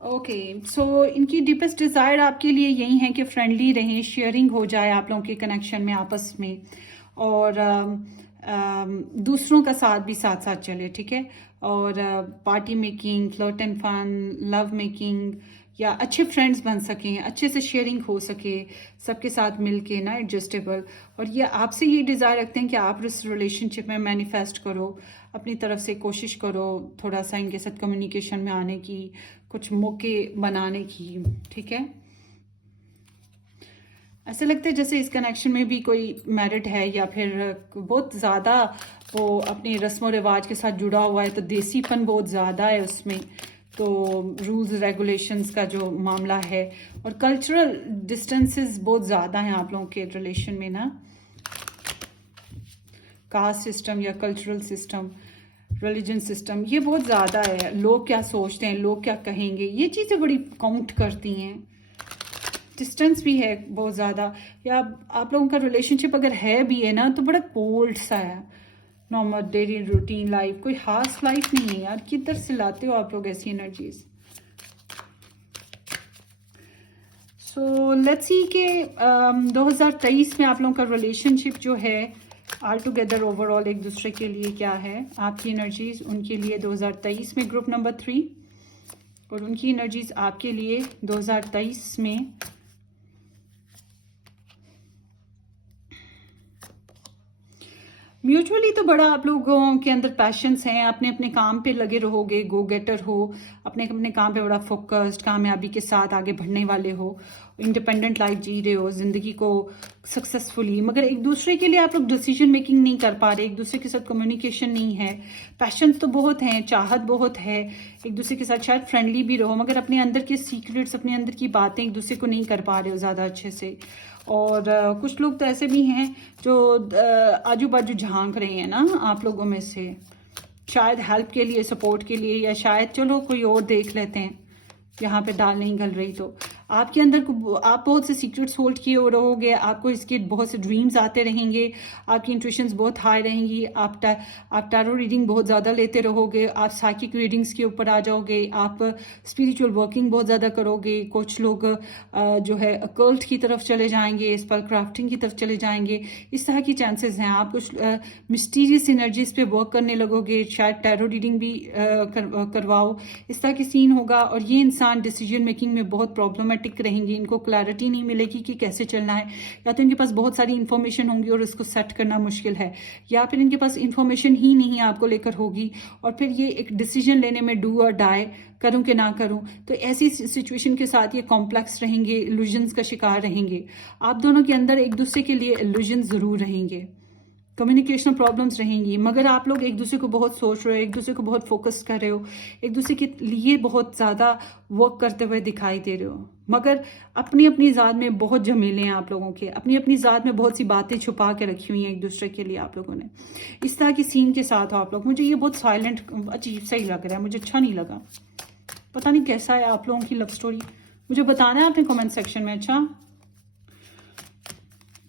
ओके, सो इनकी डीपेस्ट डिज़ायर आपके लिए यही है कि फ्रेंडली रहें, शेयरिंग हो जाए आप लोगों के कनेक्शन में आपस में, और दूसरों का साथ भी साथ साथ चले, ठीक है। और party making, flirt and fun, love making, या अच्छे फ्रेंड्स बन सकें, अच्छे से शेयरिंग हो सके सबके साथ मिलके ना, एडजस्टेबल। और ये आपसे ये डिज़ायर रखते हैं कि आप इस रिलेशनशिप में मैनिफेस्ट करो, अपनी तरफ से कोशिश करो थोड़ा सा इनके साथ कम्युनिकेशन में आने की, कुछ मौके बनाने की, ठीक है। ऐसे लगता है जैसे इस कनेक्शन में भी कोई मेरिट है, या फिर बहुत ज़्यादा वो अपनी रस्म व रिवाज के साथ जुड़ा हुआ है, तो देसीपन बहुत ज़्यादा है उसमें। तो रूल्स रेगुलेशंस का जो मामला है, और कल्चरल डिस्टेंसेस बहुत ज़्यादा हैं आप लोगों के रिलेशन में ना, कास्ट सिस्टम या कल्चरल सिस्टम, रिलीजन सिस्टम, ये बहुत ज़्यादा है। लोग क्या सोचते हैं, लोग क्या कहेंगे, ये चीज़ें बड़ी काउंट करती हैं। डिस्टेंस भी है बहुत ज़्यादा, या आप लोगों का रिलेशनशिप अगर है भी है ना, तो बड़ा कोल्ड सा है, नॉर्मल डेली रूटीन लाइफ, कोई खास लाइफ नहीं है यार। किधर से लाते हो आप लोग ऐसी एनर्जीज। सो लेट्स सी के 2023 में आप लोगों का रिलेशनशिप जो है ऑल टुगेदर ओवरऑल एक दूसरे के लिए क्या है आपकी एनर्जीज, उनके लिए 2023 में ग्रुप नंबर 3, और उनकी एनर्जीज आपके लिए 2023 में म्यूचुअली। तो बड़ा आप लोगों के अंदर पैशंस हैं, अपने अपने काम पे लगे रहोगे, गो गेटर हो, अपने अपने काम पे बड़ा फोकस्ड, कामयाबी के साथ आगे बढ़ने वाले हो, इंडिपेंडेंट लाइफ जी रहे हो जिंदगी को सक्सेसफुली। मगर एक दूसरे के लिए आप लोग डिसीजन मेकिंग नहीं कर पा रहे, एक दूसरे के साथ कम्युनिकेशन नहीं है। पैशंस तो बहुत हैं, चाहत बहुत है, एक दूसरे के साथ शायद फ्रेंडली भी रहो, मगर अपने अंदर के सीक्रेट्स, अपने अंदर की बातें एक दूसरे को नहीं कर पा रहे हो ज़्यादा अच्छे से। और कुछ लोग तो ऐसे भी हैं जो आजू बाजू झांक रहे हैं ना आप लोगों में से, शायद हेल्प के लिए, सपोर्ट के लिए, या शायद चलो कोई और देख लेते हैं, यहाँ पे दाल नहीं गल रही। तो आपके अंदर आप बहुत से सीक्रेट्स होल्ड किए हो रहोगे, आपको इसके बहुत से ड्रीम्स आते रहेंगे, आपकी इंट्यूशंस बहुत हाई रहेंगी, आप टैरो रीडिंग बहुत ज़्यादा लेते रहोगे, आप साइकिक रीडिंग्स के ऊपर आ जाओगे, आप स्पिरिचुअल वर्किंग बहुत ज़्यादा करोगे। कुछ लोग जो है अकल्ट की तरफ चले जाएंगे, स्पेल क्राफ्टिंग की तरफ चले जाएंगे, इस तरह की चांसेस हैं। आप कुछ मिस्टीरियस एनर्जीज पे वर्क करने लगोगे, शायद टैरो रीडिंग भी करवाओ, इस तरह की सीन होगा। और ये इंसान डिसीजन मेकिंग में बहुत प्रॉब्लमेटिक रहेंगे, इनको क्लैरिटी नहीं मिलेगी कि कैसे चलना है, या तो इनके पास बहुत सारी इन्फॉर्मेशन होंगी और इसको सेट करना मुश्किल है, या फिर इनके पास इन्फॉर्मेशन ही नहीं आपको लेकर होगी, और फिर ये एक डिसीजन लेने में डू और डाई, करूं कि ना करूं। तो ऐसी सिचुएशन के साथ ये कॉम्प्लेक्स रहेंगे, इल्यूजन्स का शिकार रहेंगे। आप दोनों के अंदर एक दूसरे के लिए इल्यूजन जरूर रहेंगे, कम्युनिकेशन प्रॉब्लम्स रहेंगी, मगर आप लोग एक दूसरे को बहुत सोच रहे हो, एक दूसरे को बहुत फोकस कर रहे हो, एक दूसरे के लिए बहुत ज़्यादा वर्क करते हुए दिखाई दे रहे हो, मगर अपनी अपनी ज़ात में बहुत झमेले हैं आप लोगों के, अपनी अपनी ज़ात में बहुत सी बातें छुपा के रखी हुई हैं एक दूसरे के लिए आप लोगों ने। इस तरह की सीन के साथ हो आप लोग। मुझे ये बहुत साइलेंट अजीब सा ही लग रहा है, मुझे अच्छा नहीं लगा, पता नहीं कैसा है आप लोगों की लव स्टोरी, मुझे बताना है आपने कमेंट सेक्शन में। अच्छा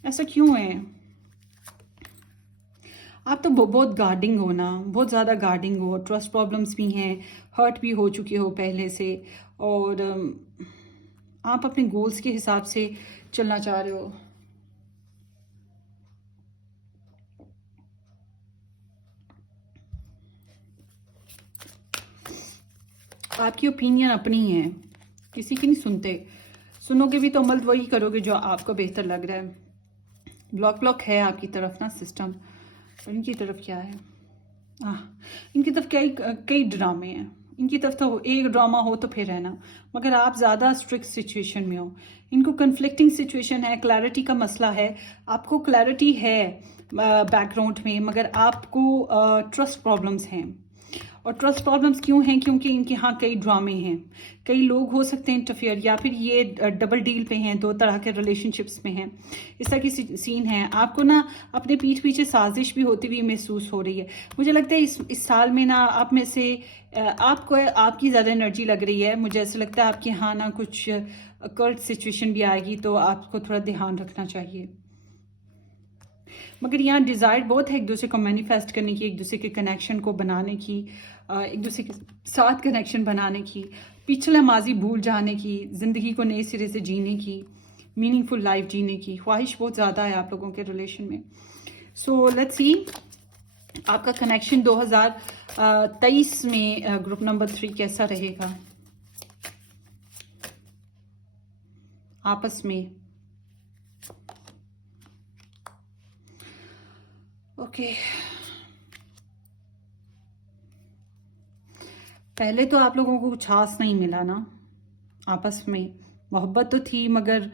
ऐसा क्यों है? आप तो बहुत गार्डिंग हो ना, बहुत ज़्यादा गार्डिंग हो, ट्रस्ट प्रॉब्लम्स भी हैं, हर्ट भी हो चुके हो पहले से, और आप अपने गोल्स के हिसाब से चलना चाह रहे हो। आपकी ओपिनियन अपनी है, किसी की नहीं सुनते। सुनोगे भी तो अमल वही करोगे जो आपको बेहतर लग रहा है। ब्लॉक है आपकी तरफ ना सिस्टम, और इनकी तरफ क्या है? इनकी तरफ कई ड्रामे हैं। इनकी तरफ तो एक ड्रामा हो तो फिर है ना, मगर आप ज़्यादा स्ट्रिक्ट सिचुएशन में हो। इनको कन्फ्लिक्टिंग सिचुएशन है, क्लैरिटी का मसला है। आपको क्लैरिटी है बैकग्राउंड में, मगर आपको ट्रस्ट प्रॉब्लम्स हैं। और ट्रस्ट प्रॉब्लम्स क्यों हैं? क्योंकि इनके यहाँ कई ड्रामे हैं, कई लोग हो सकते हैं इंटरफियर, या फिर ये डबल डील पे हैं, दो तरह के रिलेशनशिप्स में हैं। इस तरह की सीन है। आपको ना अपने पीठ पीछे साजिश भी होती हुई महसूस हो रही है। मुझे लगता है इस साल में ना आप में से आपको आपकी ज़्यादा एनर्जी लग रही है। मुझे ऐसा लगता है आपके यहाँ ना कुछ कर्ट सिचुएशन भी आएगी, तो आपको थोड़ा ध्यान रखना चाहिए। मगर यहाँ डिज़ायर बहुत है एक दूसरे को मैनिफेस्ट करने की, एक दूसरे के कनेक्शन को बनाने की, एक दूसरे के साथ कनेक्शन बनाने की, पिछला माजी भूल जाने की, ज़िंदगी को नए सिरे से जीने की, मीनिंगफुल लाइफ जीने की ख्वाहिश बहुत ज़्यादा है आप लोगों के रिलेशन में। सो लेट्स सी आपका कनेक्शन 2023 में ग्रुप नंबर 3 कैसा रहेगा आपस में। ओके पहले तो आप लोगों को कुछ खास नहीं मिला ना, आपस में मोहब्बत तो थी मगर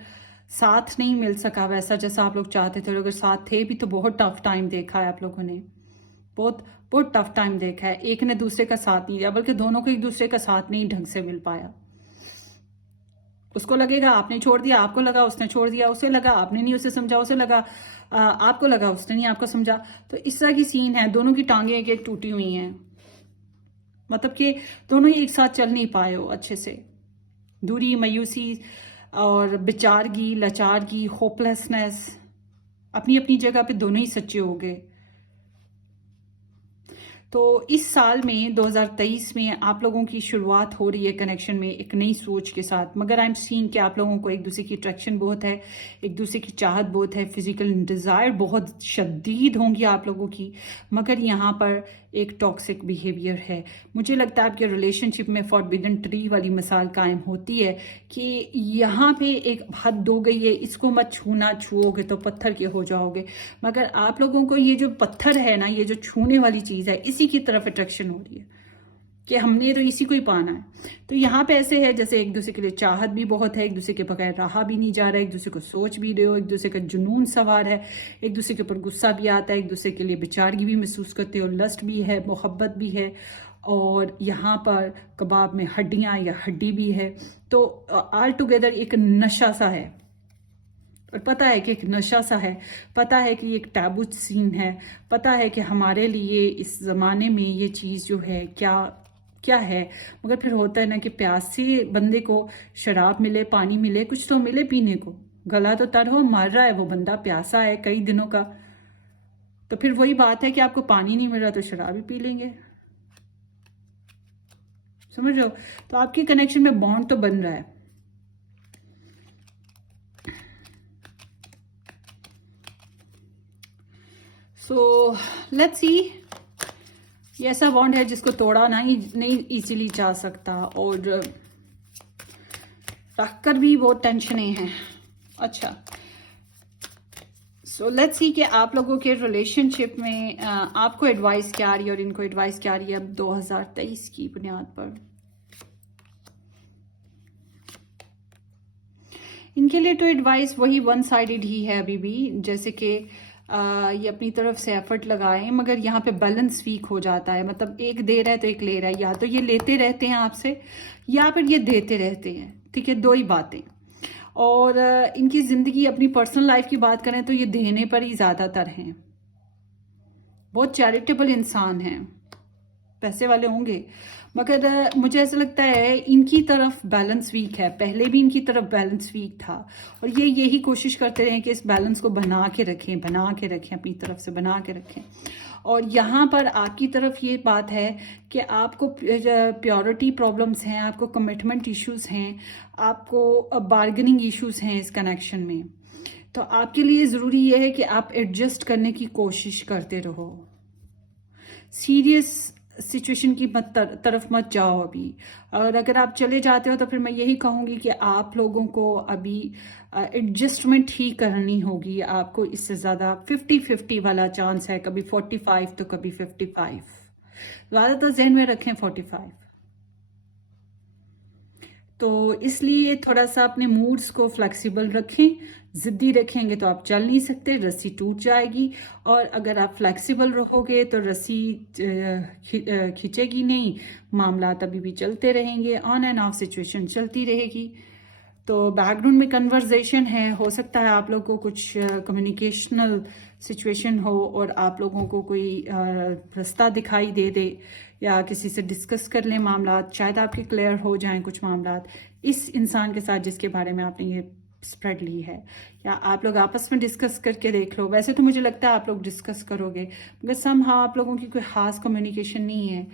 साथ नहीं मिल सका वैसा जैसा आप लोग चाहते थे। और अगर साथ थे भी तो बहुत टफ टाइम देखा है आप लोगों ने, बहुत बहुत टफ टाइम देखा है। एक ने दूसरे का साथ नहीं दिया, बल्कि दोनों को एक दूसरे का साथ नहीं ढंग से मिल पाया। उसको लगेगा आपने छोड़ दिया, आपको लगा उसने छोड़ दिया, उसे लगा आपने नहीं उसे समझा, उसे लगा आपको लगा उसने नहीं आपको समझा। तो इस तरह की सीन है, दोनों की टांगें एक एक टूटी हुई हैं। मतलब कि दोनों ही एक साथ चल नहीं पाए हो अच्छे से। दूरी, मायूसी और बेचारगी, लाचारगी, होपलेसनेस, अपनी अपनी जगह पे दोनों ही सच्चे हो गए। तो इस साल में 2023 में आप लोगों की शुरुआत हो रही है कनेक्शन में एक नई सोच के साथ। मगर आई एम सीइंग कि आप लोगों को एक दूसरे की अट्रैक्शन बहुत है, एक दूसरे की चाहत बहुत है, फिजिकल डिज़ायर बहुत शदीद होंगी आप लोगों की। मगर यहाँ पर एक टॉक्सिक बिहेवियर है। मुझे लगता है आपके रिलेशनशिप में फॉरबिडन ट्री वाली मिसाल कायम होती है कि यहाँ पे एक हद हो गई है, इसको मत छूना, छुओगे तो पत्थर के हो जाओगे। मगर आप लोगों को ये जो पत्थर है ना, ये जो छूने वाली चीज़ है, इसी की तरफ अट्रैक्शन हो रही है कि हमने तो इसी को ही पाना है। तो यहाँ पे ऐसे है जैसे एक दूसरे के लिए चाहत भी बहुत है, एक दूसरे के बगैर रहा भी नहीं जा रहा है, एक दूसरे को सोच भी रहे हो, एक दूसरे का जुनून सवार है, एक दूसरे के ऊपर गुस्सा भी आता है, एक दूसरे के लिए बेचारगी भी महसूस करते हो, लस्ट भी है, मोहब्बत भी है, और यहाँ पर कबाब में हड्डियाँ या हड्डी भी है। तो ऑल टुगेदर एक नशा सा है। और पता है कि एक नशा सा है, पता है कि एक टैबू सीन है, पता है कि हमारे लिए इस ज़माने में ये चीज़ जो है क्या क्या है। मगर फिर होता है ना कि प्यासे बंदे को शराब मिले, पानी मिले, कुछ तो मिले पीने को। गला तो तर हो, मर रहा है वो बंदा, प्यासा है कई दिनों का। तो फिर वही बात है कि आपको पानी नहीं मिल रहा तो शराब ही पी लेंगे, समझ रहे हो। तो आपके कनेक्शन में बॉन्ड तो बन रहा है। सो लेट्स सी, ये ऐसा बॉन्ड है जिसको तोड़ा नहीं इजीली जा सकता, और रखकर भी बहुत टेंशनें हैं। अच्छा, सो लेट्स सी कि आप लोगों के रिलेशनशिप में आपको एडवाइस क्या आ रही है और इनको एडवाइस क्या आ रही है अब 2023 की बुनियाद पर। इनके लिए तो एडवाइस वही वन साइडेड ही है अभी भी, जैसे कि ये अपनी तरफ से एफर्ट लगाएं, मगर यहाँ पे बैलेंस वीक हो जाता है। मतलब एक दे रहा है तो एक ले रहा है, या तो ये लेते रहते हैं आपसे या फिर ये देते रहते हैं। ठीक है, दो ही बातें। और इनकी ज़िंदगी, अपनी पर्सनल लाइफ की बात करें तो ये देने पर ही ज़्यादातर हैं। बहुत चैरिटेबल इंसान हैं, पैसे वाले होंगे, मगर मुझे ऐसा लगता है इनकी तरफ बैलेंस वीक है। पहले भी इनकी तरफ बैलेंस वीक था और ये यही कोशिश करते रहे कि इस बैलेंस को बना के रखें, अपनी तरफ से बना के रखें। और यहाँ पर आपकी तरफ ये बात है कि आपको प्योरिटी प्रॉब्लम्स हैं, आपको कमिटमेंट इश्यूज हैं, आपको बार्गेनिंग इश्यूज हैं इस कनेक्शन में। तो आपके लिए ज़रूरी ये है कि आप एडजस्ट करने की कोशिश करते रहो। सीरियस सिचुएशन की तरफ मत जाओ अभी। और अगर आप चले जाते हो तो फिर मैं यही कहूँगी कि आप लोगों को अभी एडजस्टमेंट ही करनी होगी। आपको इससे ज़्यादा 50-50 वाला चांस है, कभी 45 तो कभी 55। ज़्यादातर जहन में रखें 45। तो इसलिए थोड़ा सा अपने मूड्स को फ्लेक्सिबल रखें। ज़िद्दी रखेंगे तो आप चल नहीं सकते, रस्सी टूट जाएगी। और अगर आप फ्लेक्सिबल रहोगे तो रस्सी खींचेगी नहीं, मामला अभी भी चलते रहेंगे, ऑन एंड ऑफ सिचुएशन चलती रहेगी। तो बैकग्राउंड में कन्वर्जेशन है, हो सकता है आप लोगों को कुछ कम्युनिकेशनल सिचुएशन हो और आप लोगों को कोई रास्ता दिखाई दे दे या किसी से डिस्कस कर लें मामला, शायद आपके क्लियर हो जाएं कुछ मामला इस इंसान के साथ जिसके बारे में आपने ये स्प्रेड ली है, या आप लोग आपस में डिस्कस करके देख लो। वैसे तो मुझे लगता है आप लोग डिस्कस करोगे, मगर समहाउ आप लोगों की कोई खास कम्युनिकेशन नहीं है।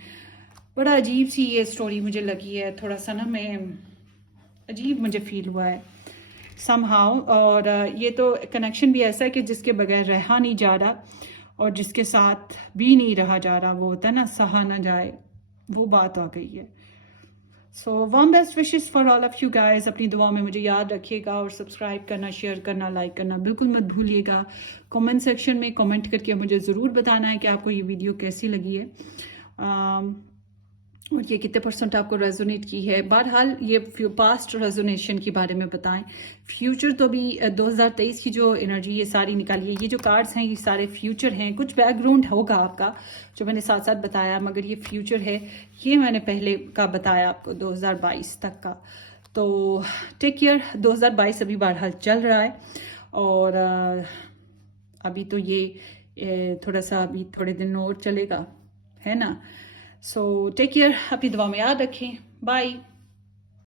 बड़ा अजीब सी ये स्टोरी मुझे लगी है, थोड़ा सा ना मैं अजीब मुझे फील हुआ है समहाउ। और ये तो कनेक्शन भी ऐसा है कि जिसके बगैर रहा नहीं जा रहा और जिसके साथ भी नहीं रहा जा रहा, वो होता है ना सहा ना जाए, वो बात आ गई है। So warm best wishes for all of you guys. अपनी दुआ में मुझे याद रखिएगा और सब्सक्राइब करना, शेयर करना, लाइक करना बिल्कुल मत भूलिएगा। कमेंट सेक्शन में कमेंट करके मुझे ज़रूर बताना है कि आपको ये वीडियो कैसी लगी है और ये कितने % आपको रेजोनेट की है। बहरहाल ये पास्ट रेजोनेशन के बारे में बताएं। फ्यूचर तो अभी 2023 की जो एनर्जी ये सारी निकाली है, ये जो कार्ड्स हैं ये सारे फ्यूचर हैं। कुछ बैकग्राउंड होगा आपका जो मैंने साथ साथ बताया, मगर ये फ्यूचर है। ये मैंने पहले का बताया आपको 2022 तक का। तो टेक केयर। 2022 अभी बहरहाल चल रहा है और अभी तो ये थोड़ा सा अभी थोड़े दिन और चलेगा, है ना। सो टेक केयर, अपनी दुआ में याद रखें। बाय।